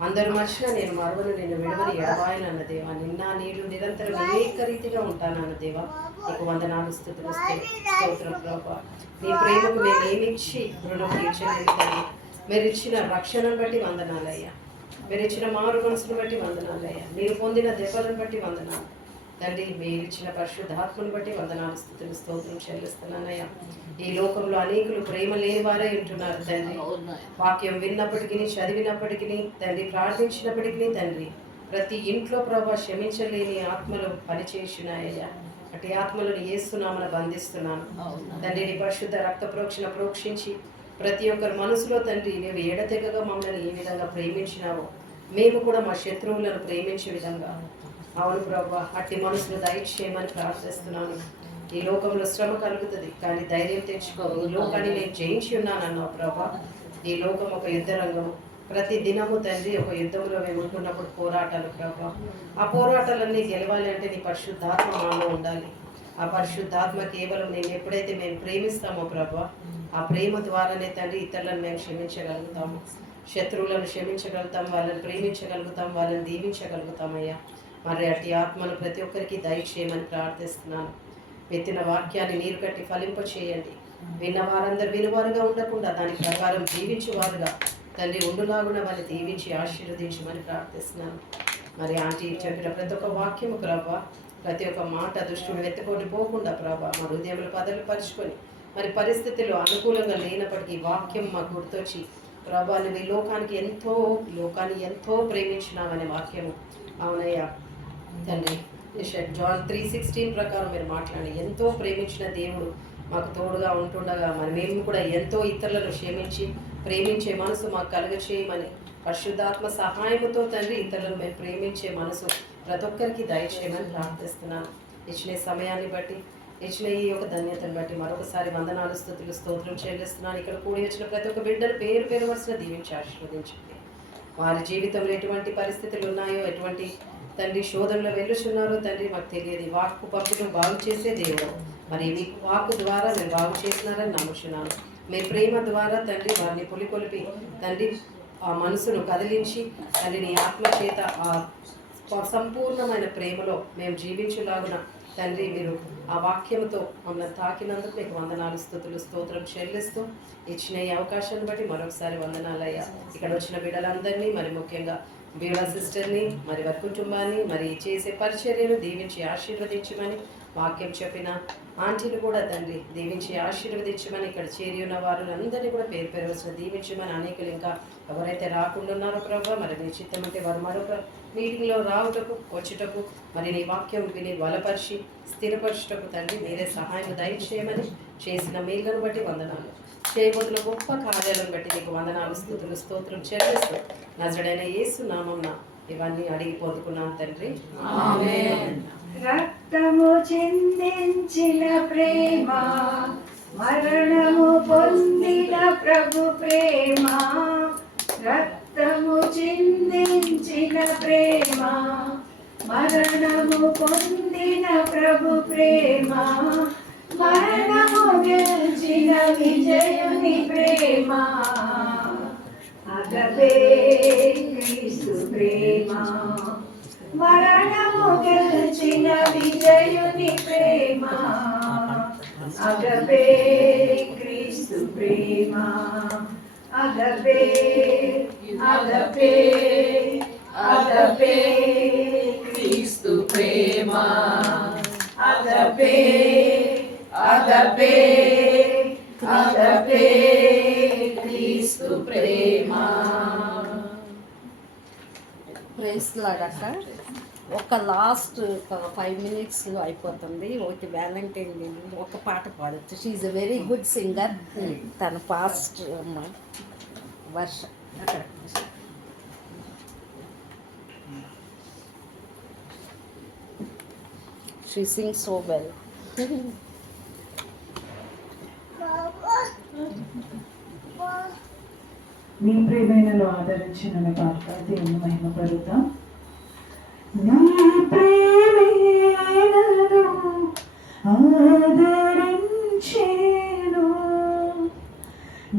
అందరూ మర్చినా నేను మరువను నిన్ను విడవని ఎడబాయను అన్న దేవా, నిన్న నీడు నిరంతరం ఏకరీతిగా ఉంటానన్న దేవా నీకు వందనాలు స్తుతులు స్తోత్రం ప్రభా. నీ ప్రేమకు మేము ఏమిచ్చి రుణం తీర్చలేదు తండ్రి. మీరు ఇచ్చిన రక్షణను బట్టి వందనాలయ్యా, మీరు ఇచ్చిన మారు మనసును బట్టి వందనాలయ్యా, మీరు పొందిన దెబ్బలను బట్టి వందనాలు తండ్రి. మీరు ఇచ్చిన పరిశుద్ధాత్మను బట్టి వందనాలు స్తుతులు స్తోత్రం చెల్లిస్తున్నానయ్యా. ఈ లోకంలో అనేకులు ప్రేమ లేని వారే ఉంటున్నారు తండ్రి. వాక్యం విన్నప్పటికీ చదివినప్పటికీ తండ్రి ప్రార్థించినప్పటికీ తండ్రి ప్రతి ఇంట్లో ప్రభావ క్షమించలేని ఆత్మలు పనిచేసినాయ్యా. అటు ఆత్మలను యేసునామమున బంధిస్తున్నాను తండ్రి. నీ పరిశుద్ధ రక్త ప్రోక్షణ ప్రోక్షించి ప్రతి ఒక్కరి మనసులో తండ్రి నీవు ఎడతెగగా మమ్మల్ని ఏ విధంగా ప్రేమించినావో మేము కూడా మా శత్రువులను ప్రేమించే విధంగా అవును ప్రభా అట్టి మనసును దయచేయమని ప్రార్థిస్తున్నాను. ఈ లోకంలో శ్రమ కలుగుతుంది కానీ ధైర్యం తెచ్చుకో, ఈ లోకాన్ని నేను జయించి ఉన్నానన్నావు ప్రభా. ఈ లోకం ఒక యుద్ధ రంగము, ప్రతి దినము తండ్రి ఒక యుద్ధంలో మేము ఉంటున్నప్పుడు పోరాటాలు ప్రభా. ఆ పోరాటాలన్నీ గెలవాలి అంటే నీ పరిశుద్ధాత్మ మాలో ఉండాలి. ఆ పరిశుద్ధాత్మ కేవలం నేను ఎప్పుడైతే మేము ప్రేమిస్తామో ప్రభా ఆ ప్రేమ ద్వారానే తండ్రి ఇతరులను మేము క్షమించగలుగుతాము, శత్రువులను క్షమించగలుగుతాం, వాళ్ళని ప్రేమించగలుగుతాం, వాళ్ళని దీవించగలుగుతామయ్యా. మరి అట్టి ఆత్మను ప్రతి ఒక్కరికి దయచేయమని ప్రార్థిస్తున్నాను. పెట్టిన వాక్యాన్ని నీరు కట్టి ఫలింప చేయండి. విన్న వారందరూ వినువారుగా ఉండకుండా దాని ప్రకారం జీవించేవారుగా తండ్రి ఉండులాగున వారిని దీవించి ఆశీర్వదించమని ప్రార్థిస్తున్నాను. మరి ఆంటీ చెప్పిన ప్రతి ఒక్క వాక్యము ప్రభా, ప్రతి ఒక్క మాట దుష్టుడు వెతుకొని పోకుండా ప్రభా మా హృదయములు పదలు పరుచుకొని మరి పరిస్థితులు అనుకూలంగా లేనప్పటికీ వాక్యం మాకు గుర్తొచ్చి ప్రభా నువ్వు ఈ లోకాన్ని ఎంతో ప్రేమించినావనే వాక్యము అవునయ్యా తండ్రి. జాన్ 3:16 ప్రకారం మీరు మాట్లాడి ఎంతో ప్రేమించిన దేవుడు మాకు తోడుగా ఉంటుండగా మరి మేము కూడా ఎంతో ఇతరులను క్షమించి ప్రేమించే మనసు మాకు కలుగచేయమని పరిశుద్ధాత్మ సహాయముతో తండ్రి ఇతరులను మేము ప్రేమించే మనసు ప్రతి ఒక్కరికి దయచేయమని ప్రార్థిస్తున్నాను. ఇచ్చిన సమయాన్ని బట్టి ఇచ్చిన ఈ యొక్క ధన్యతను బట్టి మరొకసారి వందనాలు స్తుతులు స్తోత్రం చెల్లిస్తున్నాను. ఇక్కడ కూడి వచ్చిన ప్రతి ఒక్క బిడ్డలు పేరు పేరు వరుసగా దీవించి ఆశీర్వదించండి. వారి జీవితంలో ఎటువంటి పరిస్థితులు ఉన్నాయో, ఎటువంటి తండ్రి శోధనలో వెళ్ళుచున్నారో తండ్రి మాకు తెలియదు. వాక్కు పంపడం బాగు చేసే దేవుడు, మరి మీ వాక్కు ద్వారా మీరు బాగు చేసినారని నమ్ముచున్నాను. మీ ప్రేమ ద్వారా తండ్రి వారిని పులికొలిపి తండ్రి ఆ మనసును కదిలించి తండ్రి నీ ఆత్మ చేత ఆ సంపూర్ణమైన ప్రేమలో మేము జీవించులాగున తండ్రి మీరు ఆ వాక్యంతో మమ్మల్ని తాకినందుకు మీకు వందనాలు స్తుతులు స్తోత్రం చెల్లిస్తూ ఇచ్చిన ఈ అవకాశాన్ని బట్టి మరొకసారి వందనాలయ్యా. ఇక్కడ వచ్చిన బిడ్డలందరినీ మరి ముఖ్యంగా బ్యూలా సిస్టర్ని మరి వారి కుటుంబాన్ని మరి చేసే పరిచర్యను దీవించి ఆశీర్వదించమని వాక్యం చెప్పిన ఆంటీని కూడా తండ్రి దీవించి ఆశీర్వదించమని ఇక్కడ చేరి ఉన్న వారు అందరినీ కూడా పేరు పేరు వచ్చిన దీవించమని అనేకులు ఇంకా ఎవరైతే రాకుండా ఉన్నారో ప్రభావ మరి నీ చిత్తం అంటే వారు మరొక మీటింగ్లో రావుటకు వచ్చుటకు మరి నీ వాక్యం విని బలపరిచి స్థిరపరచుటకు తండ్రి మీరే సహాయం దయచేయమని చేసిన మేలును బట్టి వందనాలు. చేయబోతున్న గొప్ప కార్యాలను బట్టి నీకు వందనాలు స్తుతులు స్తోత్రం చెల్లిస్తూ నజరుడైన యేసు నామమున ఇవన్నీ అడిగి పొందుకున్నాను తండ్రి, ఆమేన్. రక్తము చిందించిన ప్రేమ, మరణము పొందిన ప్రభు ప్రేమ, రక్తము చిందించిన ప్రేమ, మరణము పొందిన ప్రభు ప్రేమ, మరణము గెలిచిన విజయుని ప్రేమ, అగపే క్రీస్తు ప్రేమ, మరణము గెలిచిన విజయుని ప్రేమ, అగపే క్రీస్తు ప్రేమ, అగపే అగపే అగపే క్రీస్తు ప్రేమ, అగపే అగపే అగపే క్రీస్తు ప్రేమ. ప్రైస్ లాడక ఒక లాస్ట్ ఒక 5 minutesలో అయిపోతుంది. ఒకటి వ్యాలంటైన్ డే ఒక పాట పాడచ్చు. She is a very good singer. తన పాస్ట్ అమ్మ వర్ష అక్కడ షీ సింగ్ సో వెల్. నీ ప్రేమైనను ఆదరించి నన్ను పాడతా దేవుని మహిమ పడుతాం. నీ ప్రేమైనను ఆదరించేను,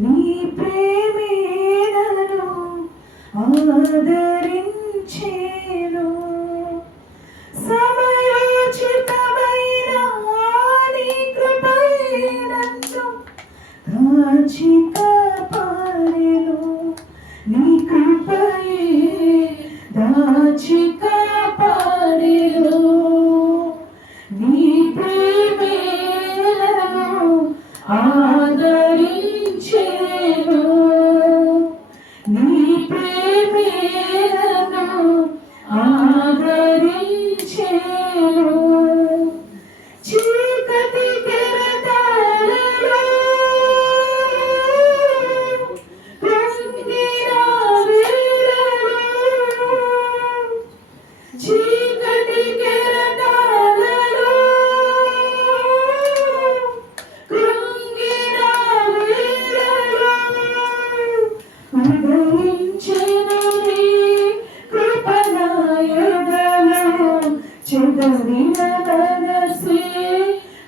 నీ ప్రేమైనను ఆదరించేను, సమయోచితమైన నీ కృపయే నన్ను కాచి కాపాడెను, నీ కృపయే దాచి కాపాడెను, నీ ప్రేమేలను ఆదరించెను, నీ ప్రేమేలను ఆదరించెను, చీకటి కెరటాలలో కృంగిన వేళలో, చీకటి కెరటాలలో కృంగిన వేళలో ఉదయించెను నీ కృప నా ఎదలో, చెదరిన మనసే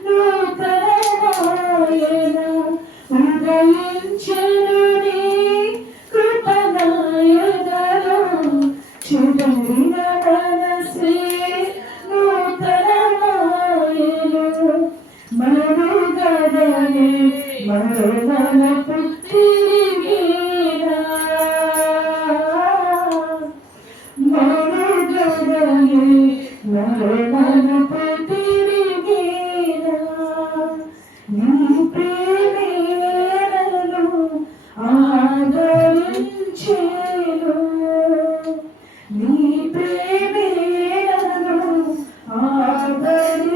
నూతనమాయెను, ఉదయించెను నీ కృప నా ఎదలో, చెదరిన మనసే నూతనమాయెను, మరుగదనే మరువనపు తిరిగేనా, మరుగదనే మరువనపు తిరిగేనా, నీ ప్రేమేలను ఆదరించెను, నీ ప్రేమేలను ఆదరించెను,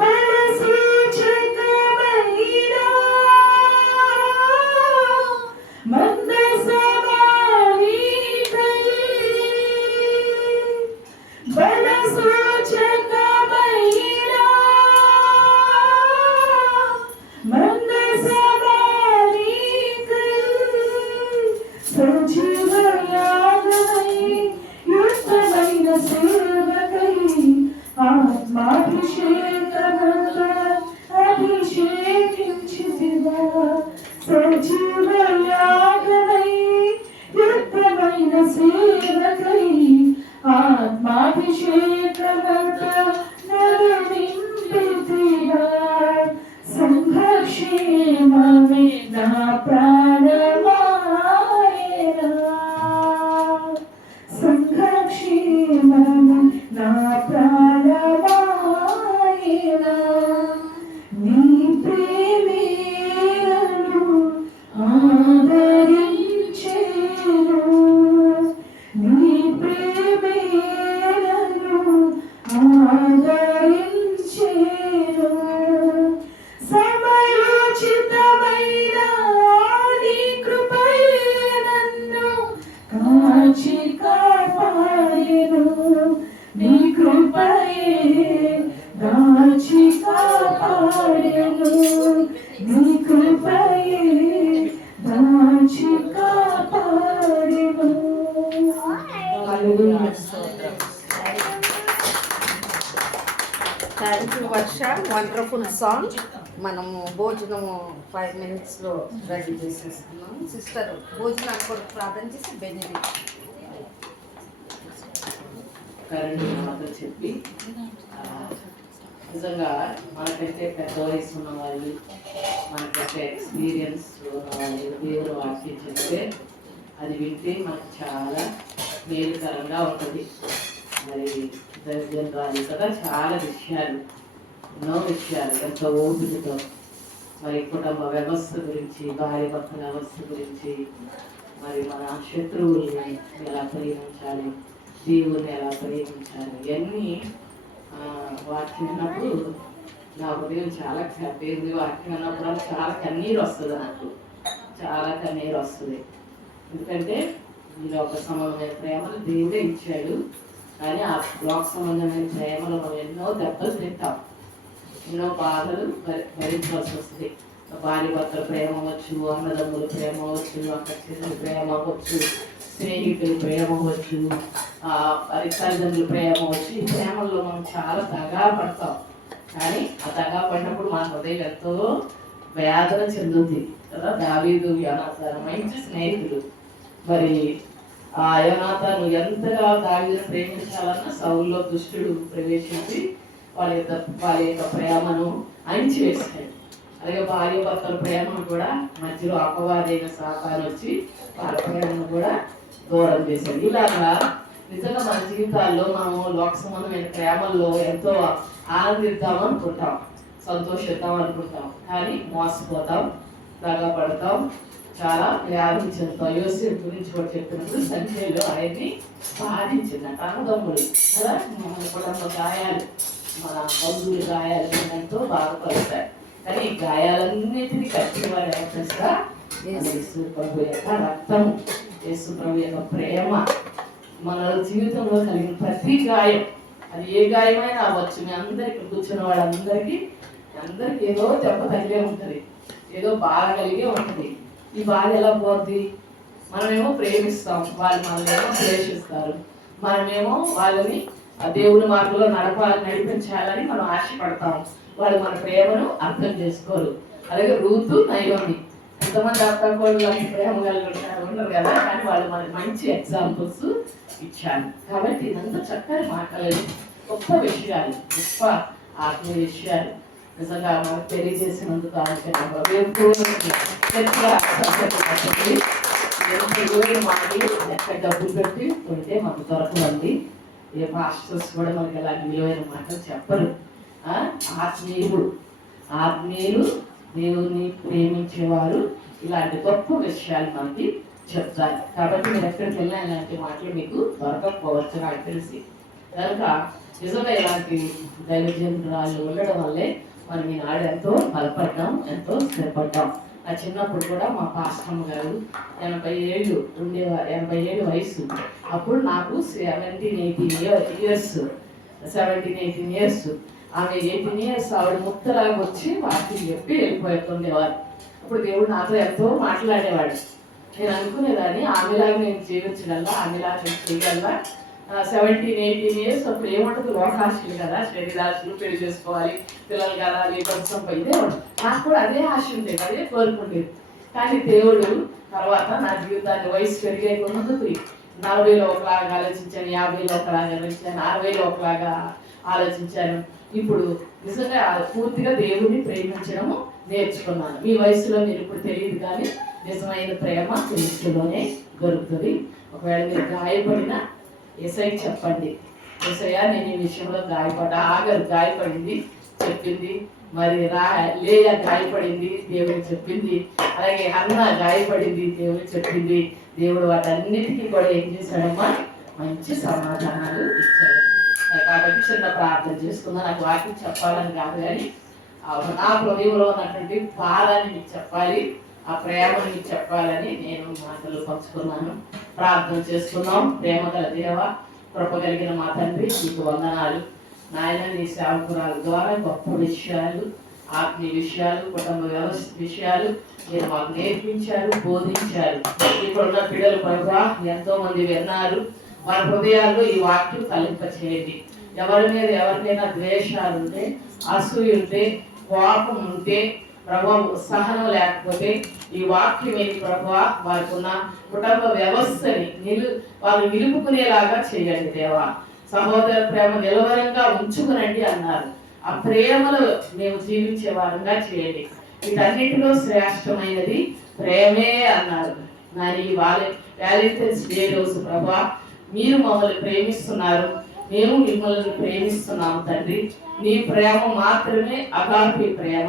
మనసూచకమైన మందసమానీకయే, బలసూచకమైన మందసమానీకయే, సజీవయాగమై యుక్తమైన సేవకై ఆత్మాభిషేకముతో అభిషేకించితివా, సజీవయాగమై యుక్తమైన సేవకై ఆత్మాభిషేకముతో నరునింపితివా, సంఘక్షేమమే నా ప్రాణమాయెనా, సంఘక్షేమమే నా ప్రాణమాయెనా, నీ ప్రేమేలను ఆదరించెను, నీ ప్రేమేలను ఆదరించెను, సమయోచితమైన నీ కృపయే నన్ను కాచి కాపాడెను, నీ కృపయే దాచి కాపాడెను, నీ కృపయే దాచి కాపాడెను. Thank you Varsha, wonderful song. మనము భోజనము 5 minutesలో రెడీ చేసేస్తున్నాం. సిస్టర్ భోజనాన్ని కూడా ప్రార్థన చేసి బెనిఫిట్ కరణి మాటలు చెప్పి నిజంగా మనకంటే పెద్ద వయసు ఉన్న వాళ్ళు, మనకంటే ఎక్స్పీరియన్స్ ఉన్న వాళ్ళు దేవుడు వాక్యం చెప్తే అది వింటే మనకు చాలా మేలుకరంగా ఉంటుంది. మరి దైవజనురాలు కదా, చాలా విషయాలు, ఎన్నో విషయాలు ఎంతో ఓపికతో మరి కుటుంబ వ్యవస్థ గురించి, భార్య భర్తల వ్యవస్థ గురించి, మరి మన శత్రువుల్ని ఎలా ప్రేమించాలి, దేవుని ఎలా ప్రేమించాలి, ఇవన్నీ వాక్యం విన్నప్పుడు నా హృదయం చాలా దేవుని వాక్యం విన్నప్పుడు చాలా కన్నీరు వస్తుంది, నాకు చాలా కన్నీరు వస్తుంది. ఎందుకంటే ఈ లోక సంబంధమైన ప్రేమలు దేవుడే ఇచ్చాడు, కానీ ఆ లోక సంబంధమైన ప్రేమలో మనం ఎన్నో దెబ్బలు తింటాం, ఎన్నో బాధలు భరించాల్సి వస్తుంది. భార్య భర్తల ప్రేమ అవ్వచ్చు, అన్నదమ్ముల ప్రేమ అవ్వచ్చు, అక్క చెల్లెల ప్రేమ అవ్వచ్చు, స్నేహితుల ప్రేమ అవ్వచ్చు, తల్లిదండ్రుల ప్రేమ అవ్వచ్చు. ఈ ప్రేమల్లో మనం చాలా దగా పడతాం, కానీ ఆ దగా పడినప్పుడు మన హృదయం ఎంతో వేదన చెందుతుంది కదా. దావీదు యోనాతాను మంచి స్నేహితులు. మరి ఆ యోనాతాను ఎంతగా దావీదును ప్రేమించాలన్నా సౌలులో దుష్టుడు ప్రవేశించి వాళ్ళ యొక్క ప్రేమను అణిచివేశాడు. అలాగే భార్య భర్తల ప్రేమను కూడా మధ్యలో అపవాదైన సాతాను వచ్చి వాళ్ళ ప్రేమను కూడా దూరం చేశాడు. ఇలాగా నిజంగా మన జీవితాల్లో మనము లోక సంబంధమైన ప్రేమల్లో ఎంతో ఆనందిద్దాం అనుకుంటాం, సంతోషిద్దాం అనుకుంటాం, కానీ మోసపోతాం, దగపడతాం, చాలా వ్యాధి చెందుతాం. యోసేపు గురించి కూడా చెప్పినప్పుడు సంఖ్యలో ఆయన్ని బాధించిందంట. అన్నదమ్ములు కదా, మన కుటుంబ గాయాలు, మన బంధువులు గాయాలు ఎంతో బాధపడతాయి. కానీ ఈ గాయాలన్నిటినీ కట్టిన వారు ఏమనిస్తా యేసు ప్రభు యొక్క రక్తం, యేసు ప్రభు యొక్క ప్రేమ. మన జీవితంలో కలిగిన ప్రతి గాయం, అది ఏ గాయమైనా అవ్వచ్చు. మీ అందరికి కూర్చున్న వాళ్ళందరికీ ఏదో దెబ్బ తగిలే ఉంటుంది, ఏదో బాధ కలిగే ఉంటుంది. ఈ బాధ ఎలా పోద్ది? మనమేమో ప్రేమిస్తాం, వాళ్ళు మనల్ని ద్వేషిస్తారు, మనమేమో వాళ్ళని దేవుని మార్గంలో నడిపించాలని మనం ఆశపడతాం, వాళ్ళు మన ప్రేమను అర్థం చేసుకోరు. అలాగే రూతు, నయోమి ఎంతమంది అత్తకోళ్ళు ప్రేమ కలిగి ఉన్నారు కదా, కానీ వాళ్ళు మనకి మంచి ఎగ్జాంపుల్స్ ఇచ్చారు. కాబట్టి ఇదంతా చక్కని మాటలు, గొప్ప విషయాలు, గొప్ప ఆత్మీయ విషయాలు నిజంగా మనకు తెలియజేసినందుకు ఎక్కడ డబ్బులు పెట్టి కొంటే మాకు దొరకమండి. ఏ మాస్టర్స్ కూడా మనకి అలాంటి విలువైన మాటలు చెప్పరు. ఆత్మీయులు దేవుని ప్రేమించేవారు ఇలాంటి గొప్ప విషయాలు మనకి చెప్తారు. కాబట్టి మీరు ఎక్కడికి వెళ్ళినా ఇలాంటి మాటలు మీకు దొరకకపోవచ్చు నాకు తెలిసి. కనుక నిజంగా ఇలాంటి దైవజనురాలు ఉండడం వల్లే మనం ఈనాడు ఎంతో బలపడ్డాం, ఎంతో స్థిరపడ్డాం. నా చిన్నప్పుడు కూడా మా పాస్టమ్మ గారు 80 ఏళ్ళు ఉండేవారు, 80 ఏళ్ళు వయసు. అప్పుడు నాకు 17-18 ఇయర్స్. ఆమె 18 ఇయర్స్ ఆవిడ ముత్తలాగా వచ్చి వాటిని చెప్పి వెళ్ళిపోతుండేవారు. అప్పుడు దేవుడు నాతో ఎంతో మాట్లాడేవాడు. నేను అనుకునేదాన్ని ఆమెలాగా నేను జీవించగలరా, ఆమెలాగా నేను చేయగలరా. 17-18 ఇయర్స్ అప్పుడు ఏమంటుంది, లోకాశలు కదా, శరీరాశలు, పెళ్లి చేసుకోవాలి, పిల్లలు కదా, కొంచెం పోయితే నాకు కూడా అదే ఆశ ఉండేది, అదే కోరుకుండేది. కానీ దేవుడు తర్వాత నా జీవితాన్ని వయసు పెరిగే కొనుందుకు 40లో ఒకలాగా ఆలోచించాను, 50లో ఒకలాగా ఆలోచించాను, 60లో ఒకలాగా ఆలోచించాను. ఇప్పుడు నిజంగా పూర్తిగా దేవుడిని ప్రేమించడము నేర్చుకున్నాను. మీ వయసులో మీరు ఇప్పుడు తెలియదు, కానీ నిజమైన ప్రేమ క్రీస్తులోనే దొరుకుతుంది. ఒకవేళ మీరు గాయపడినా యేసయ్యకి చెప్పండి, యేసయ్య నేను ఈ విషయంలో ఆగరు గాయపడింది చెప్పింది, మరి లేయా గాయపడింది దేవుడు చెప్పింది, అలాగే అన్న గాయపడింది దేవుడు చెప్పింది. దేవుడు వాటన్నిటికీ కూడా ఏం చేశాడమ్మా, మంచి సమాధానాలు ఇచ్చాడు. కాబట్టి చిన్న ప్రార్థన చేసుకుందా. నాకు వాక్యం చెప్పాలని కాదు, కానీ నా హృదయంలో ఉన్నటువంటి బాధని మీకు చెప్పాలి, ఆ ప్రేమను మీకు చెప్పాలని నేను మాటలు పంచుకున్నాను. ప్రార్థన చేసుకున్నాం. ప్రేమ గల దేవ, కృప కలిగిన మా తండ్రి, మీకు వందనాలు నాయన. నీ సేవకురాల ద్వారా గొప్ప విషయాలు, ఆత్మీయ విషయాలు, కుటుంబ వ్యవస్థ విషయాలు మీరు మాకు నేర్పించారు, బోధించారు. ఇప్పుడున్న పిల్లలు ప్రభా ఎంతో మంది విన్నారు, వారి హృదయాల్లో ఈ వాక్యం కలింపచేయండి. ఎవరి మీద ఎవరికైనా ద్వేషాలు ఉంటే, అసూయ ఉంటే, కోపం ఉంటే ప్రభా, సహనం లేకపోతే ఈ వాక్యం ఏంటి ప్రభా, వారికి ఉన్న కుటుంబ వ్యవస్థని వాళ్ళు నిలుపుకునేలాగా చేయండి దేవా. సహోదర ప్రేమ నిలవరంగా ఉంచుకునండి అన్నారు. ఆ ప్రేమలో మేము జీవించే వారంగా చేయండి. వీటన్నిటిలో శ్రేష్టమైనది ప్రేమే అన్నారు. మరి వ్యాలంటైన్స్ డే రోజు ప్రభా మీరు మమ్మల్ని ప్రేమిస్తున్నారు, మేము మిమ్మల్ని ప్రేమిస్తున్నాము తండ్రి. నీ ప్రేమ మాత్రమే అగాపే ప్రేమ.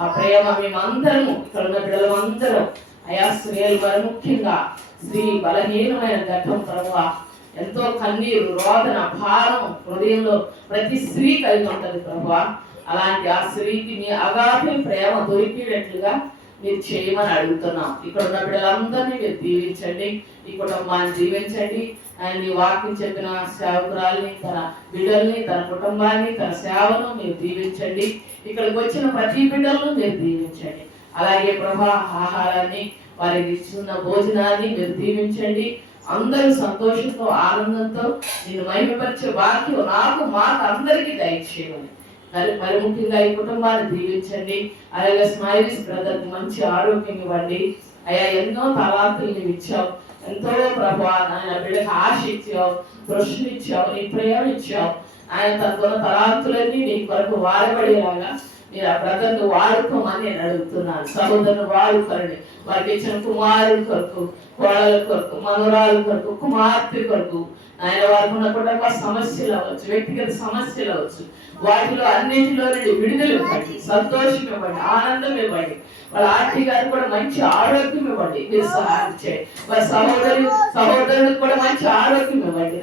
ఆ ప్రేమ మేమందరము ఇక్కడ ఉన్న బిడ్డలందరం అయా స్త్రీలు మరి ముఖ్యంగా స్త్రీ బలహీనమైన గర్భం ప్రభువా ఎంతో కన్నీరు, రోదన, భారం హృదయంలో ప్రతి స్త్రీ కలిగి ఉంటది ప్రభువా. అలాంటి ఆ స్త్రీకి మీ అగాధ ప్రేమ దొరికినట్లుగా మీరు చేయమని అడుగుతున్నాం. ఇక్కడ ఉన్న బిడ్డలందరినీ మీరు దీవించండి, ఈ కుటుంబాన్ని దీవించండి. ఆయన నీ వాక్యం చెప్పిన సేవకురాల్ని, తన బిడ్డల్ని, తన కుటుంబాన్ని, తన సేవను మీరు దీవించండి. ఇక్కడికి వచ్చిన ప్రతి బిడ్డలను మీరు దీవించండి. అలాగే ప్రభా ఆహారాన్ని, వారికి ఇచ్చిన భోజనాన్ని మీరు దీవించండి. అందరూ సంతోషంతో ఆనందంతో నేను మహిమపరిచే వాక్యం నాకు మాకు అందరికీ దయచేయమని మరి ముఖ్యంగా ఈ కుటుంబాన్ని దీవించండి. అలాగే స్మైలీస్ బ్రదర్ మంచి ఆరోగ్యం ఇవ్వండి. అయ్యా ఎన్నో తలాంతులు నీవు ఇచ్చావు, ఎంతో ప్రభా ఆయన బిడ్డకు ఆశ ఇచ్చావు, దృష్టి ఇచ్చావు, నీ ప్రేమ ఇచ్చావు. ఆయన తనకున్న తలాంతులన్నీ నీ కొరకు వాడబడేలాగా మీరు ఆ బ్రదర్ను వాడుకోమని నేను అడుగుతున్నాను. సహోదరుని వాడుకోండి. వారికి ఇచ్చిన కుమారుల కొరకు, కోడల కొరకు, మనవరాల కొరకు, కుమార్తె కొరకు ఆయన వారికి ఉన్న కుటుంబ సమస్యలు అవ్వచ్చు, వ్యక్తిగత సమస్యలు అవ్వచ్చు, వాటిలో అన్నింటిలో నుండి విడుదల ఇవ్వండి, సంతోషం ఇవ్వండి, ఆనందం ఇవ్వండి. వాళ్ళ ఆంటీ గారికి కూడా మంచి ఆరోగ్యం ఇవ్వండి, మీరు సహాయం చేయండి. వాళ్ళ సహోదరులకు కూడా మంచి ఆరోగ్యం ఇవ్వండి.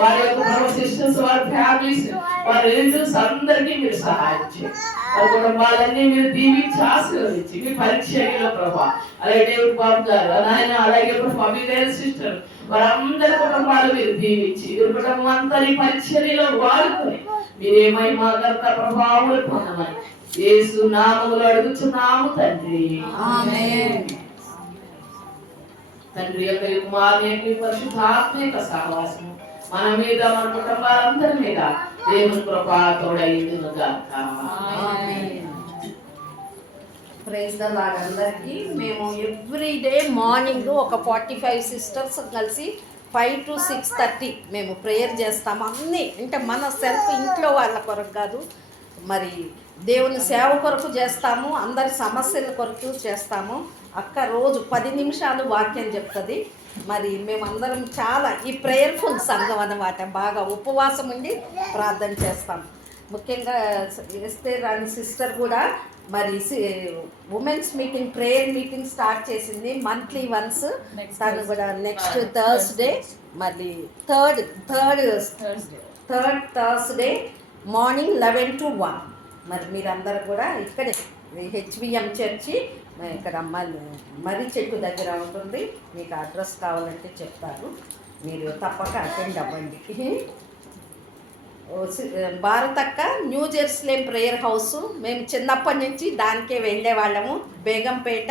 వారి యొక్క సిస్టర్స్, వారి ఫ్యామిలీస్, వారి రిలేటివ్స్ అందరికీ మీరు సహాయం చేయండి. వాళ్ళ కుటుంబాలన్నీ మీరు దీవించి ఆశీర్వదించి మీ పరిచర్యలో ప్రభా. అలాగే డేవిడ్ బాబు గారు ఆయన, అలాగే అభిగారి సిస్టర్, వారందరి కుటుంబాలు మీరు దీవించి వీరి కుటుంబం అంతా ఈ పరిచర్యలో వాడుకొని మీరే మహిమాగత ప్రభావాలు పొందమని యేసు నామములో అడుగుచున్నాము తండ్రి. ఆమేన్. తండ్రి యొక్క కుమారుని యొక్క పరిశుద్ధాత్మ యొక్క సహవాసము మన మీద, మన కుటుంబాలందరి మీద దేవుని కృప తోడైండును గాక. ఆమేన్. ప్రైజ్ ద లార్డ్ అందరికీ. మేము ఎవ్రీ డే మార్నింగ్ ఒక 45 సిస్టర్స్ కలిసి 5 to 6:30 మేము ప్రేయర్ చేస్తాము. అన్నీ అంటే మన సెల్ఫ్ ఇంట్లో వాళ్ళ కొరకు కాదు, మరి దేవుని సేవ కొరకు చేస్తాము, అందరి సమస్యల కొరకు చేస్తాము. అక్క రోజు 10 నిమిషాలు వాక్యం చెప్తుంది. మరి మేమందరం చాలా ఈ ప్రేయర్ఫుల్ సంఘం అన్నమాట. బాగా ఉపవాసం ఉండి ప్రార్థన చేస్తాం. ముఖ్యంగా ఎస్తేర్ రాణి సిస్టర్ కూడా మరి women's meeting, prayer meeting start చేసింది మంత్లీ వన్స్. తను కూడా నెక్స్ట్ థర్స్డే, మళ్ళీ థర్డ్ థర్స్డే మార్నింగ్ 11 to 1. మరి మీరందరూ కూడా ఇక్కడే హెచ్విఎం చర్చి ఇక్కడ మర్రి చెట్టు దగ్గర ఉంటుంది. మీకు అడ్రస్ కావాలంటే చెప్తారు, మీరు తప్పక అటెండ్ అవ్వండి. Bharatakka new Jerusalem prayer house మేము చిన్నప్పటి నుంచి దానికే వెళ్ళేవాళ్ళము, బేగంపేట.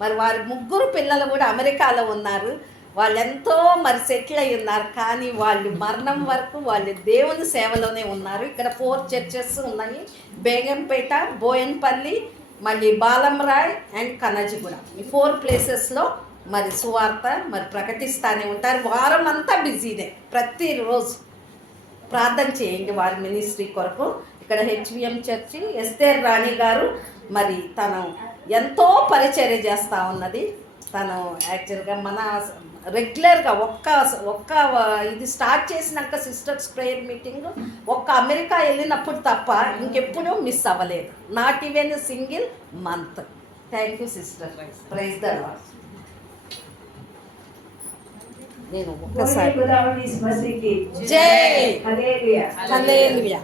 మరి వారి 3 పిల్లలు కూడా అమెరికాలో ఉన్నారు. వాళ్ళు ఎంతో మరి సెటిల్ అయి ఉన్నారు, కానీ వాళ్ళు మరణం వరకు వాళ్ళు దేవుని సేవలోనే ఉన్నారు. ఇక్కడ 4 చర్చెస్ ఉన్నాయి, బేగంపేట, బోయన్పల్లి, మళ్ళీ బాలంరాయ్ అండ్ కనజిగూడ. ఈ 4 ప్లేసెస్లో మరి సువార్త మరి ప్రకటిస్తూనే ఉంటారు. వారం అంతా బిజీనే. ప్రతిరోజు ప్రార్థన చేయండి వారి మినిస్ట్రీ కొరకు. ఇక్కడ హెచ్విఎం చర్చి ఎస్తేర్ రాణి గారు మరి తను ఎంతో పరిచర్య చేస్తూ ఉన్నది. తను యాక్చువల్గా మన రెగ్యులర్గా ఒక్క ఇది స్టార్ట్ చేసినాక సిస్టర్స్ ప్రేయర్ మీటింగ్ ఒక్క అమెరికా వెళ్ళినప్పుడు తప్ప ఇంకెప్పుడూ మిస్ అవ్వలేదు. Not even single month. Thank you sister. Praise the lord. నేను ఒక్కసారి జై హల్లెలూయా.